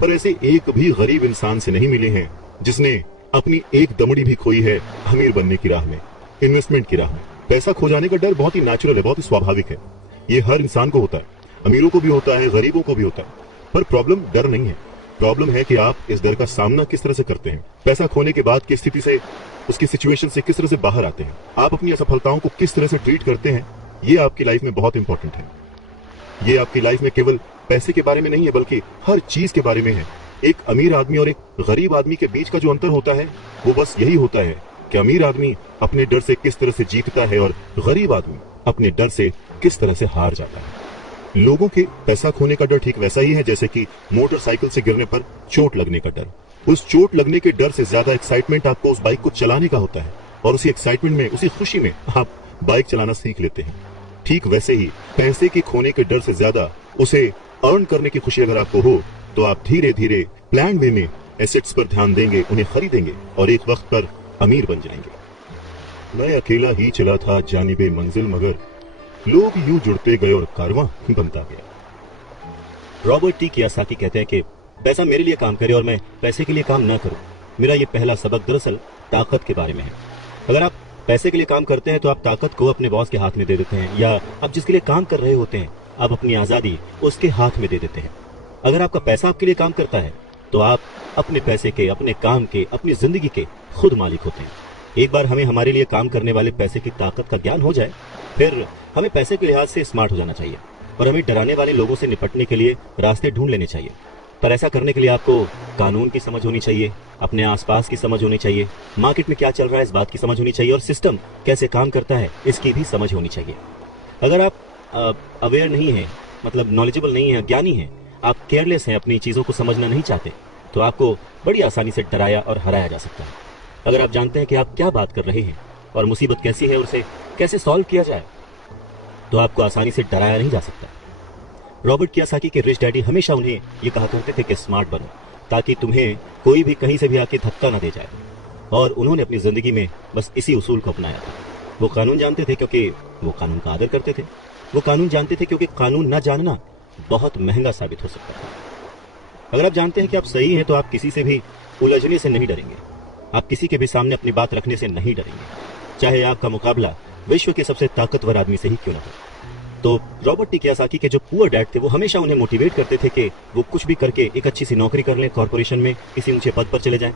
पर ऐसे एक भी गरीब इंसान से नहीं मिले हैं जिसने अपनी एक दमड़ी भी खोई है अमीर बनने की राह में, इन्वेस्टमेंट की राह में। पैसा खो जाने का डर बहुत ही नेचुरल है, बहुत ही स्वाभाविक है। ये हर इंसान को होता है, अमीरों को भी होता है, गरीबों को भी होता है। पर प्रॉब्लम डर नहीं है, प्रॉब्लम है कि आप इस डर का सामना किस तरह से करते हैं। पैसा खोने के बाद की स्थिति से, उसकी सिचुएशन से किस तरह से बाहर आते हैं, आप अपनी असफलताओं को किस तरह से ट्रीट करते हैं, ये आपकी लाइफ में बहुत इंपॉर्टेंट है। ये आपकी लाइफ में केवल पैसे के बारे में नहीं है, बल्कि हर चीज के बारे में है। एक अमीर आदमी और एक गरीब आदमी के बीच का जो अंतर होता है वो बस यही होता है कि अमीर आदमी अपने डर से किस तरह से जीतता है और गरीब आदमी अपने डर से किस तरह से हार जाता है। लोगों के पैसा खोने का डर ठीक वैसा ही है जैसे कि मोटरसाइकिल से गिरने पर चोट लगने का डर। उस चोट लगने के डर से ज्यादा एक्साइटमेंट आपको उस बाइक को चलाने का होता है, और उसी एक्साइटमेंट में, उसी खुशी में आप बाइक चलाना सीख लेते हैं। ठीक वैसे ही पैसे के खोने के डर से ज्यादा उसे अर्न करने की खुशी अगर आपको हो तो आप धीरे धीरे प्लान वे में एसेट्स पर ध्यान देंगे, उन्हें खरीदेंगे और एक वक्त पर अमीर बन जाएंगे। मैं अकेला ही चला था जानिबे मंजिल, मगर लोग यूं जुड़ते गए और कारवां बनता गया। रॉबर्ट टी कियोसाकी कहते हैं कि पैसा मेरे लिए काम करे और मैं पैसे के लिए काम ना करूं। मेरा ये पहला सबक दरअसल ताकत के बारे में है। अगर आप पैसे के लिए काम करते हैं तो आप ताकत को अपने बॉस के हाथ में दे देते हैं, या आप जिसके लिए काम कर रहे होते हैं आप अपनी आजादी उसके हाथ में दे देते हैं। अगर आपका पैसा आपके लिए काम करता है तो आप अपने पैसे के, अपने काम के, अपनी जिंदगी के खुद मालिक होते हैं। एक बार हमें हमारे लिए काम करने वाले पैसे की ताकत का ज्ञान हो जाए, फिर हमें पैसे के लिहाज से स्मार्ट हो जाना चाहिए और हमें डराने वाले लोगों से निपटने के लिए रास्ते ढूंढ लेने चाहिए। पर ऐसा करने के लिए आपको कानून की समझ होनी चाहिए, अपने आसपास की समझ होनी चाहिए, मार्केट में क्या चल रहा है इस बात की समझ होनी चाहिए, और सिस्टम कैसे काम करता है इसकी भी समझ होनी चाहिए। अगर आप अवेयर नहीं है, मतलब नॉलेजेबल नहीं है, ज्ञानी है, आप केयरलेस हैं, अपनी चीज़ों को समझना नहीं चाहते, तो आपको बड़ी आसानी से डराया और हराया जा सकता है। अगर आप जानते हैं कि आप क्या बात कर रहे हैं और मुसीबत कैसी है और उसे कैसे सॉल्व किया जाए, तो आपको आसानी से डराया नहीं जा सकता। रॉबर्ट कियोसाकी के रिच डैडी हमेशा उन्हें ये कहा करते थे कि स्मार्ट बनो, ताकि तुम्हें कोई भी कहीं से भी आके धक्का ना दे जाए। और उन्होंने अपनी जिंदगी में बस इसी उसूल को अपनाया था। वो कानून जानते थे क्योंकि वो कानून का आदर करते थे। वो कानून जानते थे क्योंकि कानून न जानना बहुत महंगा साबित हो सकता है। अगर आप जानते हैं कि आप सही हैं तो आप किसी से भी उलझने से नहीं डरेंगे, आप किसी के भी सामने अपनी बात रखने से नहीं डरेंगे, चाहे आपका मुकाबला विश्व के सबसे ताकतवर आदमी से ही क्यों न हो। तो रॉबर्ट टी कियोसाकी के जो पुअर डैड थे वो हमेशा उन्हें मोटिवेट करते थे कि वो कुछ भी करके एक अच्छी सी नौकरी कर लें, कॉर्पोरेशन में किसी ऊंचे पद पर चले जाएं।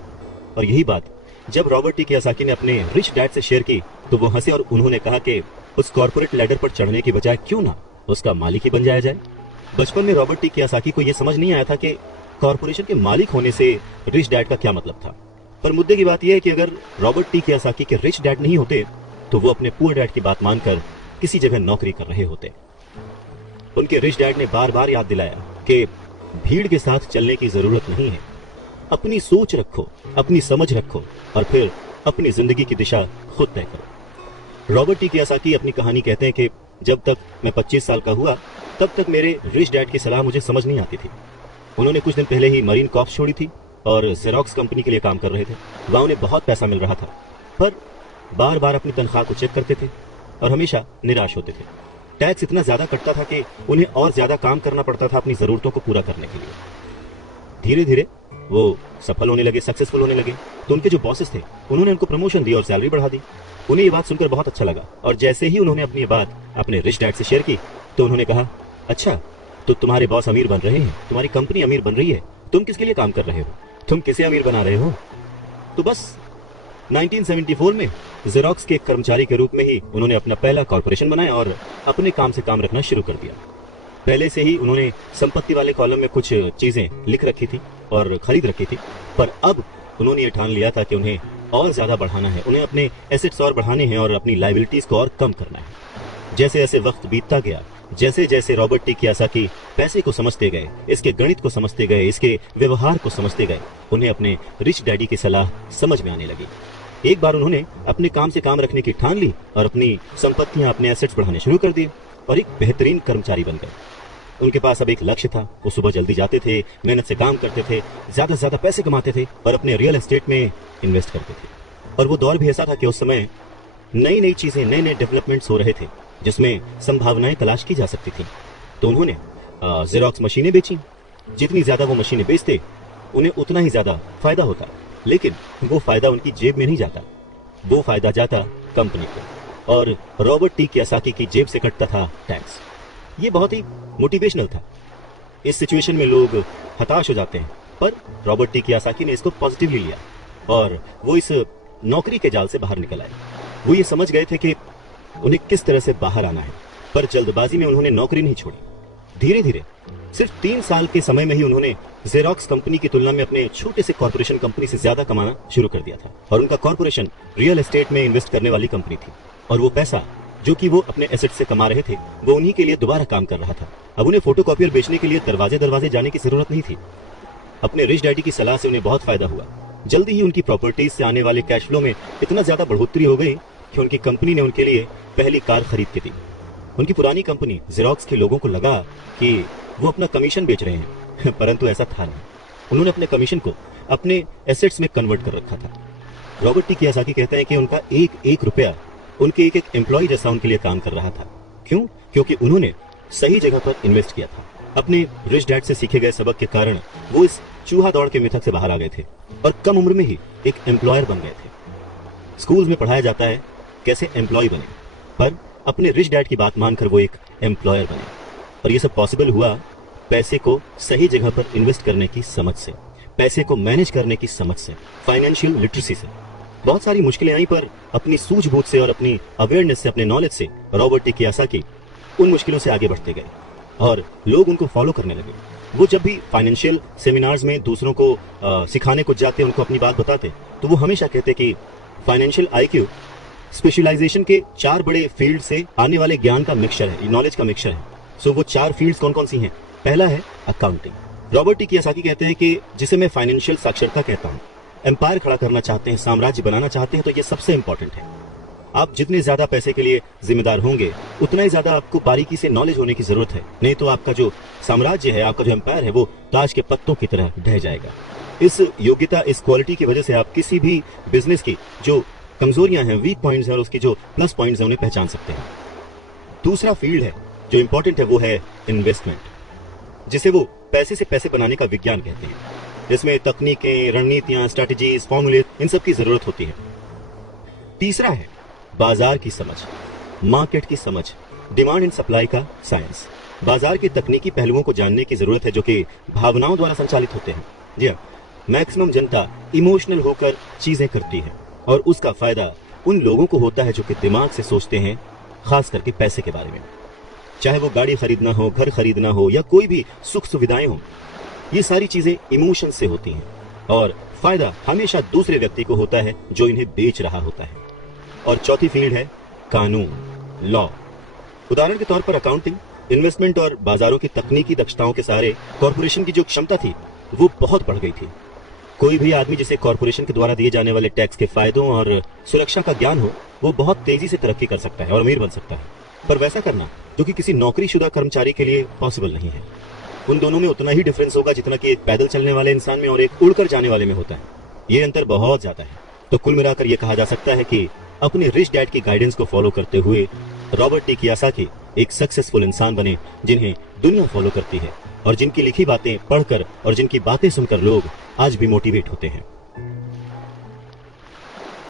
और यही बात जब रॉबर्ट टी कियोसाकी ने अपने रिच डैड से शेयर की तो वो हंसे और उन्होंने कहा कि उस कॉर्पोरेट लैडर पर चढ़ने की बजाय क्यों ना उसका मालिक ही बन जाया जाए। बचपन में रॉबर्ट टी कियोसाकी को यह समझ नहीं आया था कि कॉर्पोरेशन के मालिक होने से रिच डैड का क्या मतलब था। पर मुद्दे की बात यह है कि अगर रॉबर्ट टी कियोसाकी के रिच डैड नहीं होते तो वो अपने पुअर डैड की बात मानकर किसी जगह नौकरी कर रहे होते। उनके रिच डैड ने बार बार याद दिलाया कि भीड़ के साथ चलने की जरूरत नहीं है, अपनी सोच रखो, अपनी समझ रखो और फिर अपनी जिंदगी की दिशा खुद तय करो। रॉबर्ट टी कियोसाकी अपनी कहानी कहते हैं कि जब तक मैं 25 साल का हुआ तब तक मेरे रिच डैड की सलाह मुझे समझ नहीं आती थी। उन्होंने कुछ दिन पहले ही मरीन कॉर्प्स छोड़ी थी और जेरोक्स कंपनी के लिए काम कर रहे थे। वहां उन्हें बहुत पैसा मिल रहा था, पर बार बार अपनी तनख्वाह को चेक करते थे और हमेशा निराश होते थे। टैक्स इतना ज्यादा कटता था कि उन्हें और ज्यादा काम करना पड़ता था अपनी जरूरतों को पूरा करने के लिए। धीरे धीरे वो सफल होने लगे, सक्सेसफुल होने लगे। तो उनके जो बॉसेस थे उन्होंने उनको प्रमोशन दी और सैलरी बढ़ा दी। उन्हें ये बात सुनकर बहुत अच्छा लगा और जैसे ही उन्होंने अपनी बात अपने रिच डैड से शेयर की तो उन्होंने कहा, अच्छा तो तुम्हारे बॉस अमीर बन रहे हैं, तुम्हारी कंपनी अमीर बन रही है, तुम किसके लिए काम कर रहे हो, तुम किसे अमीर बना रहे हो। तो बस 1974 में जेरोक्स के कर्मचारी के रूप में ही उन्होंने अपना पहला कॉर्पोरेशन बनाया और अपने काम से काम रखना शुरू कर दिया। पहले से ही उन्होंने संपत्ति वाले कॉलम में कुछ चीजें लिख रखी थी और खरीद रखी थी, पर अब उन्होंने ये ठान लिया था कि उन्हें और ज्यादा बढ़ाना है, उन्हें अपने एसेट्स और बढ़ाने हैं और अपनी लायबिलिटीज को और कम करना है। जैसे जैसे वक्त बीतता गया जैसे जैसे रॉबर्ट टी कियासाकी पैसे को समझते गए, इसके गणित को समझते गए, इसके व्यवहार को समझते गए, उन्हें अपने रिच डैडी की सलाह समझ में आने लगी। एक बार उन्होंने अपने काम से काम रखने की ठान ली और अपनी संपत्तियां, अपने एसेट्स बढ़ाने शुरू कर दिए और एक बेहतरीन कर्मचारी बन गए। उनके पास अब एक लक्ष्य था। वो सुबह जल्दी जाते थे, मेहनत से काम करते थे, ज्यादा से ज्यादा पैसे कमाते थे और अपने रियल एस्टेट में इन्वेस्ट करते थे। और वो दौर भी ऐसा था कि उस समय नई नई चीजें, नए नए डेवलपमेंट्स हो रहे थे जिसमें संभावनाएं तलाश की जा सकती थी। तो उन्होंने जेरोक्स मशीनें बेची। जितनी ज्यादा वो मशीनें बेचते, उन्हें उतना ही ज्यादा फायदा होता। लेकिन वो फायदा उनकी जेब में नहीं जाता, वो फायदा जाता कंपनी को, और रॉबर्ट टी कियासाकी की जेब से कटता था टैक्स। ये बहुत ही मोटिवेशनल था। इस सिचुएशन में लोग हताश हो जाते हैं, पर रॉबर्ट टी कियासाकी ने इसको पॉजिटिवली लिया और वो इस नौकरी के जाल से बाहर निकल आए। वो ये समझ गए थे कि उन्हें किस तरह से बाहर आना है, पर जल्दबाजी में उन्होंने नौकरी नहीं छोड़ी। धीरे धीरे सिर्फ 3 साल के समय में ही उन्होंने जेरोक्स कंपनी की तुलना में अपने छोटे से कॉर्पोरेशन कंपनी से ज्यादा कमाना शुरू कर दिया था। और उनका कॉर्पोरेशन रियल एस्टेट में इन्वेस्ट करने वाली कंपनी थी, और वो पैसा जो कि वो अपने एसेट से कमा रहे थे, वो उन्हीं के लिए दोबारा काम कर रहा था। अब उन्हें फोटोकॉपियर बेचने के लिए दरवाजे दरवाजे जाने की जरूरत नहीं थी। अपने रिच डैडी की सलाह से उन्हें बहुत फायदा हुआ। जल्दी ही उनकी प्रॉपर्टीज से आने वाले कैश फ्लो में इतना ज्यादा बढ़ोतरी हो गई कि उनकी कंपनी ने उनके लिए पहली कार खरीद के दी। उनकी पुरानी कंपनी जेरोक्स के लोगों को लगा कि वो अपना कमीशन बेच रहे हैं, परंतु ऐसा था नहीं। उन्होंने अपने कमीशन को अपने एसेट्स में कन्वर्ट कर रखा था। रॉबर्ट टी कियासाकी कहते हैं कि उनका एक एक रुपया उनके एक एक एम्प्लॉय जैसा उनके लिए काम कर रहा था। क्यों? क्योंकि उन्होंने सही जगह पर इन्वेस्ट किया था। अपने रिच डैड से सीखे गए सबक के कारण वो इस चूहा दौड़ के मिथक से बाहर आ गए थे और कम उम्र में ही एक एम्प्लॉयर बन गए थे। स्कूल्स में पढ़ाया जाता है कैसे एम्प्लॉय बने, पर अपने रिच डैड की बात मानकर वो एक एम्प्लॉयर बने। और ये सब पॉसिबल हुआ पैसे को सही जगह पर इन्वेस्ट करने की समझ से, पैसे को मैनेज करने की समझ से, फाइनेंशियल लिटरेसी से। बहुत सारी मुश्किलें आई, पर अपनी सूझबूझ से और अपनी अवेयरनेस से, अपने नॉलेज से रॉबर्ट टी कियासाकी उन मुश्किलों से आगे बढ़ते गए और लोग उनको फॉलो करने लगे। वो जब भी फाइनेंशियल सेमिनार्स में दूसरों को सिखाने को जाते, उनको अपनी बात बताते, तो वो हमेशा कहते कि फाइनेंशियल आईक्यू स्पेशलाइजेशन के 4 बड़े फील्ड से आने वाले ज्ञान का मिक्सचर है, नॉलेज का मिक्सचर है। सो वो 4 फील्ड्स कौन कौन सी हैं? पहला है अकाउंटिंग। रॉबर्ट टी कियासाकी कहते हैं कि जिसे मैं फाइनेंशियल साक्षरता कहता हूँ, एम्पायर खड़ा करना चाहते हैं, साम्राज्य बनाना चाहते हैं, तो ये सबसे इंपॉर्टेंट है। आप जितने ज्यादा पैसे के लिए जिम्मेदार होंगे, उतना ही ज्यादा आपको बारीकी से नॉलेज होने की जरूरत है, नहीं तो आपका जो साम्राज्य है, आपका जो एम्पायर है, वो ताज के पत्तों की तरह ढह जाएगा। इस योग्यता, इस क्वालिटी की वजह से आप किसी भी बिजनेस की जो कमजोरियां हैं, वीक पॉइंट्स हैं, और उसकी जो प्लस पॉइंट्स हैं, उन्हें पहचान सकते हैं। दूसरा फील्ड है जो इंपॉर्टेंट है, वो है इन्वेस्टमेंट, जिसे वो पैसे से पैसे बनाने का विज्ञान कहते हैं। इसमें तकनीकें, रणनीतियां, स्ट्रैटेजीज, फॉर्मूले, इन सब की जरूरत होती है। तीसरा है बाजार की समझ, मार्केट की समझ, डिमांड एंड सप्लाई का साइंस। बाजार के तकनीकी पहलुओं को जानने की जरूरत है जो कि भावनाओं द्वारा संचालित होते हैं। जी हाँ, मैक्सिमम जनता इमोशनल होकर चीजें करती है और उसका फायदा उन लोगों को होता है जो कि दिमाग से सोचते हैं, खास करके पैसे के बारे में। चाहे वो गाड़ी खरीदना हो, घर खरीदना हो, या कोई भी सुख सुविधाएं हो, ये सारी चीजें इमोशन से होती हैं और फायदा हमेशा दूसरे व्यक्ति को होता है जो इन्हें बेच रहा होता है। और चौथी फील्ड है कानून, लॉ। उदाहरण के तौर पर अकाउंटिंग, इन्वेस्टमेंट और बाजारों की तकनीकी दक्षताओं के सहारे कॉर्पोरेशन की जो क्षमता थी वो बहुत बढ़ गई थी। कोई भी आदमी जिसे कॉर्पोरेशन के द्वारा दिए जाने वाले टैक्स के फायदों और सुरक्षा का ज्ञान हो, वो बहुत तेजी से तरक्की कर सकता है और अमीर बन सकता है। पर वैसा करना जो कि किसी नौकरीशुदा कर्मचारी के लिए पॉसिबल नहीं है। उन दोनों में उतना ही डिफरेंस होगा जितना कि एक पैदल चलने वाले इंसान में और एक उड़कर जाने वाले में होता है। ये अंतर बहुत ज्यादा है। तो कुल मिलाकर ये कहा जा सकता है कि अपने रिच डैड की गाइडेंस को फॉलो करते हुए रॉबर्ट टी कियासाकी एक सक्सेसफुल इंसान बने, जिन्हें दुनिया फॉलो करती है और जिनकी लिखी बातें पढ़कर और जिनकी बातें सुनकर लोग आज भी मोटिवेट होते हैं।